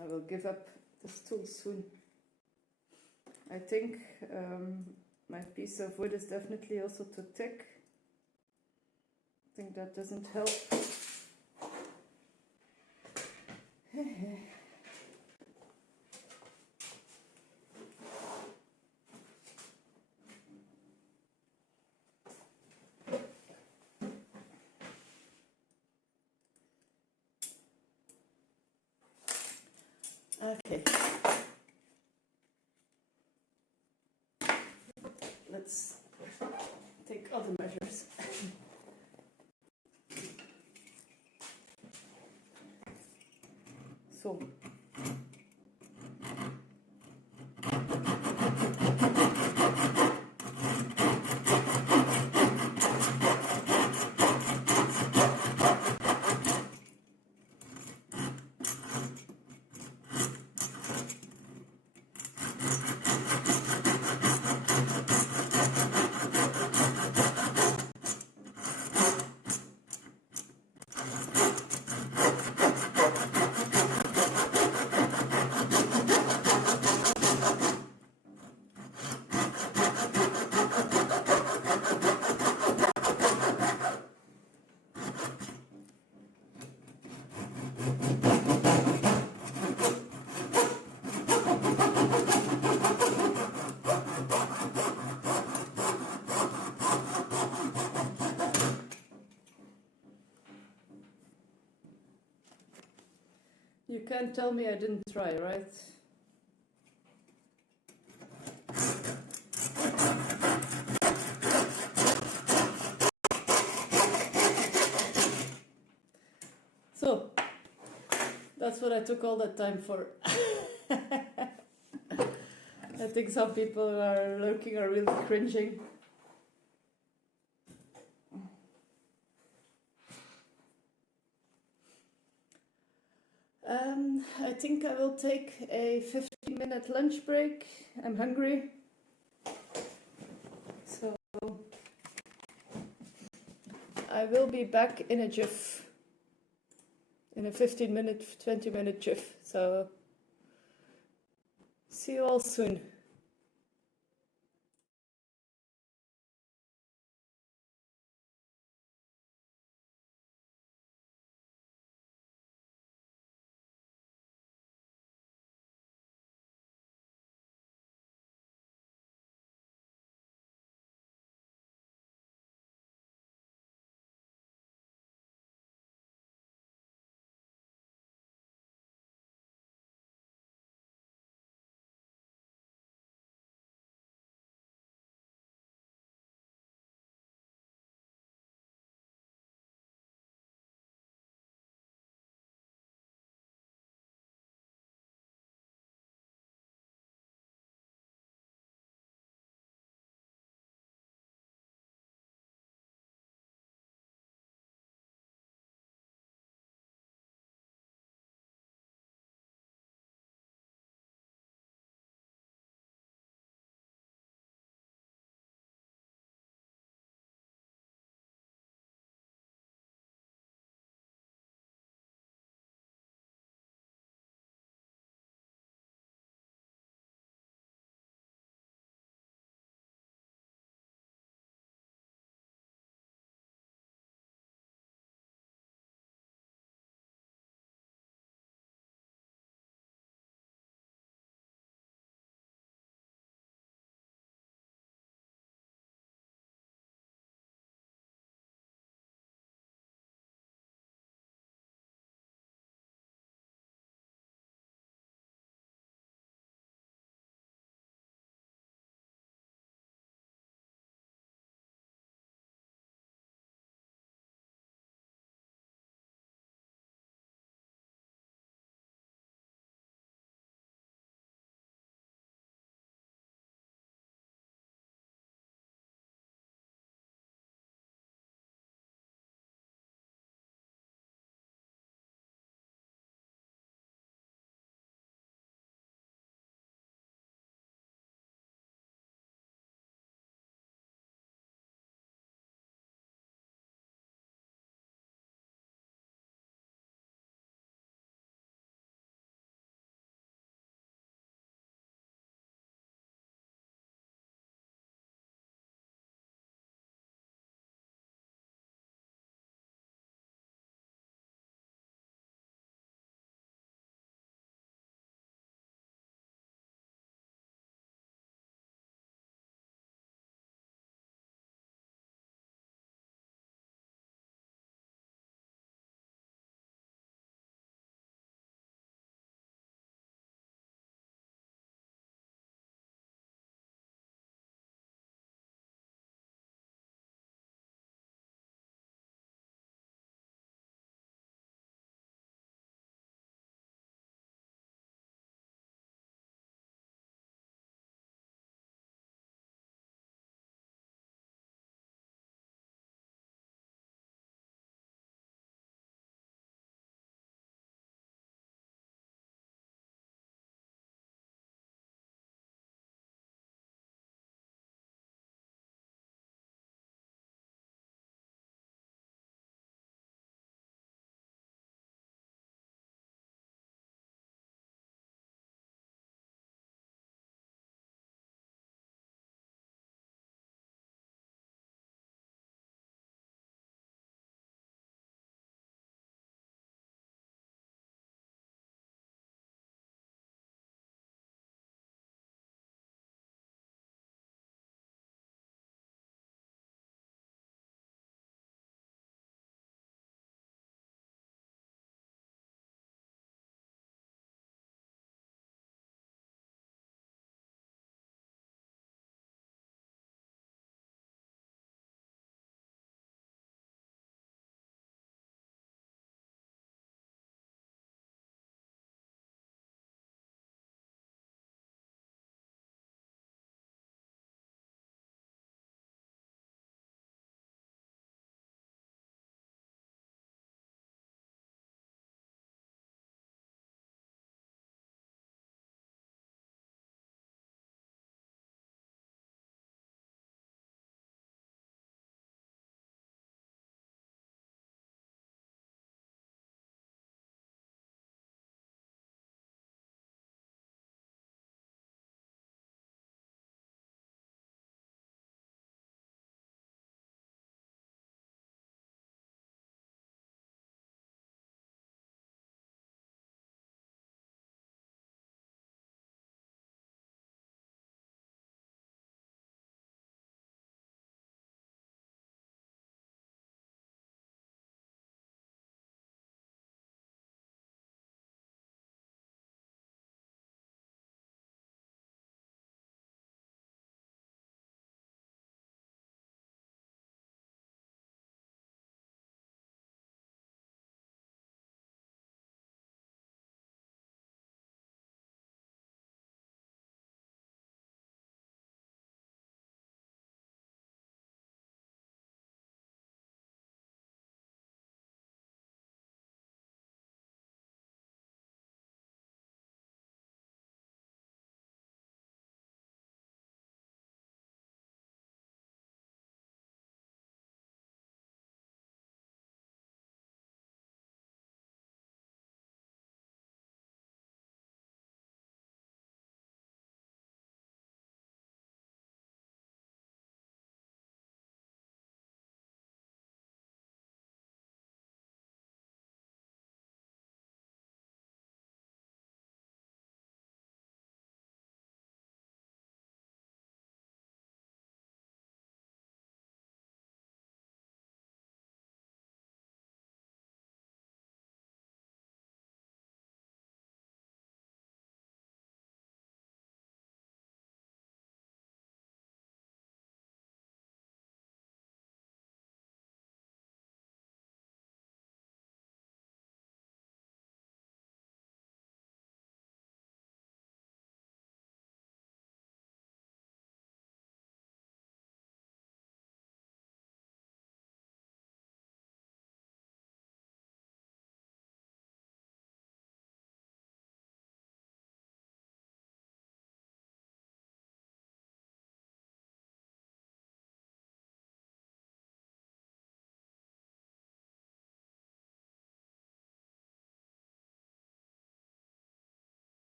I will give up this tool soon. I think my piece of wood is definitely also too thick. I think that doesn't help. Okay. Let's take other measures. So. You can't tell me I didn't try, right? So, that's what I took all that time for. I think some people who are looking are really cringing. I think I will take a 15-minute lunch break. I'm hungry. So I will be back in a jiff. In a 15-minute, 20-minute jiff. So see you all soon.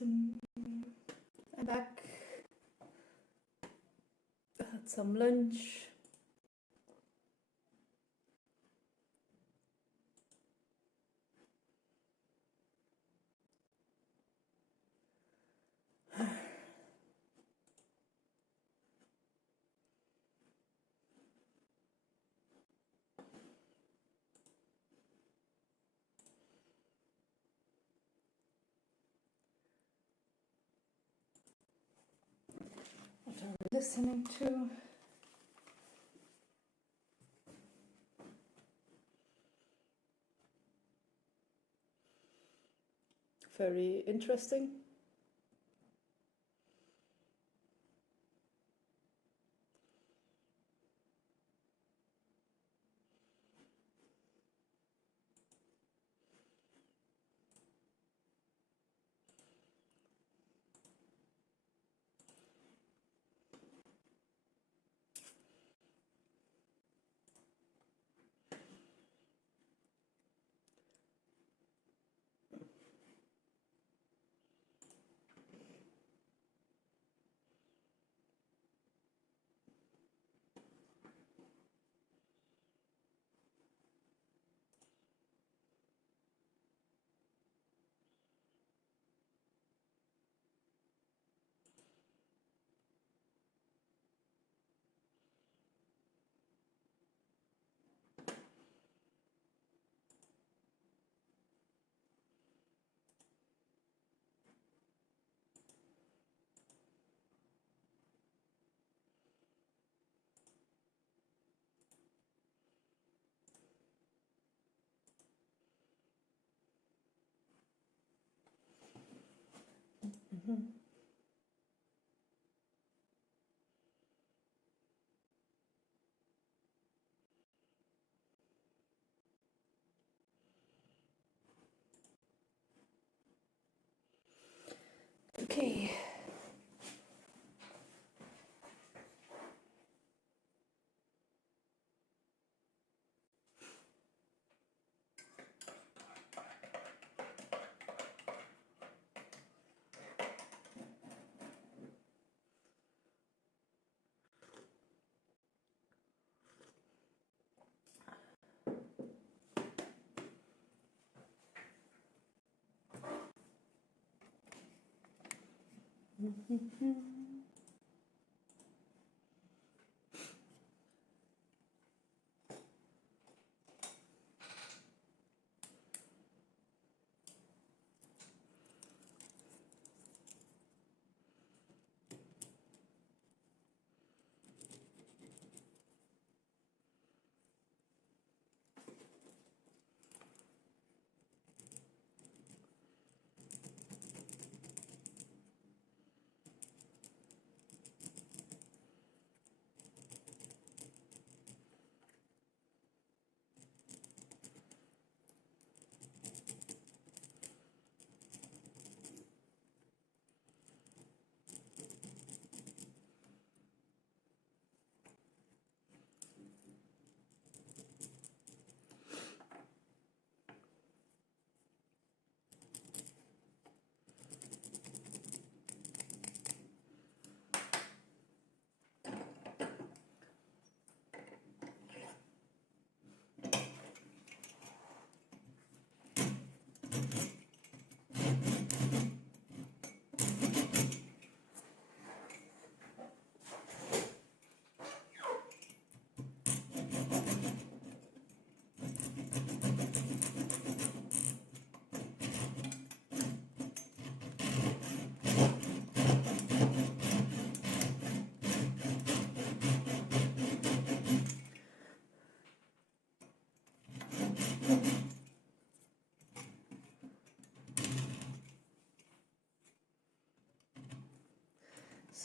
I'm back. I had some lunch. What are we listening to? Very interesting. Okay.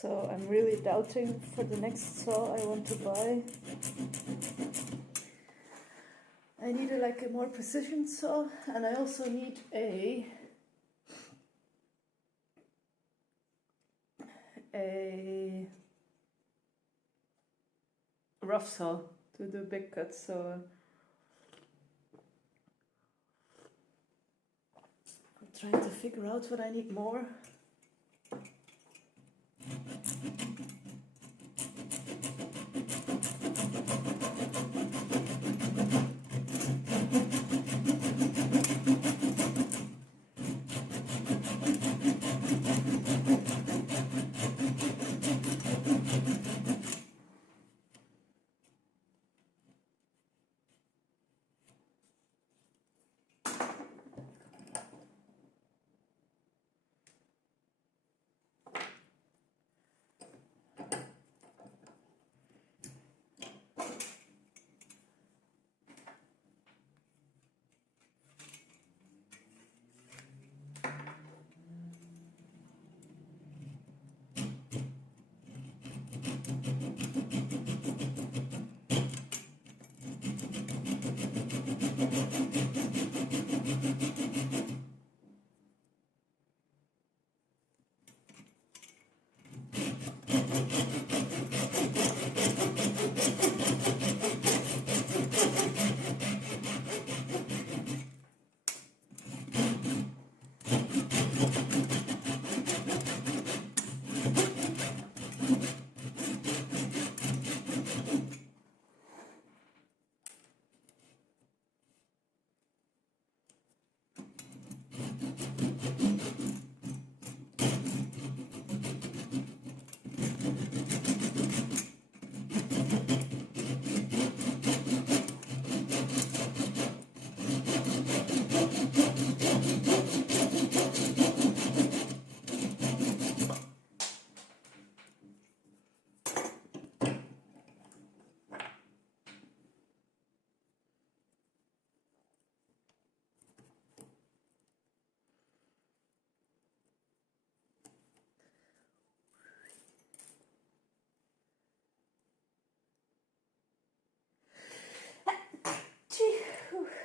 So I'm really doubting for the next saw I want to buy. I need like a more precision saw, and I also need a rough saw to do big cuts. So I'm trying to figure out what I need more.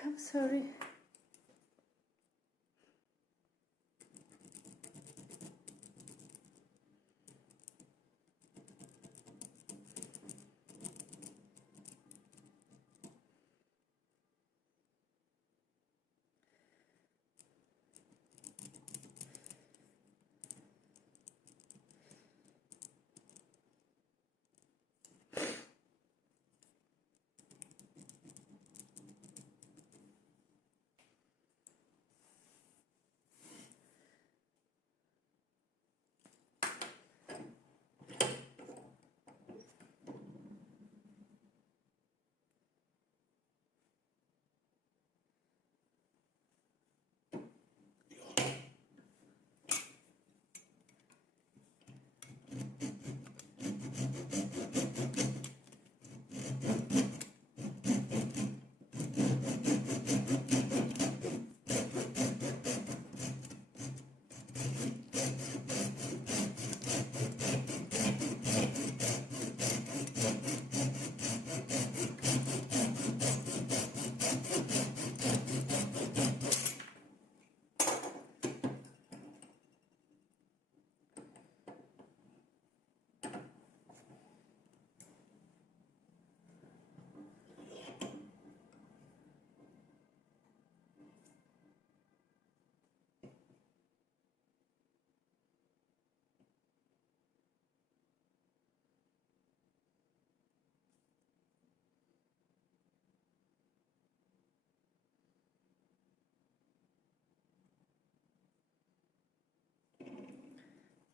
I'm sorry.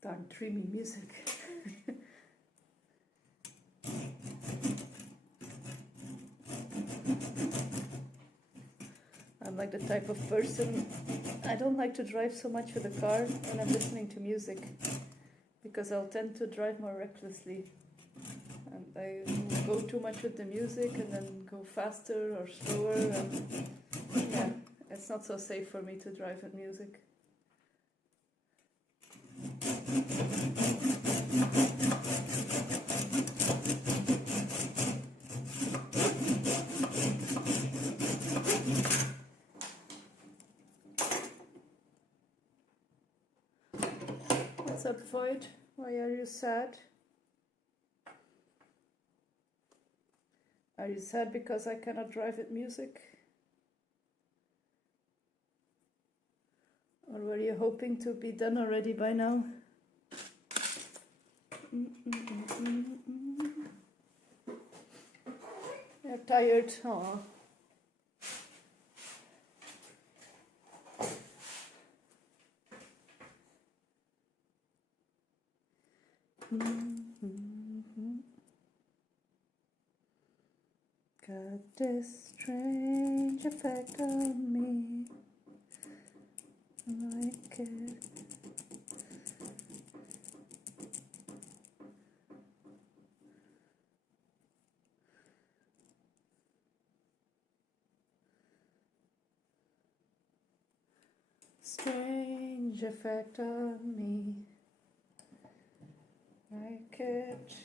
Darn dreamy music. I'm like the type of person, I don't like to drive so much with a car when I'm listening to music, because I'll tend to drive more recklessly. And I go too much with the music and then go faster or slower, and yeah, it's not so safe for me to drive with music. What's up, Void? Why are you sad? Are you sad because I cannot drive with music? Or were you hoping to be done already by now? You're tired, huh? Got this strange effect on me. Like it. Strange effect on me. Like it.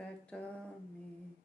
effect on me.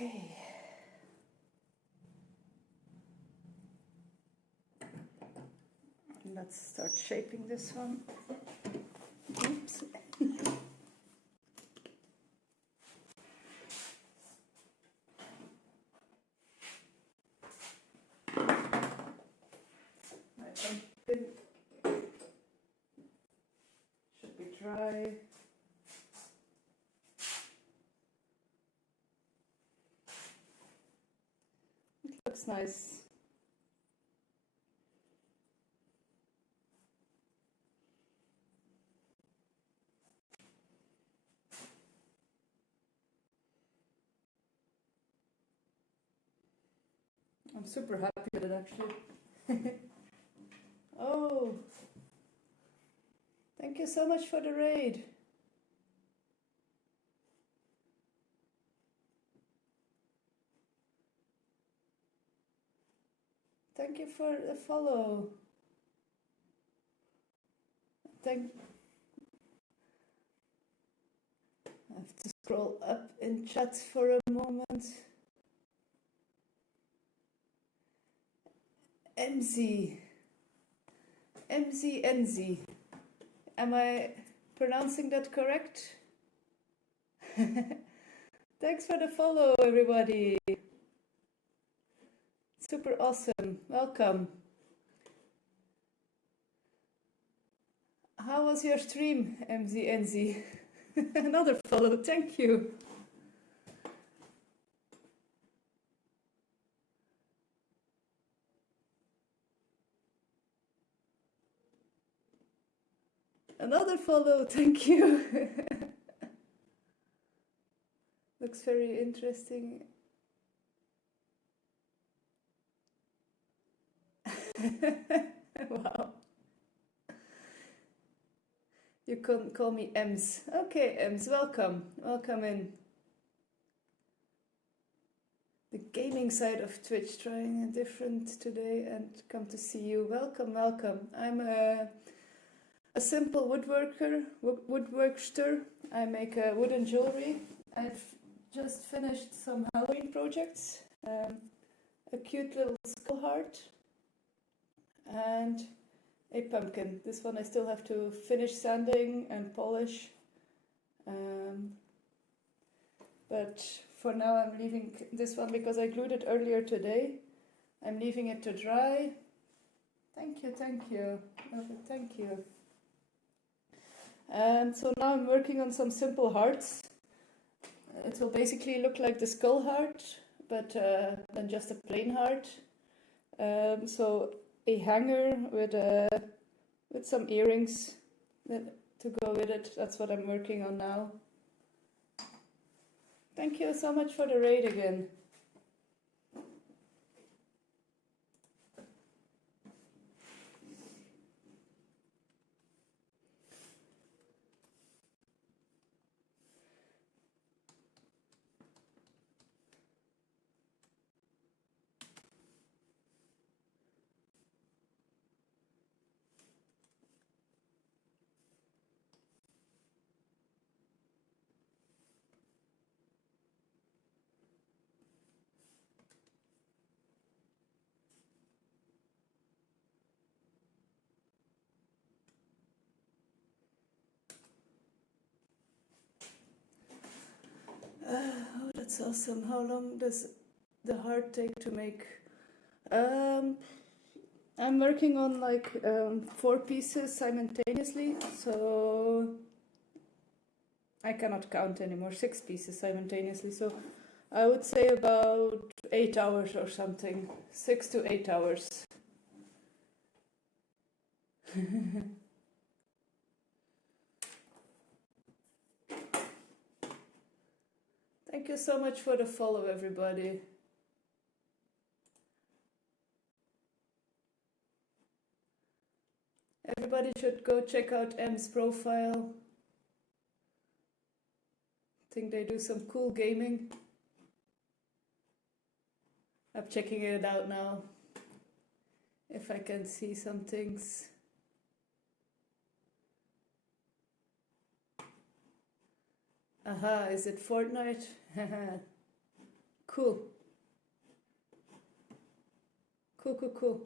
Okay. Let's start shaping this one. Oops. My pumpkin should be dry. It looks nice. I'm super happy with it actually. Oh, thank you so much for the raid. Thank you for the follow. I have to scroll up in chat for a moment. MZNZ. Am I pronouncing that correct? Thanks for the follow, everybody. Super awesome. Welcome. How was your stream, MZNZ? Another follow. Thank you. Another follow, thank you. Looks very interesting. Wow. You can call me Ems. Okay, Ems, welcome. Welcome in. The gaming side of Twitch, trying a different today and come to see you. Welcome, welcome. I'm a simple woodworkster. I make wooden jewelry. I've just finished some Halloween projects. A cute little skull heart and a pumpkin. This one I still have to finish sanding and polish. But for now I'm leaving this one because I glued it earlier today. I'm leaving it to dry. Thank you, thank you. Thank you. And so now I'm working on some simple hearts. It will basically look like the skull heart, but then just a plain heart. So a hanger with some earrings to go with it. That's what I'm working on now. Thank you so much for the raid again. Oh, that's awesome. How long does the heart take to make? I'm working on like 4 pieces simultaneously, so I cannot count anymore. 6 pieces simultaneously, so I would say about 8 hours or something. 6 to 8 hours. Thank you so much for the follow, everybody. Everybody should go check out M's profile. I think they do some cool gaming. I'm checking it out now. If I can see some things. Aha, is it Fortnite? Cool. Cool, cool, cool.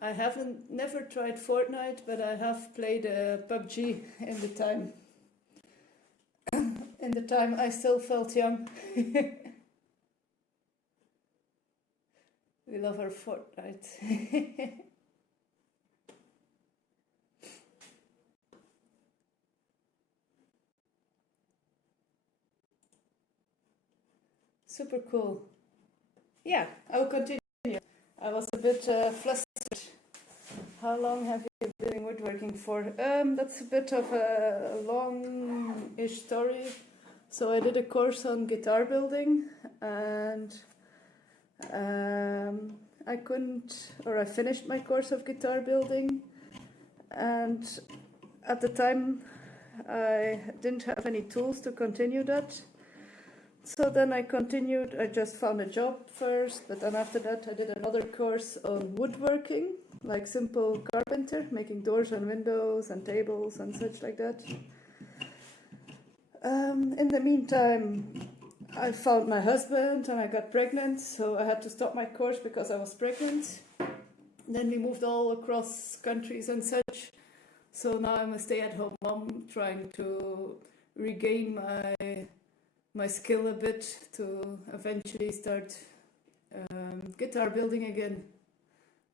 I haven't never tried Fortnite, but I have played PUBG in the time. In the time I still felt young. We love our Fortnite. Super cool. Yeah, I will continue. I was a bit flustered. How long have you been doing woodworking for? That's a bit of a long-ish story. So I did a course on guitar building, and I finished my course of guitar building, and at the time I didn't have any tools to continue that. So then I continued. I just found a job first, but then after that I did another course on woodworking, like simple carpenter, making doors and windows and tables and such like that. In the meantime, I found my husband and I got pregnant, so I had to stop my course because I was pregnant. Then we moved all across countries and such. So now I'm a stay-at-home mom trying to regain my skill a bit to eventually start guitar building again.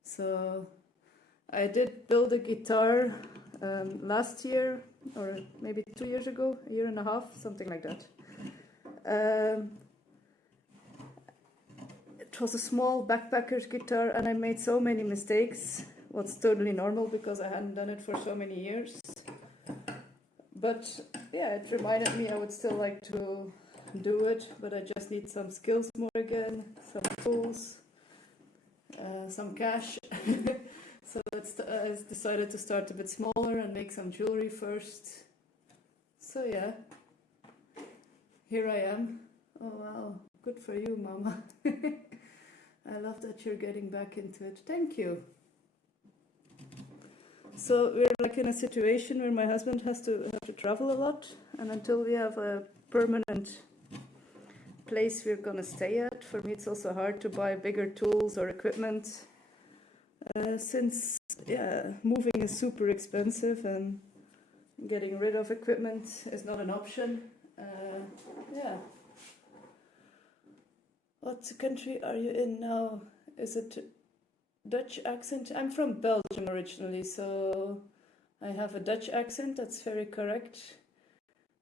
So I did build a guitar last year, or maybe 2 years ago, a year and a half, something like that. It was a small backpacker's guitar, and I made so many mistakes. What's totally normal because I hadn't done it for so many years. But yeah, it reminded me I would still like to do it, but I just need some skills more again, some tools, some cash. So I decided to start a bit smaller and make some jewelry first. So yeah, here I am. Oh wow, good for you, Mama. I love that you're getting back into it. Thank you. So we're like in a situation where my husband have to travel a lot, and until we have a permanent place we're gonna stay at, for me it's also hard to buy bigger tools or equipment, since moving is super expensive and getting rid of equipment is not an option. What country are you in now? Is it Dutch accent? I'm from Belgium originally, so I have a Dutch accent, that's very correct.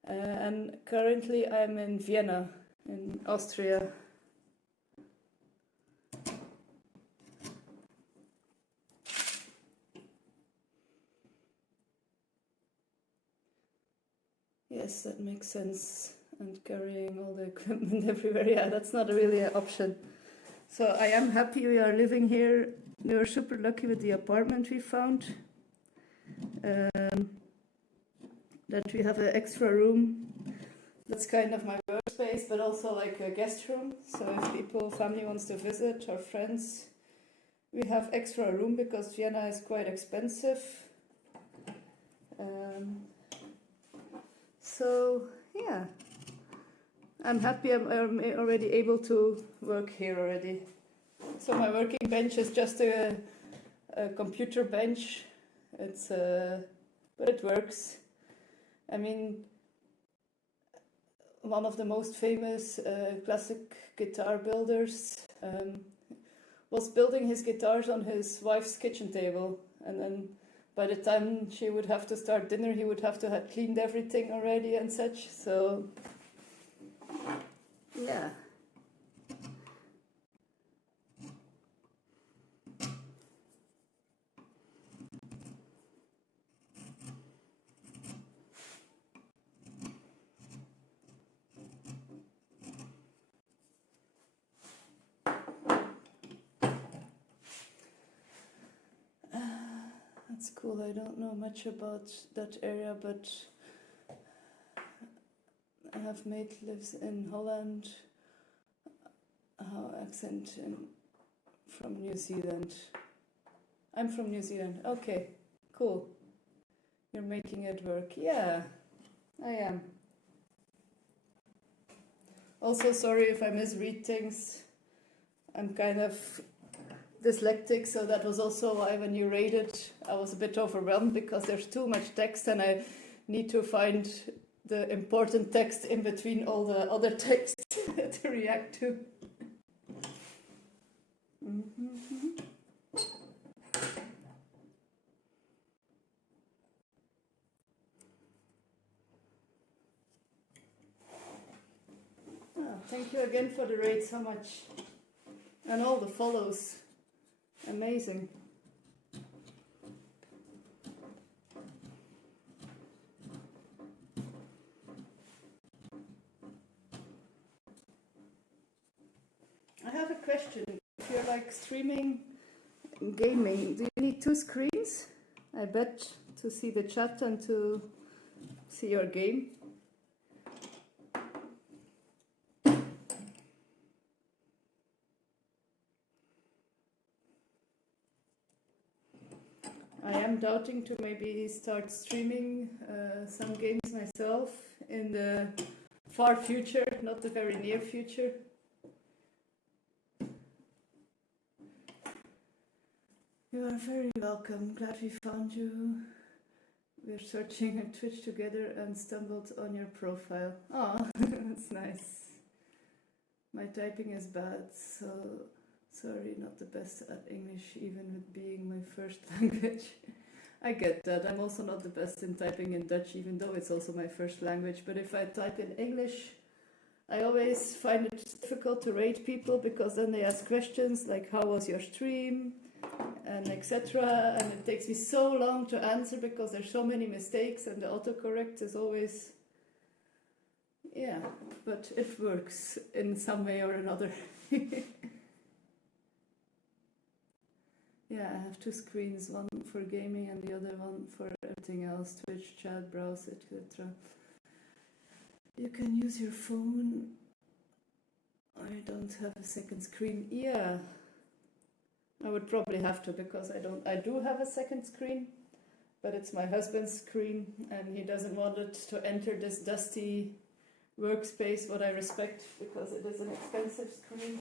And currently I'm in Vienna, in Austria. Yes, that makes sense. And carrying all the equipment everywhere, yeah, that's not really an option. So I am happy we are living here. We were super lucky with the apartment we found. That we have an extra room. That's kind of my workspace, but also like a guest room. So if family wants to visit, or friends, we have extra room because Vienna is quite expensive. So yeah, I'm happy I'm already able to work here already. So my working bench is just a computer bench. It's but it works. I mean, one of the most famous classic guitar builders was building his guitars on his wife's kitchen table, and then by the time she would have to start dinner, he would have to have cleaned everything already and such. So yeah. That's cool. I don't know much about that area, but I have mate lives in Holland. Accent from New Zealand. I'm from New Zealand. Okay, cool. You're making it work. Yeah, I am. Also, sorry if I misread things. I'm kind of dyslexic, so that was also why when you read it, I was a bit overwhelmed because there's too much text and I need to find the important text in between all the other text to react to. Thank you again for the raid so much. And all the follows. Amazing. I have a question. If you're like streaming gaming, do you need 2 screens? I bet, to see the chat and to see your game. I am doubting to maybe start streaming some games myself in the far future, not the very near future. You are very welcome. Glad we found you. We're searching on Twitch together and stumbled on your profile. Oh, that's nice. My typing is bad, so sorry, not the best at English, even with being my first language. I get that. I'm also not the best in typing in Dutch, even though it's also my first language. But if I type in English, I always find it difficult to rate people because then they ask questions like, how was your stream? And etc. And it takes me so long to answer because there's so many mistakes and the autocorrect is always, yeah, but it works in some way or another. Yeah, I have 2 screens, one for gaming and the other one for everything else, Twitch, chat, browse, etc. You can use your phone. I don't have a second screen. Yeah, I would probably have to because I do have a second screen, but it's my husband's screen and he doesn't want it to enter this dusty workspace, what I respect because it is an expensive screen.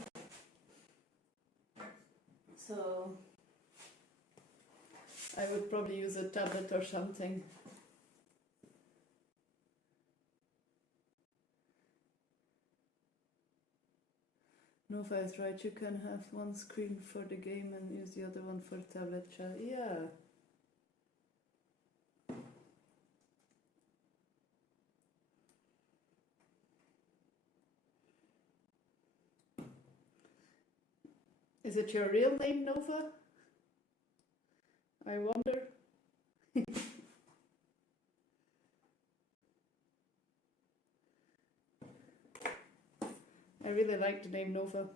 So I would probably use a tablet or something. Nova is right, you can have one screen for the game and use the other one for tablet chat. Yeah. Is it your real name, Nova? I wonder. I really like the name Nova.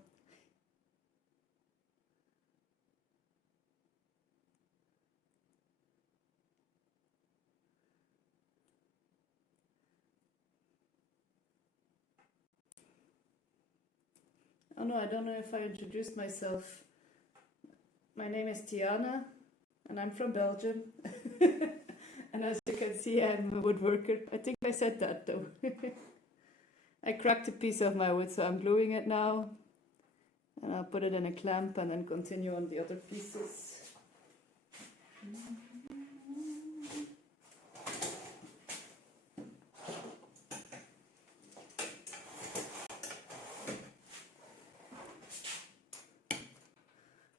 Oh no, I don't know if I introduced myself. My name is Tiana and I'm from Belgium. And as you can see, I'm a woodworker. I think I said that though. I cracked a piece of my wood, so I'm gluing it now. And I'll put it in a clamp and then continue on the other pieces.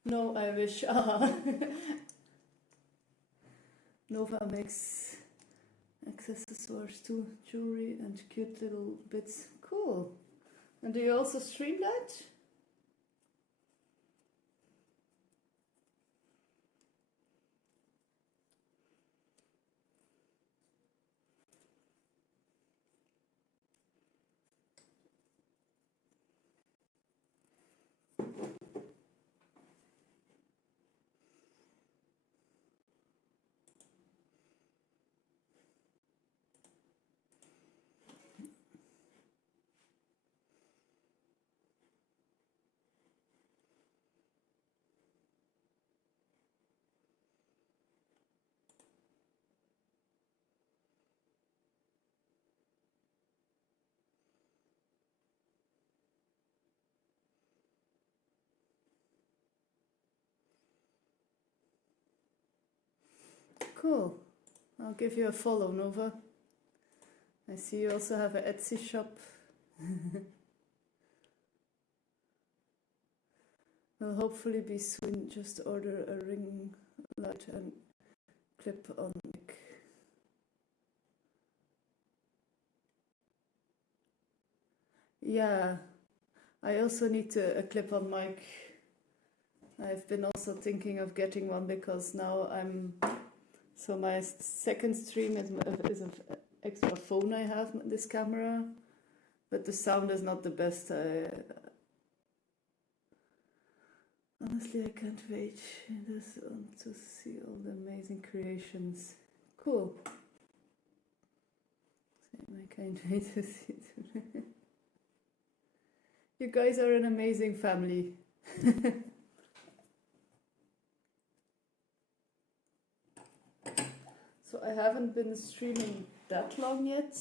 No, I wish. Nova makes accessories too, jewelry and cute little bits. Cool. And do you also stream that? Cool. I'll give you a follow, Nova. I see you also have an Etsy shop. Will hopefully be soon. Just order a ring light and clip on mic. Yeah, I also need a clip on mic. I've been also thinking of getting one because now so my second stream is an extra phone I have, this camera, but the sound is not the best. Honestly, I can't wait to see all the amazing creations. Cool. I can't wait to see it. You guys are an amazing family. So I haven't been streaming that long yet.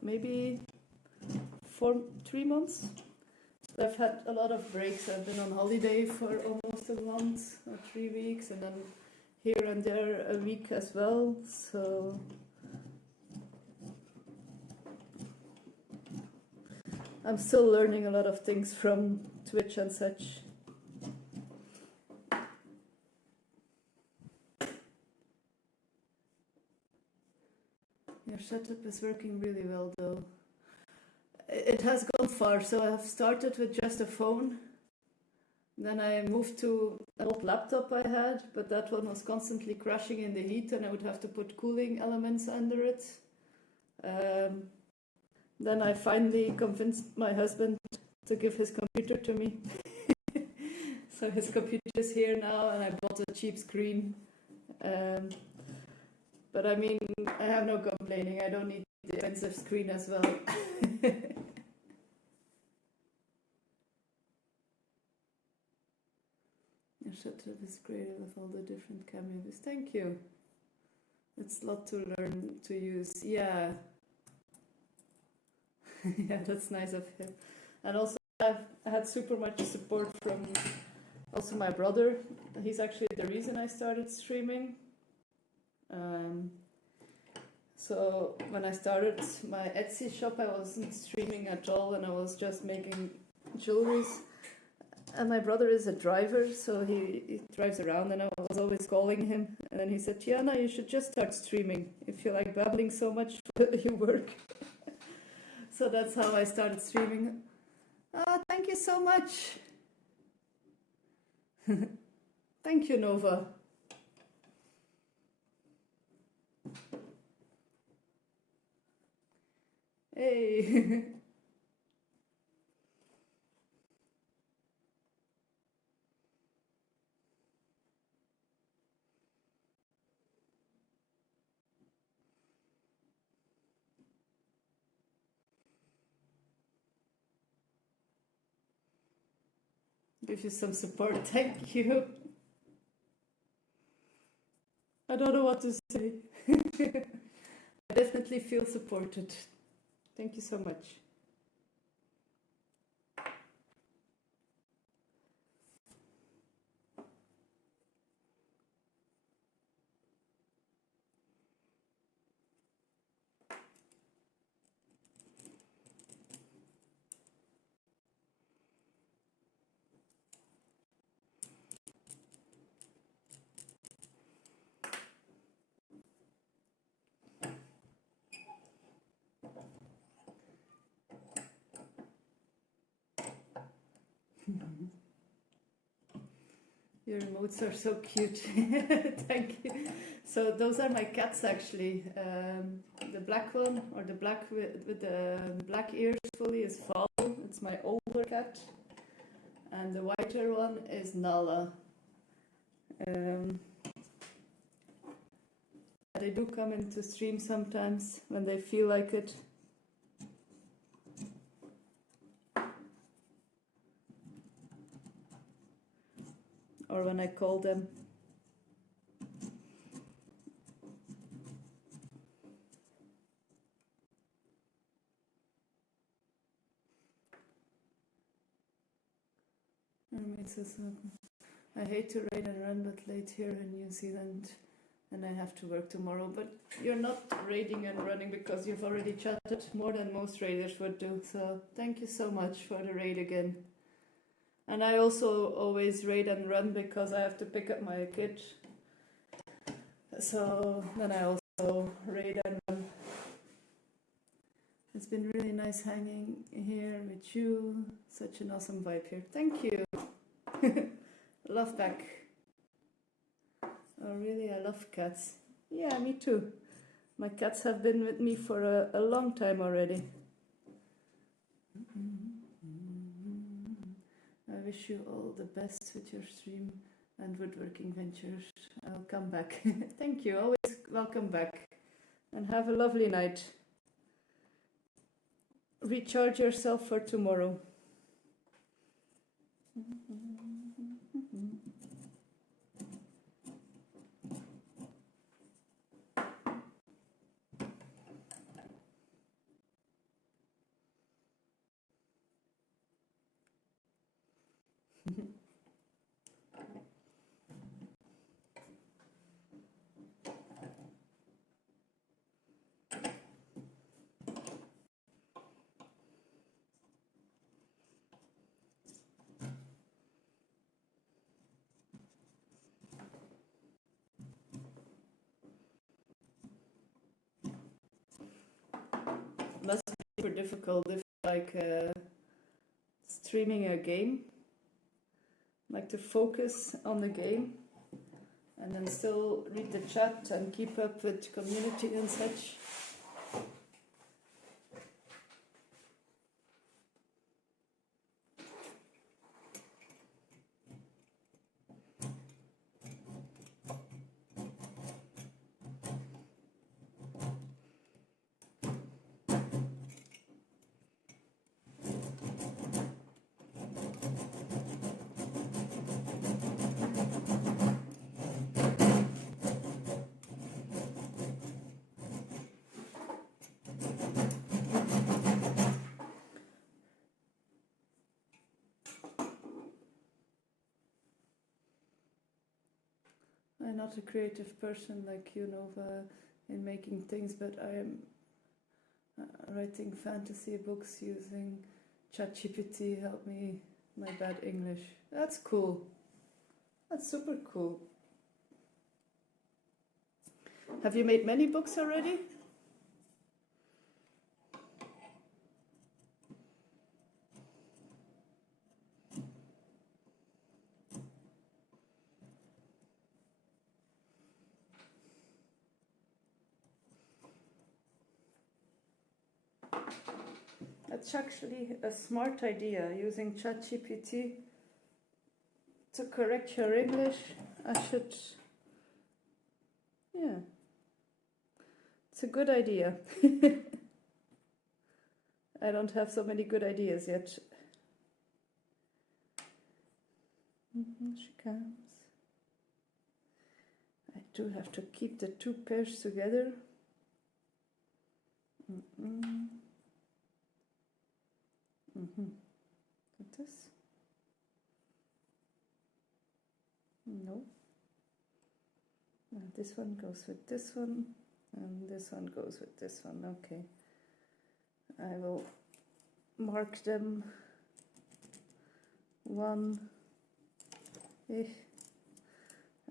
Maybe 3 months. I've had a lot of breaks. I've been on holiday for almost a month or 3 weeks, and then here and there a week as well. So I'm still learning a lot of things from Twitch and such. Your setup is working really well though. It has gone far, so I have started with just a phone. Then I moved to an old laptop I had, but that one was constantly crashing in the heat and I would have to put cooling elements under it. Then I finally convinced my husband to give his computer to me. So his computer is here now and I bought a cheap screen. But I mean, I have no complaining. I don't need the expensive screen as well. Your setup is great with all the different cameras. Thank you. It's a lot to learn to use. Yeah. Yeah, that's nice of him. And also, I had super much support from also my brother. He's actually the reason I started streaming. So when I started my Etsy shop, I wasn't streaming at all, and I was just making jewelries. And my brother is a driver, so he drives around, and I was always calling him. And then he said, Tiana, you should just start streaming. If you like babbling so much for your work. So that's how I started streaming. Thank you so much. Thank you, Nova. Hey. Give you some support. Thank you. I don't know what to say. I definitely feel supported. Thank you so much. Your emotes are so cute. Thank you. So those are my cats actually. The black one, or the black with the black ears fully, is Val. It's my older cat. And the whiter one is Nala. They do come into stream sometimes when they feel like it. Or when I call them. I hate to ride and run, but late here in New Zealand, and I have to work tomorrow. But you're not raiding and running because you've already chatted more than most raiders would do. So thank you so much for the raid again. And I also always raid and run because I have to pick up my kid. So then I also raid and run. It's been really nice hanging here with you. Such an awesome vibe here. Thank you. Love back. Oh really, I love cats. Yeah, me too. My cats have been with me for a long time already. I wish you all the best with your stream and woodworking ventures. I'll come back. Thank you. Always welcome back. And have a lovely night. Recharge yourself for tomorrow. Must be super difficult if like streaming a game, like to focus on the game and then still read the chat and keep up with community and such. I'm not a creative person like you, Nova, in making things, but I am writing fantasy books using ChatGPT. Help me, my bad English. That's cool. That's super cool. Have you made many books already? That's actually a smart idea, using ChatGPT to correct your English. I should... Yeah. It's a good idea. I don't have so many good ideas yet. She comes. I do have to keep the two pairs together. Like this? No. This one goes with this one, and this one goes with this one. Okay. I will mark them one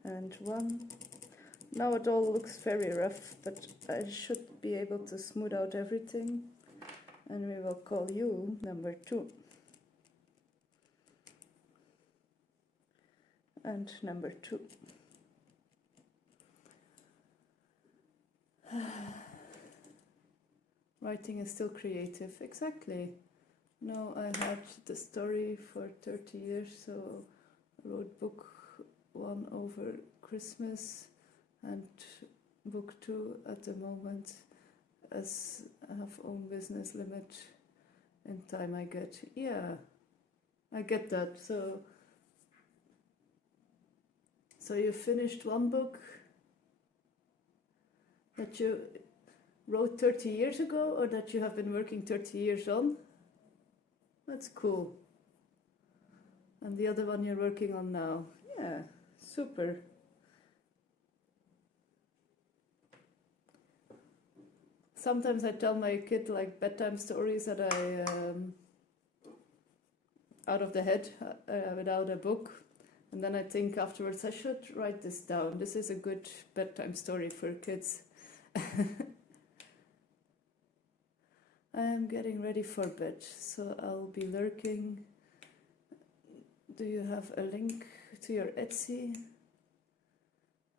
and one. Now it all looks very rough, but I should be able to smooth out everything. And we will call you number 2. And number 2. Writing is still creative, exactly. No, I had the story for 30 years, so I wrote book 1 over Christmas and book 2 at the moment, as I have own business limit in time I get. Yeah, I get that. So you finished one book that you wrote 30 years ago, or that you have been working 30 years on? That's cool. And the other one you're working on now. Yeah, super. Sometimes I tell my kid like bedtime stories that I out of the head without a book, and then I think afterwards I should write this down. This is a good bedtime story for kids. I am getting ready for bed, so I'll be lurking. Do you have a link to your Etsy?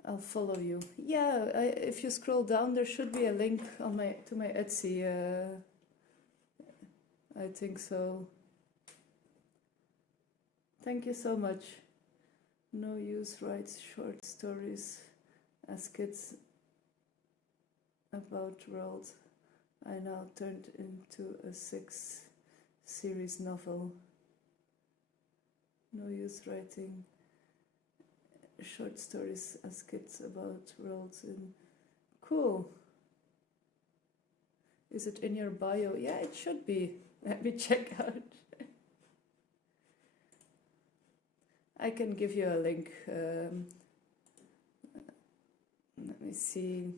I'll follow you. Yeah, if you scroll down, there should be a link on to my Etsy. I think so. Thank you so much. No use writes short stories as kids about world. I now turned into a 6-series novel. No use writing short stories as kids about worlds in... Cool. Is it in your bio? Yeah, it should be. Let me check out. I can give you a link. Let me see.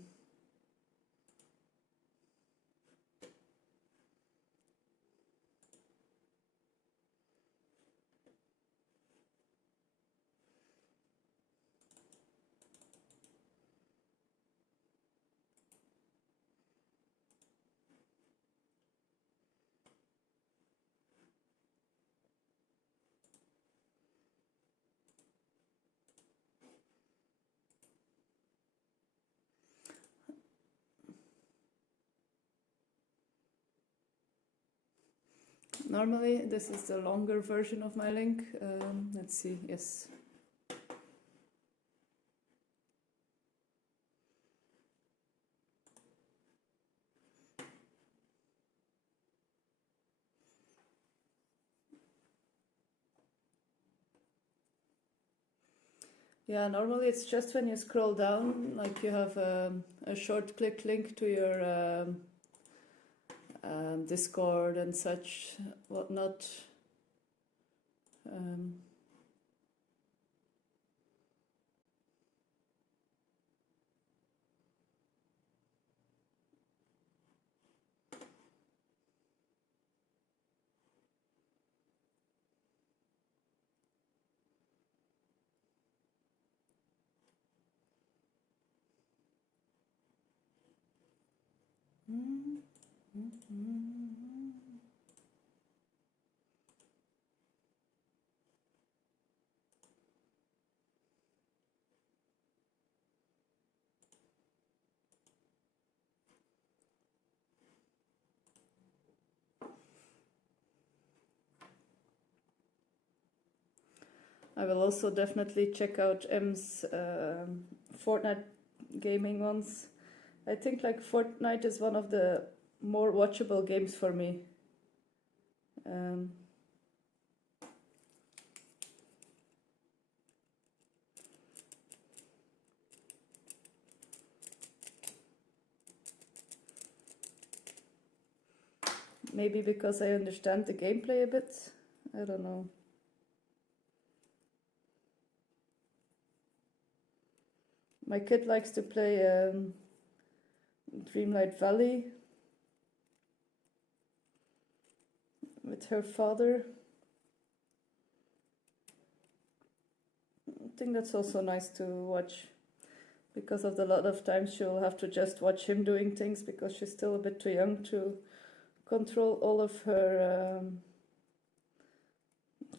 Normally, this is the longer version of my link. Let's see, yes. Yeah, normally it's just when you scroll down, like you have a short click link to your Discord and such, whatnot. I will also definitely check out M's Fortnite gaming ones. I think like Fortnite is one of the more watchable games for me. Maybe because I understand the gameplay a bit. I don't know. My kid likes to play Dreamlight Valley with her father. I think that's also nice to watch, because of the lot of times she'll have to just watch him doing things because she's still a bit too young to control all of her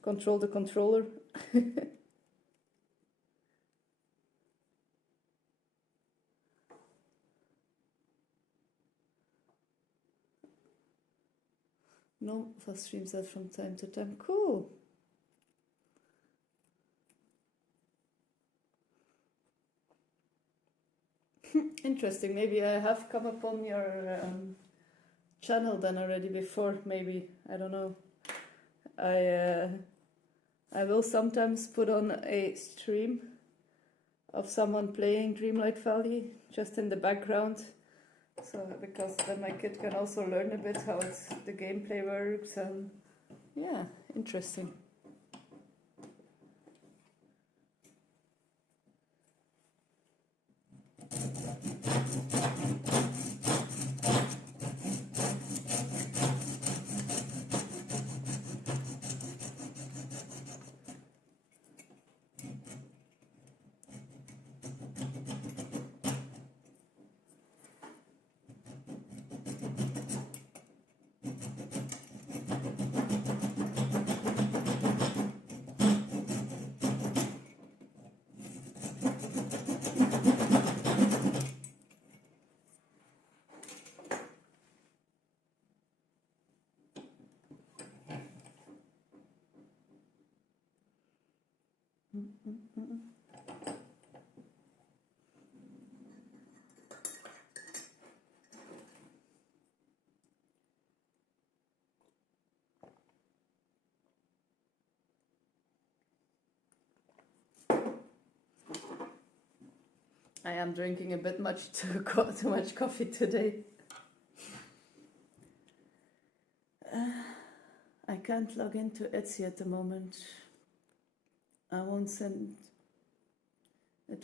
control the controller. No, fast streams that from time to time. Cool. Interesting. Maybe I have come upon your channel then already before. Maybe, I don't know. I will sometimes put on a stream of someone playing Dreamlight Valley just in the background. So, because then my kid can also learn a bit how the gameplay works, and yeah, interesting. I am drinking a bit too much coffee today. I can't log into Etsy at the moment. It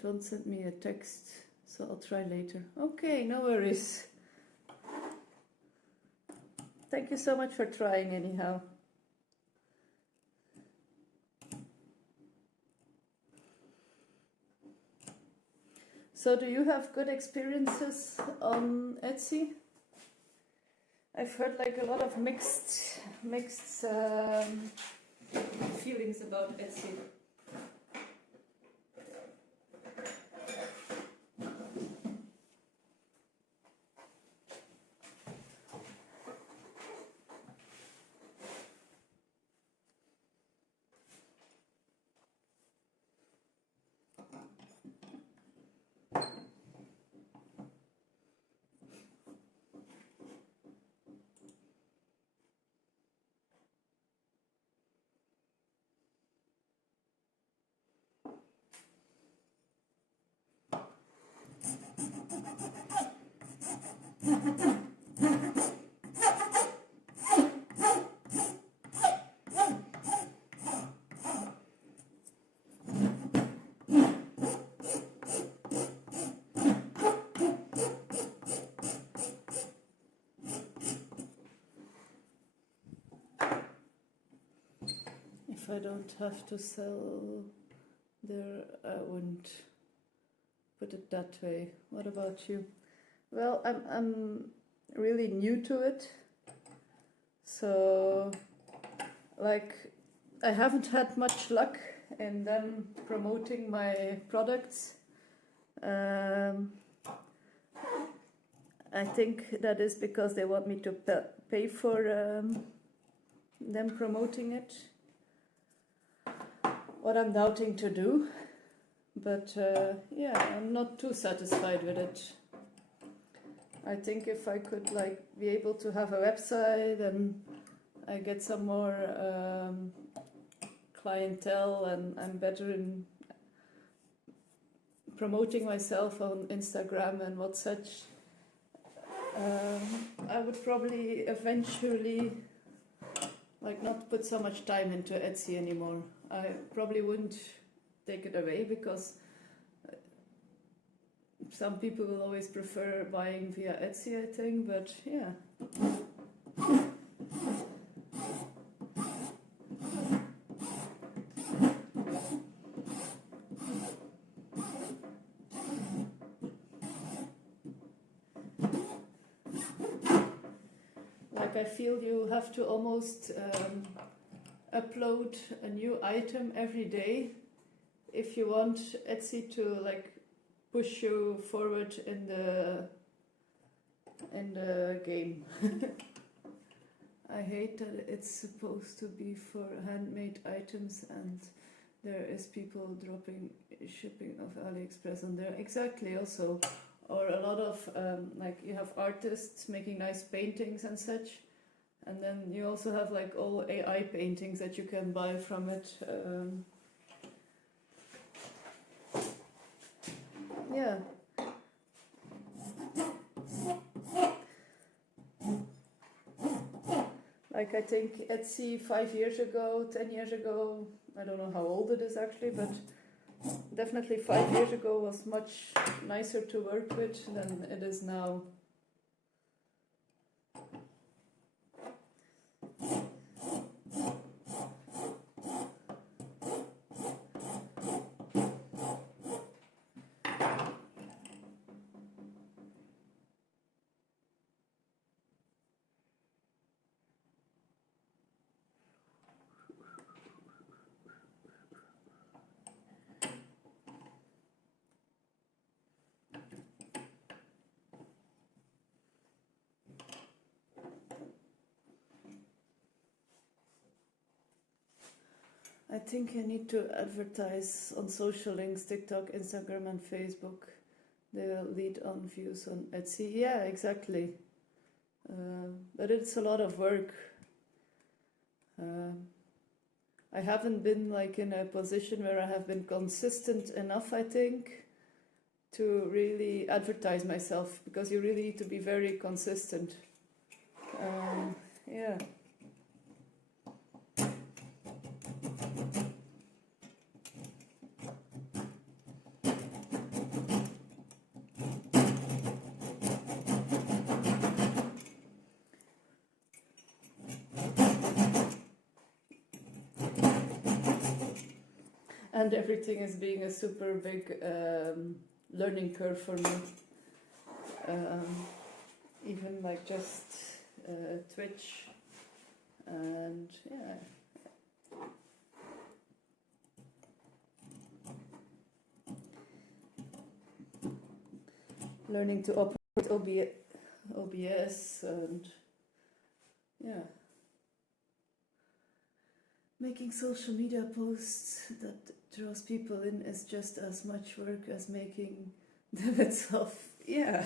won't send me a text, so I'll try later. Okay, no worries. Thank you so much for trying anyhow. So do you have good experiences on Etsy? I've heard like a lot of mixed feelings about Etsy. If I don't have to sell there, I wouldn't put it that way. What about you? Well, I'm really new to it, so like I haven't had much luck in them promoting my products. I think that is because they want me to pay for them promoting it. What I'm doubting to do, but yeah, I'm not too satisfied with it. I think if I could like be able to have a website and I get some more clientele and I'm better in promoting myself on Instagram and what such, I would probably eventually like not put so much time into Etsy anymore. I probably wouldn't take it away because some people will always prefer buying via Etsy, I think, but yeah. Like I feel you have to almost upload a new item every day if you want Etsy to like push you forward in the game. I hate that it's supposed to be for handmade items and there is people dropping shipping of AliExpress on there. Exactly, also. Or a lot of like you have artists making nice paintings and such, and then you also have like all AI paintings that you can buy from it. Yeah. Like I think Etsy 5 years ago, 10 years ago, I don't know how old it is actually, but definitely 5 years ago was much nicer to work with than it is now. I think I need to advertise on social links, TikTok, Instagram, and Facebook. They will lead on views on Etsy. Yeah, exactly. But it's a lot of work. I haven't been like in a position where I have been consistent enough, I think, to really advertise myself, because you really need to be very consistent. Yeah. And everything is being a super big learning curve for me. Even like just Twitch, and yeah. Learning to operate OBS, and yeah. Making social media posts that draws people in is just as much work as making them itself. Yeah.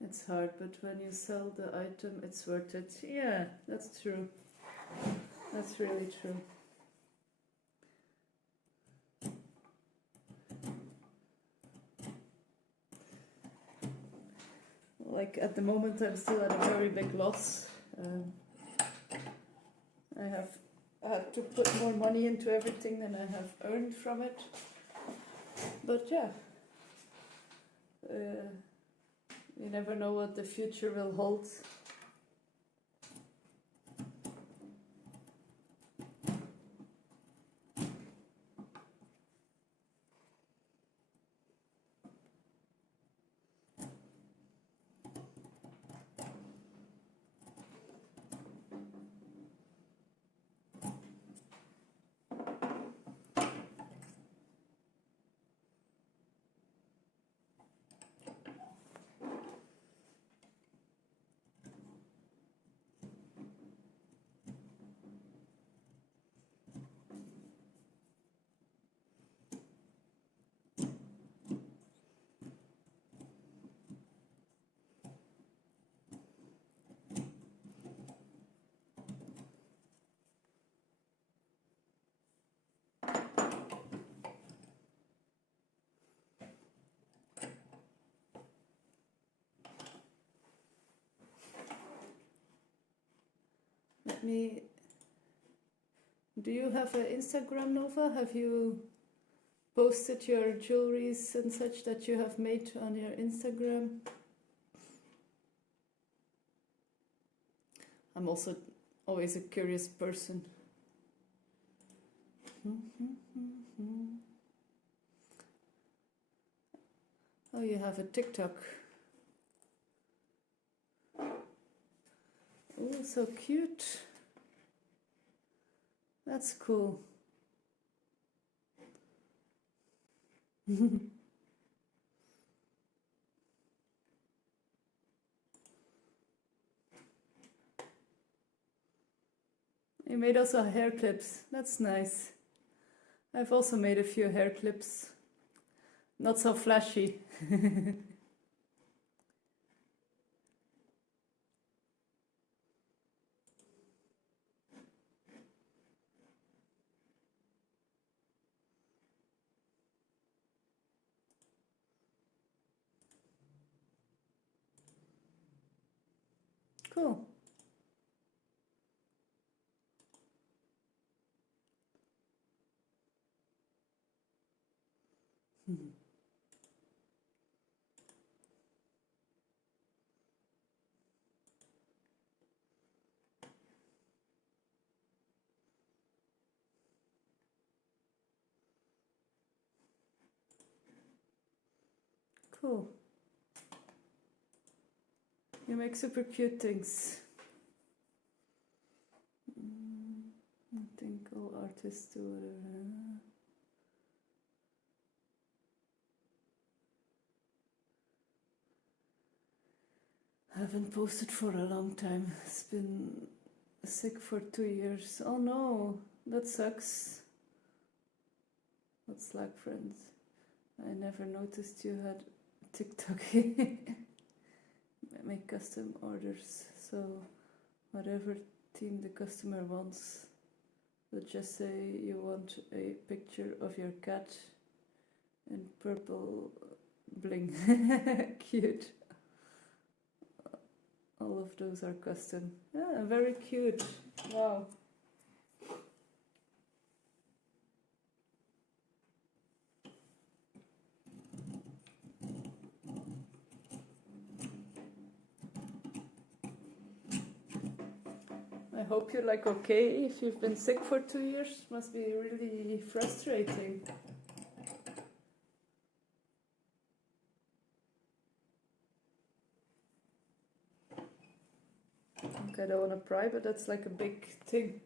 It's hard, but when you sell the item, it's worth it. Yeah, that's true. That's really true. Like at the moment, I'm still at a very big loss. I have had to put more money into everything than I have earned from it. But yeah, you never know what the future will hold. Let me. Do you have an Instagram, Nova? Have you posted your jewelries and such that you have made on your Instagram? I'm also always a curious person. Oh, you have a TikTok. Oh, so cute. That's cool. You made also hair clips. That's nice. I've also made a few hair clips. Not so flashy. Cool. You make super cute things. I think all artists do whatever. I haven't posted for a long time. It's been sick for 2 years. Oh no, that sucks. What's Slack friends? I never noticed you had TikTok. Make custom orders, so whatever theme the customer wants. So just say you want a picture of your cat in purple bling. Cute. All of those are custom. Yeah, very cute. Wow. I hope you're like okay. If you've been sick for 2 years, must be really frustrating. Okay, I don't want to pry, but that's like a big thing.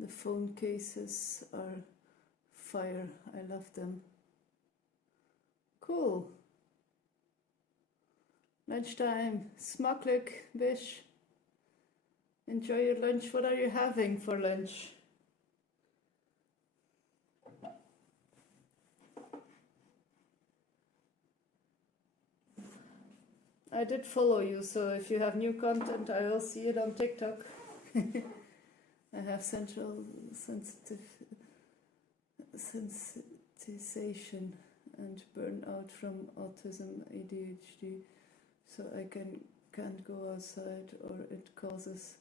The phone cases are fire. I love them. Cool. Lunchtime. Smakelijk, Bish. Enjoy your lunch. What are you having for lunch? I did follow you, so if you have new content, I will see it on TikTok. I have central sensitization and burnout from autism ADHD, so I can't go outside, or it causes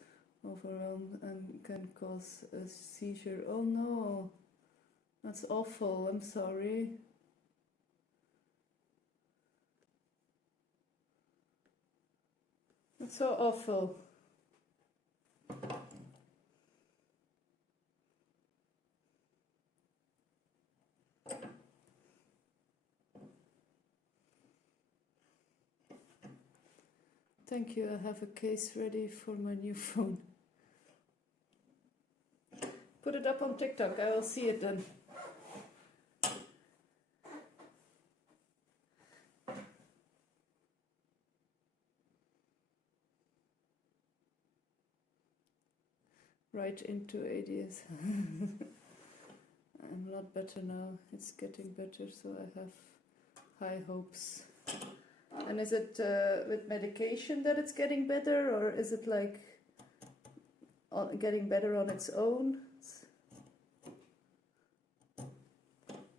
overwhelm and can cause a seizure. Oh no, that's awful. I'm sorry. That's so awful. Thank you, I have a case ready for my new phone. Put it up on TikTok, I will see it then. Right into ADS. I'm a lot better now, it's getting better, so I have high hopes. And is it with medication that it's getting better, or is it like getting better on its own?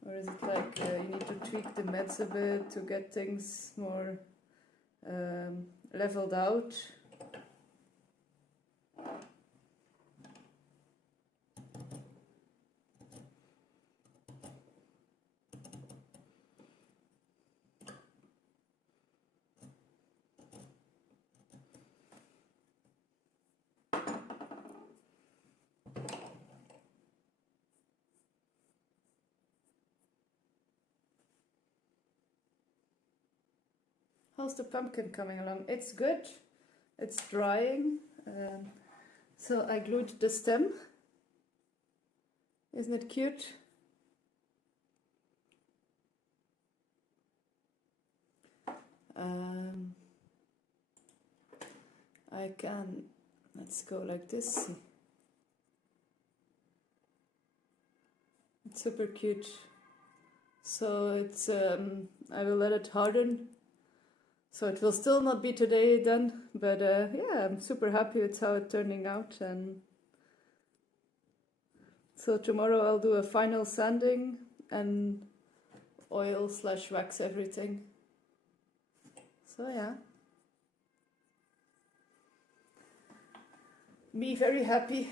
Or is it like you need to tweak the meds a bit to get things more leveled out? How's the pumpkin coming along? It's good. It's drying. So I glued the stem. Isn't it cute? I can, let's go like this. It's super cute. So it's I will let it harden. So it will still not be today done, but yeah, I'm super happy with how it's turning out. And so tomorrow I'll do a final sanding and oil/wax everything. So yeah, me very happy.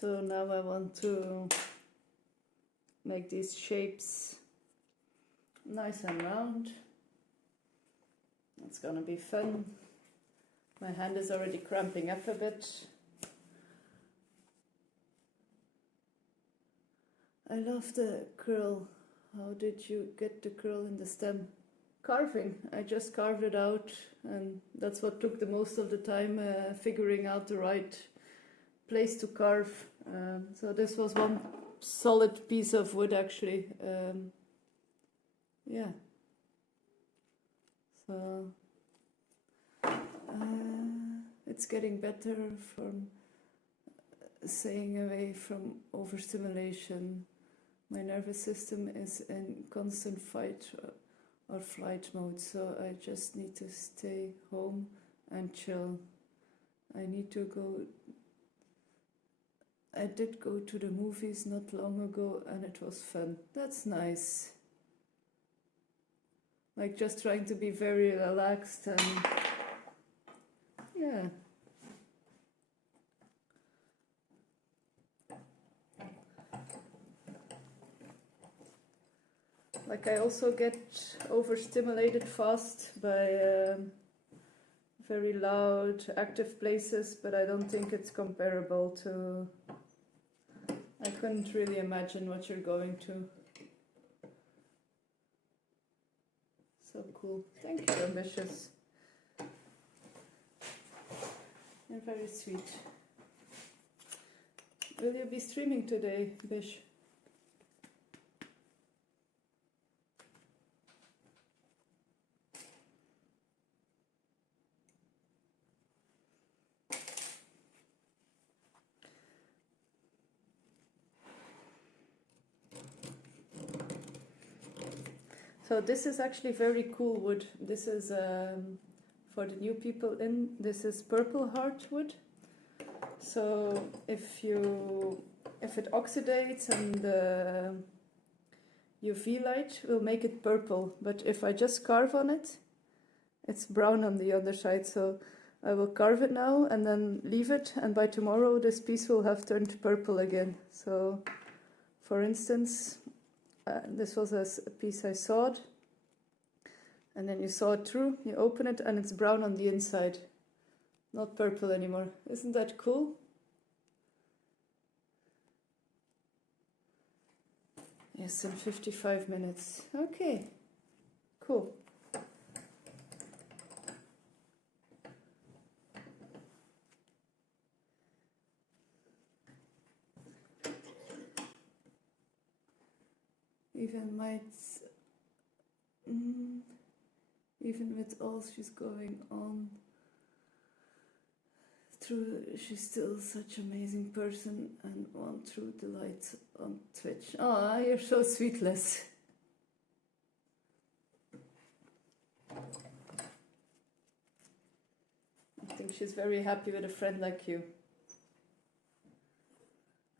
So now I want to make these shapes nice and round. It's gonna be fun. My hand is already cramping up a bit. I love the curl. How did you get the curl in the stem? Carving. I just carved it out, and that's what took the most of the time, figuring out the right place to carve. So this was one solid piece of wood actually. Yeah. So it's getting better from staying away from overstimulation. My nervous system is in constant fight or flight mode, so I just need to stay home and chill. I need to go. I did go to the movies not long ago and it was fun. That's nice. Like just trying to be very relaxed and yeah. Like I also get overstimulated fast by very loud, active places, but I don't think it's comparable to... I couldn't really imagine what you're going to. So cool. Thank you, Ambitious. You're very sweet. Will you be streaming today, Bish? So this is actually very cool wood. This is for the new people in. This is purple heartwood. So if it oxidates and the UV light will make it purple, but if I just carve on it, it's brown on the other side. So I will carve it now and then leave it, and by tomorrow this piece will have turned purple again. So for instance, this was a piece I sawed, and then you saw it through, you open it and it's brown on the inside, not purple anymore. Isn't that cool? Yes, in 55 minutes. Okay, cool. Even with all she's going on through, she's still such an amazing person and one true delight on Twitch. Oh, you're so sweet, Les. I think she's very happy with a friend like you.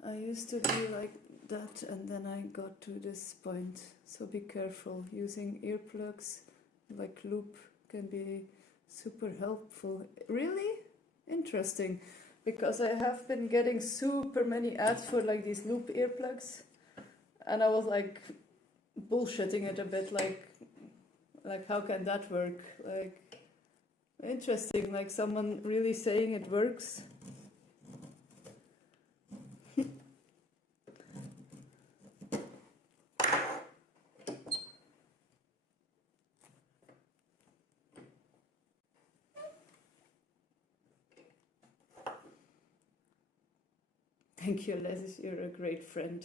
I used to be like that, and then I got to this point. So be careful. Using earplugs like loop can be super helpful. Really? Interesting. Because I have been getting super many ads for like these loop earplugs. And I was like bullshitting it a bit, like how can that work? Like, interesting, like someone really saying it works. Thank you, Les, you're a great friend.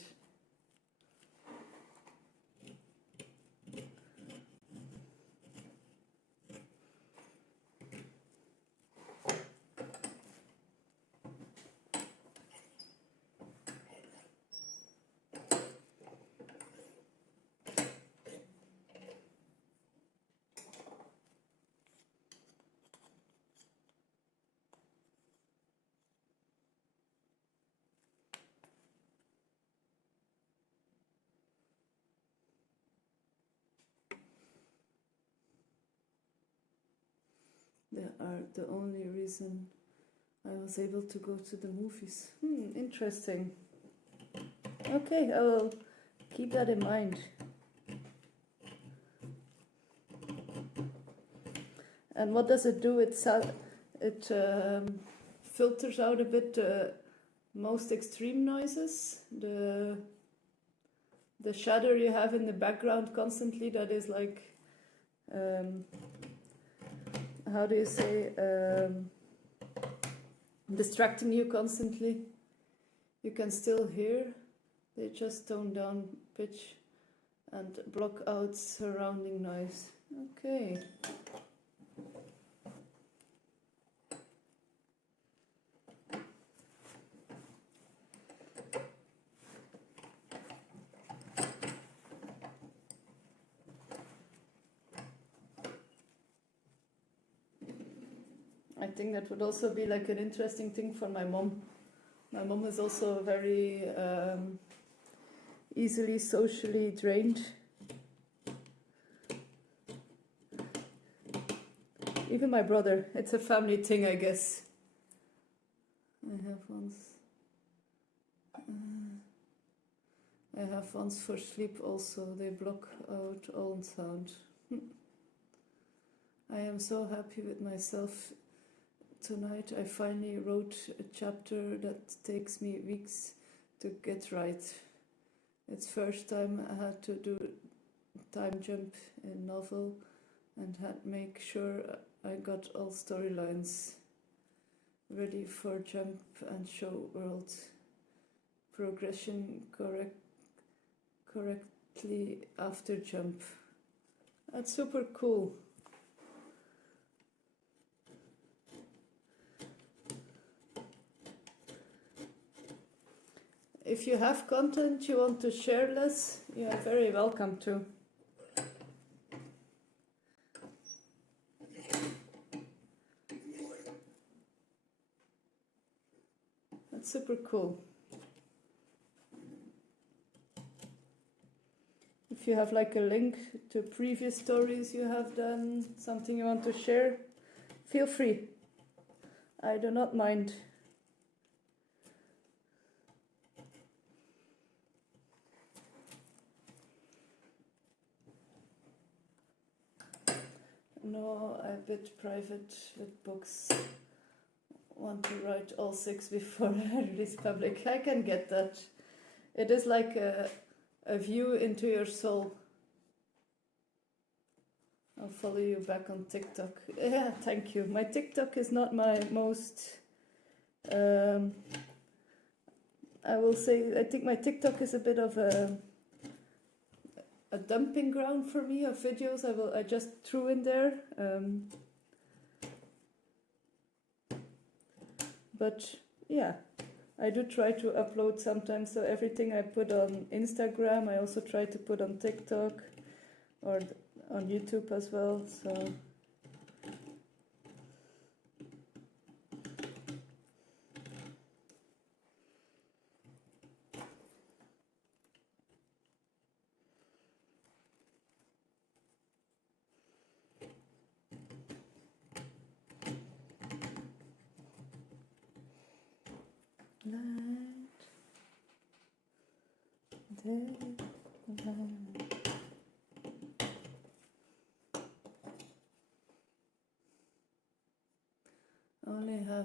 They are the only reason I was able to go to the movies. Interesting. Okay, I will keep that in mind. And what does it do? It filters out a bit the most extreme noises, the shadow you have in the background constantly that is like, how do you say, distracting you constantly. You can still hear, they just tone down pitch and block out surrounding noise. Okay. I think that would also be like an interesting thing for my mom. My mom is also very easily socially drained. Even my brother, it's a family thing, I guess. I have ones for sleep also, they block out all sound. I am so happy with myself. Tonight I finally wrote a chapter that takes me weeks to get right. It's first time I had to do time jump in novel and had make sure I got all storylines ready for jump and show world progression correctly after jump. That's super cool. If you have content you want to share, Les, you are very welcome to. That's super cool. If you have like a link to previous stories you have done, something you want to share, feel free. I do not mind. No, I'm a bit private with books. Want to write all 6 before I release public. I can get that. It is like a view into your soul. I'll follow you back on TikTok. Yeah, thank you. My TikTok is not my most... I will say, I think my TikTok is a bit of a dumping ground for me of videos I just threw in there. But yeah, I do try to upload sometimes, so everything I put on Instagram I also try to put on TikTok or on YouTube as well, so... Light, day, light.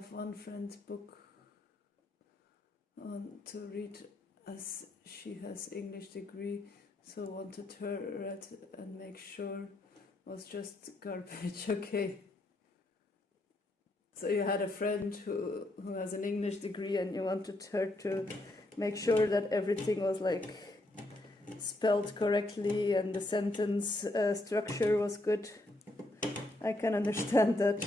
have one friend's book on to read as she has English degree, so wanted her read and make sure was just garbage. Okay. So you had a friend who has an English degree and you wanted her to make sure that everything was like spelled correctly and the sentence structure was good. I can understand that.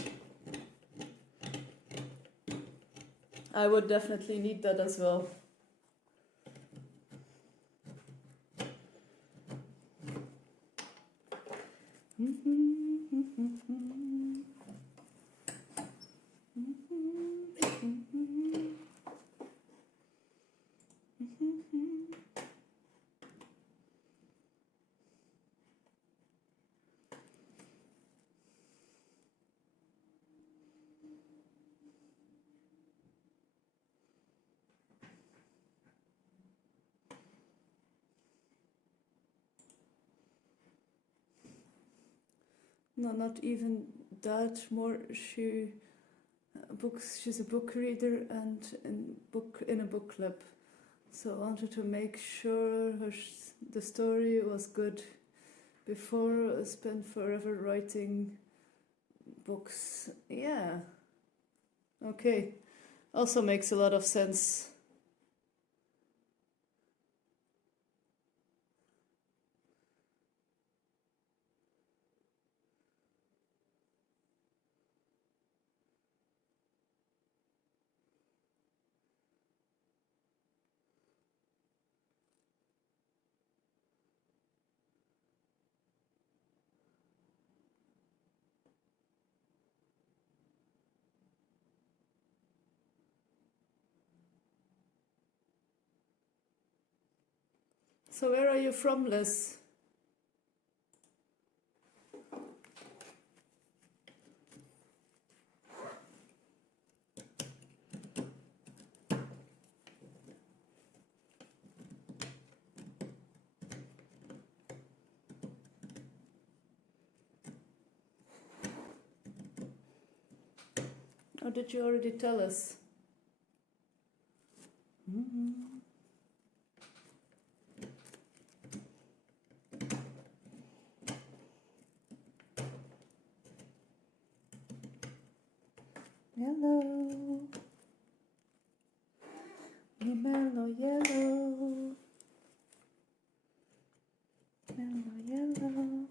I would definitely need that as well. No, not even that. More, she's a book reader and in a book club. So I wanted to make sure the story was good before I spend forever writing books. Yeah. Okay. Also makes a lot of sense. So where are you from, Liz? Or did you already tell us? Yellow, mellow yellow, mellow yellow.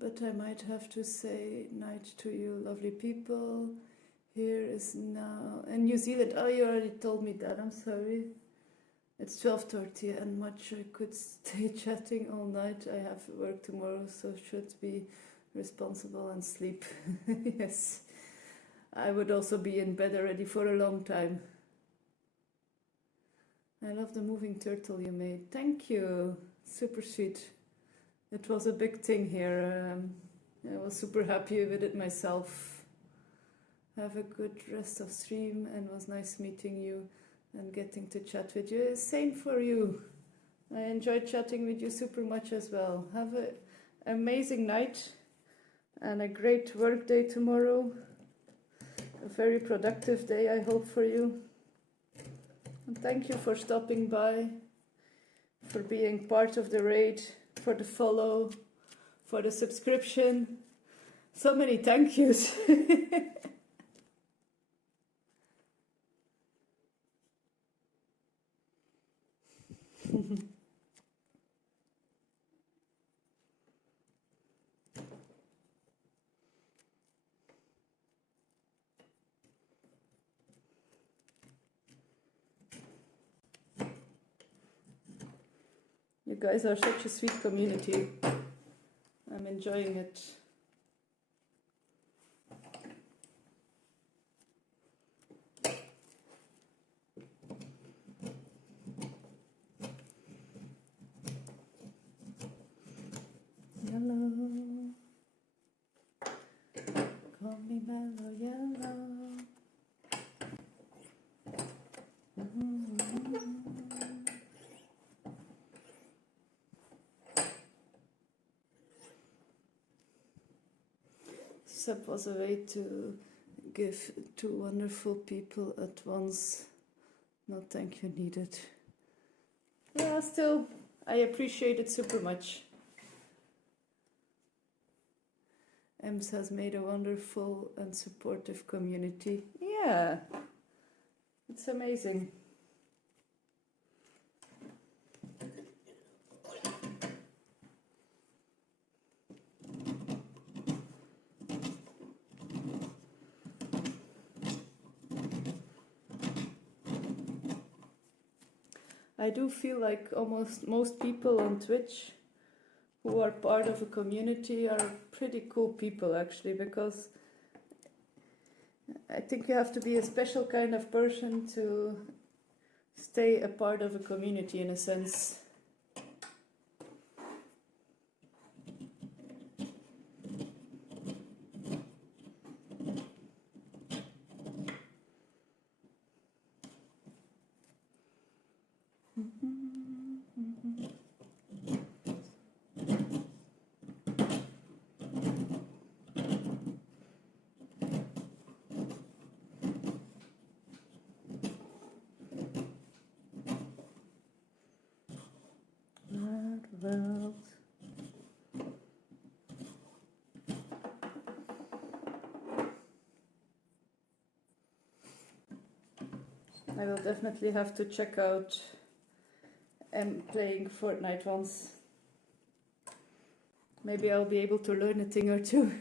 But I might have to say night to you, lovely people. Here is now in New Zealand. Oh, you already told me that. I'm sorry. It's 12:30 and much I could stay chatting all night. I have work tomorrow, so should be responsible and sleep. Yes. I would also be in bed already for a long time. I love the moving turtle you made. Thank you. Super sweet. It was a big thing here. I was super happy with it myself. Have a good rest of stream and was nice meeting you and getting to chat with you. Same for you. I enjoyed chatting with you super much as well. Have an amazing night and a great work day tomorrow. A very productive day, I hope, for you. And thank you for stopping by, for being part of the raid, for the follow, for the subscription. So many thank yous. You guys are such a sweet community. I'm enjoying it. Yellow, call me mellow yellow. Sub was a way to give to wonderful people at once. No thank you needed. Yeah, still, I appreciate it super much. Ems has made a wonderful and supportive community. Yeah, it's amazing. I do feel like almost most people on Twitch who are part of a community are pretty cool people actually, because I think you have to be a special kind of person to stay a part of a community in a sense. World. I will definitely have to check out playing Fortnite once. Maybe I'll be able to learn a thing or two.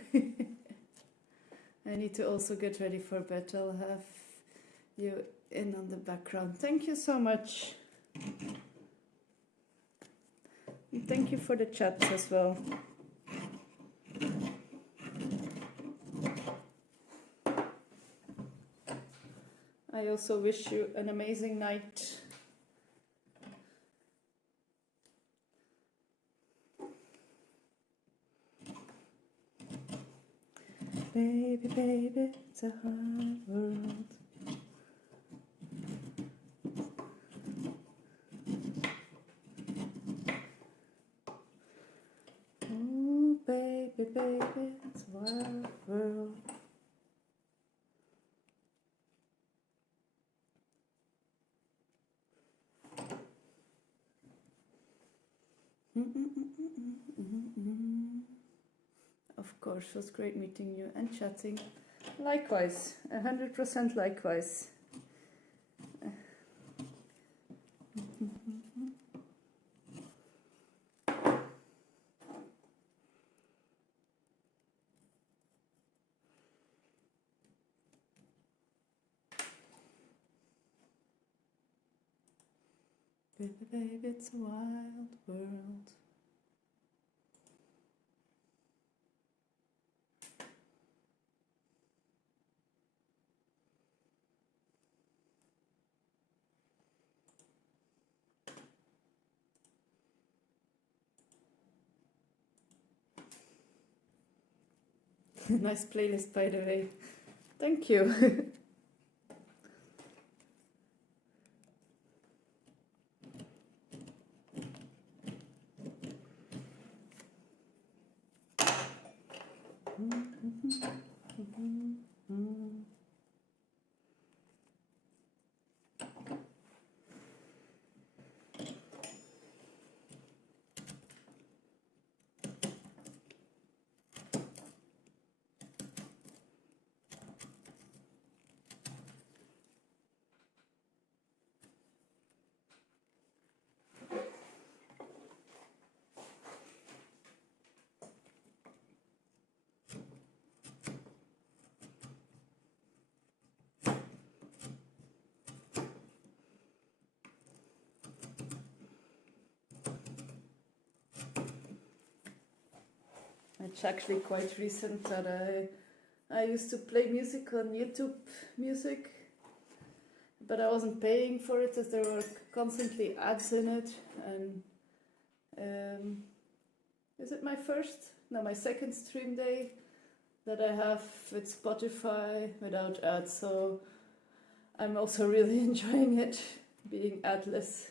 I need to also get ready for bed. I'll have you in on the background. Thank you so much. And thank you for the chats as well. I also wish you an amazing night. Baby, baby, it's a hard world. Oh, baby, baby, it's a wild world. Of course, it was great meeting you and chatting. Likewise, 100% likewise. Baby, baby, it's a wild world. Nice playlist, by the way. Thank you. It's actually quite recent that I used to play music on YouTube Music, but I wasn't paying for it as there were constantly ads in it, and is it my first? No, my second stream day that I have with Spotify without ads, so I'm also really enjoying it, being adless.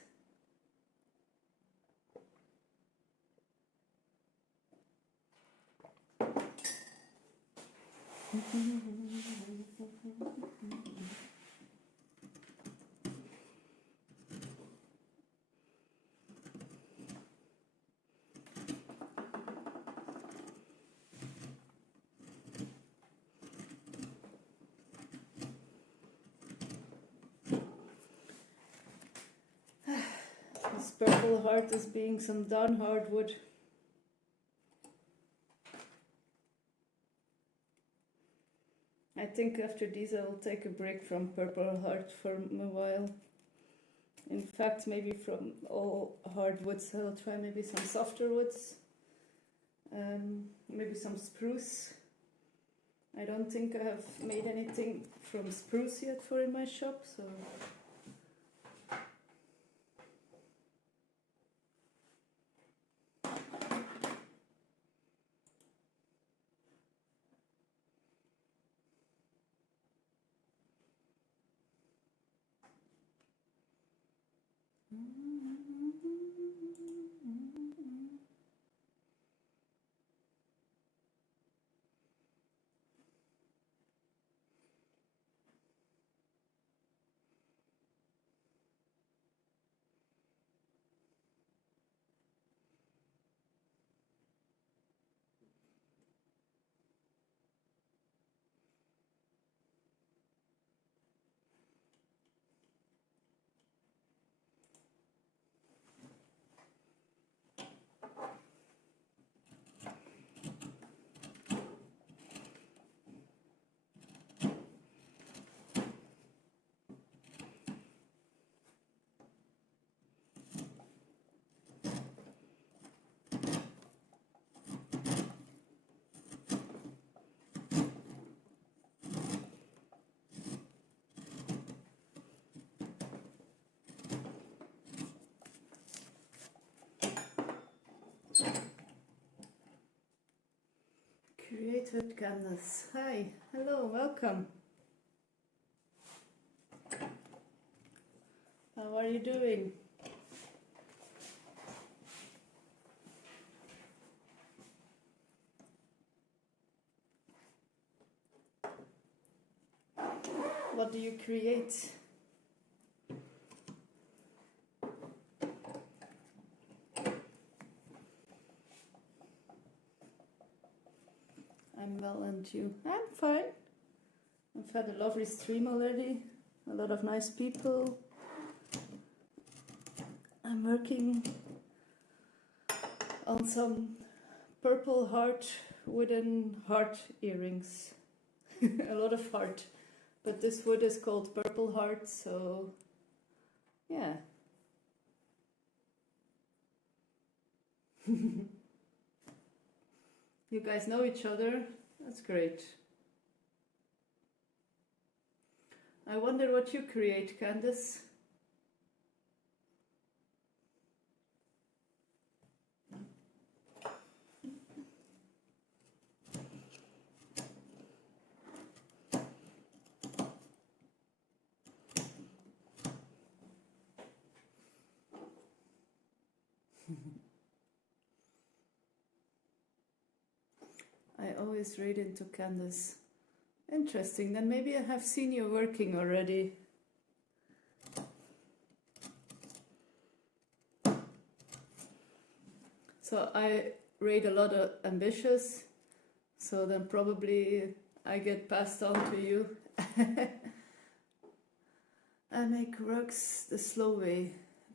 This purple heart is being some down hardwood. I think after these I will take a break from purple heart for a while. In fact, maybe from all hardwoods I'll try maybe some softer woods. Maybe some spruce. I don't think I have made anything from spruce yet for in my shop, so... Create with Canvas. Hi, hello, welcome. How are you doing? What do you create? I'm well, and you? I'm fine. I've had a lovely stream already. A lot of nice people. I'm working on some purple heart wooden heart earrings. A lot of heart. But this wood is called purple heart, so yeah. You guys know each other? That's great. I wonder what you create, Candice. I always read into Candice. Interesting, then maybe I have seen you working already. So I read a lot of ambitious, so then probably I get passed on to you. I make rugs the slow way,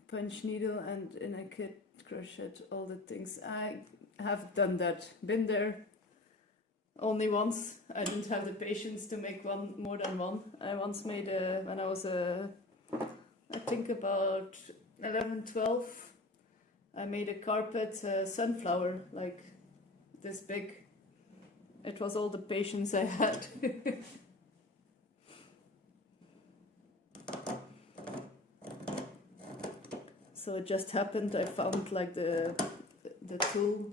punch needle and in a kit, crochet, all the things. I have done that, been there. Only once. I didn't have the patience to make one more than one. I once made when I was I think about 11, 12, I made a carpet sunflower, like this big. It was all the patience I had. So it just happened, I found like the tool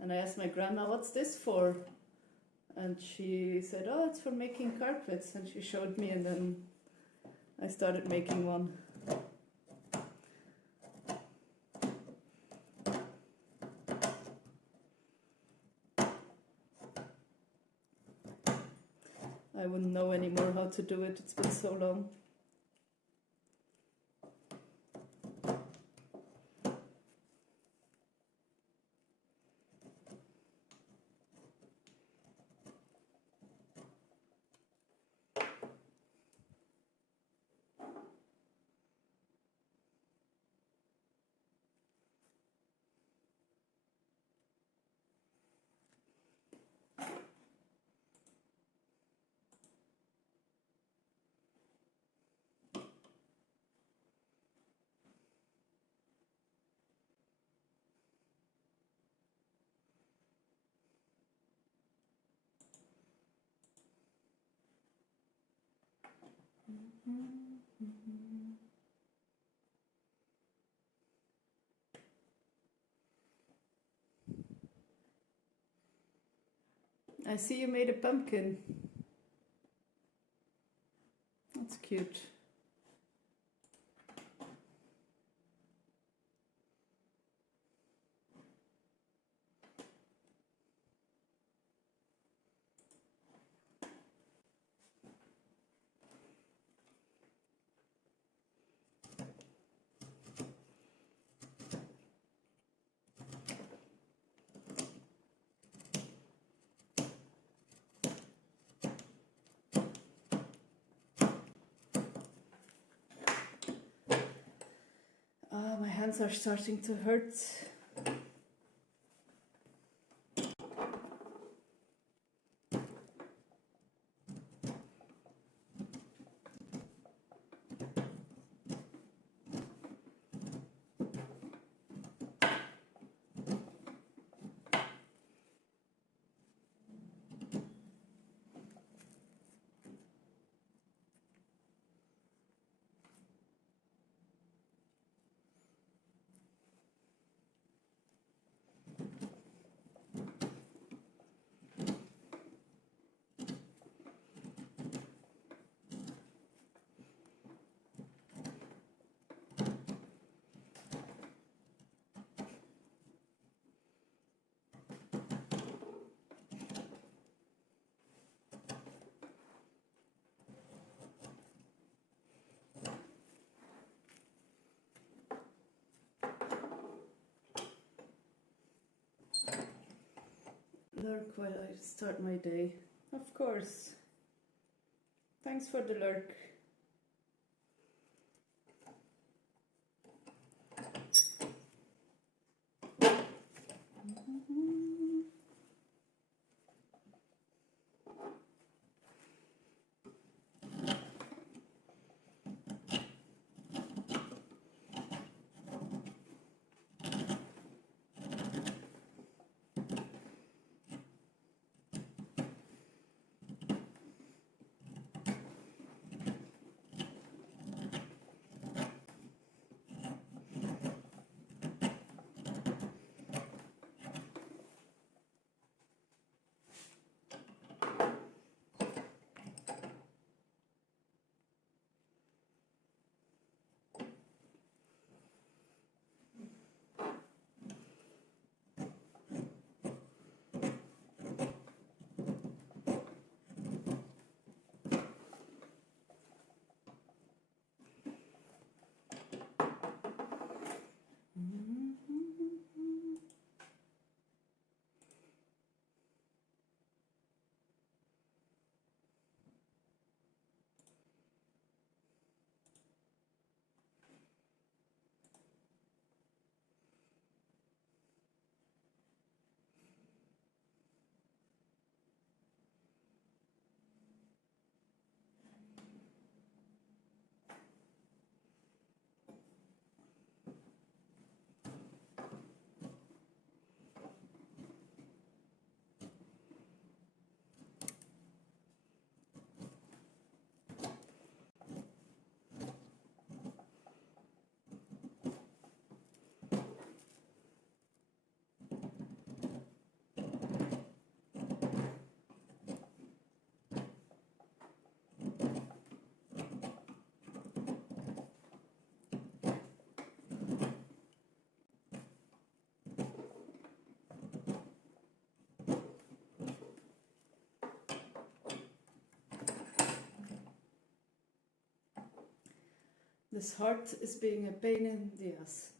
And I asked my grandma, what's this for? And she said, oh, it's for making carpets. And she showed me, and then I started making one. I wouldn't know anymore how to do it. It's been so long. I see you made a pumpkin. That's cute. Ah, my hands are starting to hurt. Lurk while I start my day. Of course. Thanks for the lurk. This heart is being a pain in the ass.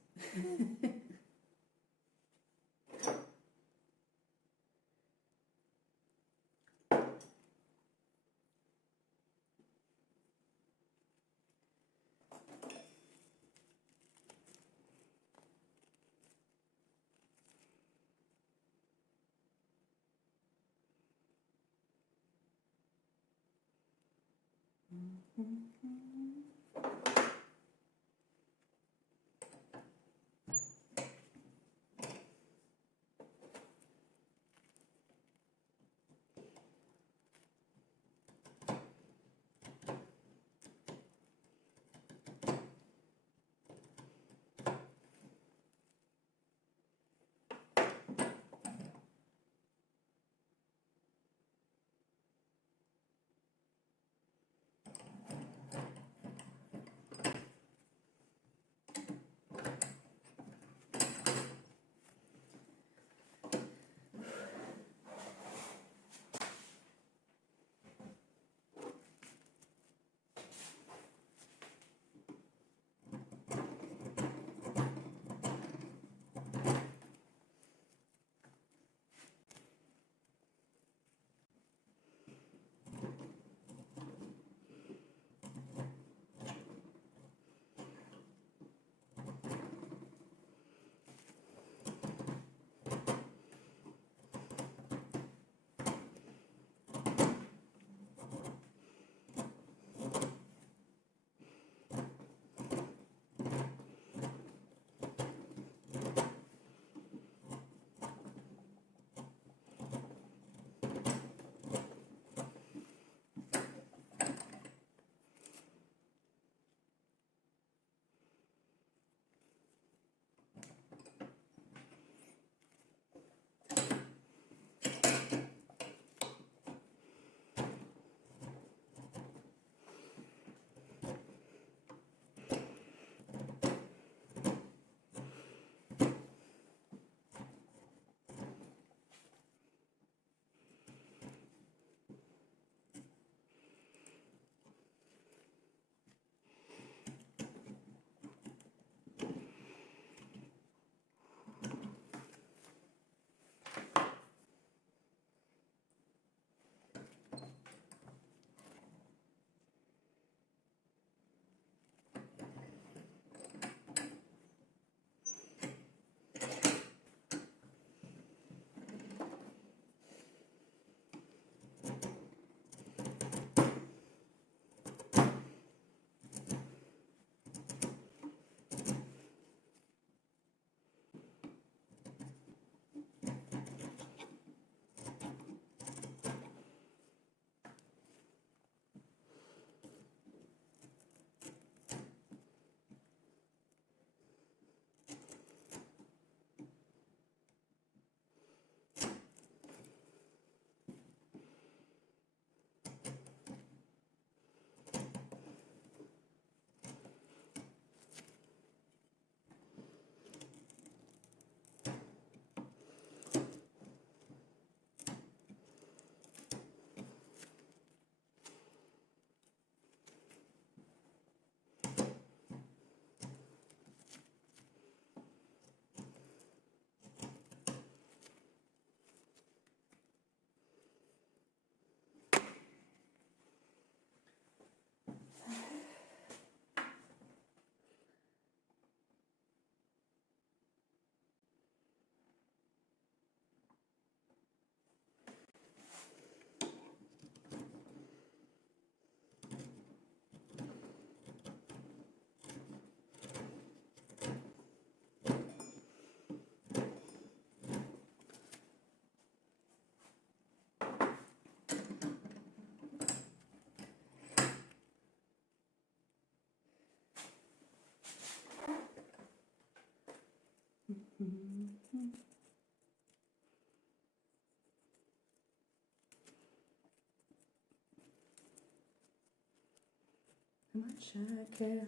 How much I care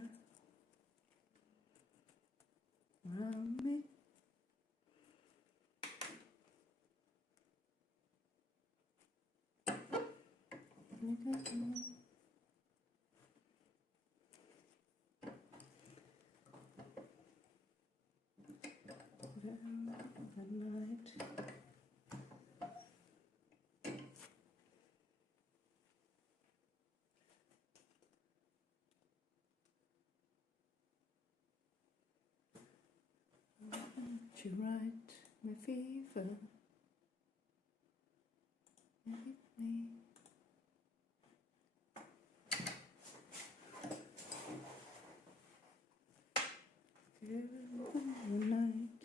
around me. the night. Won't you write my fever with me? Through the night.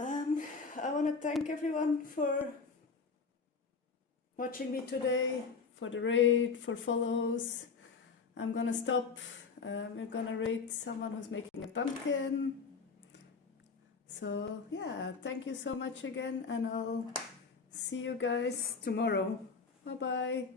I want to thank everyone for watching me today, for the raid, for follows. I'm gonna stop. We're gonna rate someone who's making a pumpkin. So yeah, thank you so much again, and I'll see you guys tomorrow. Bye bye.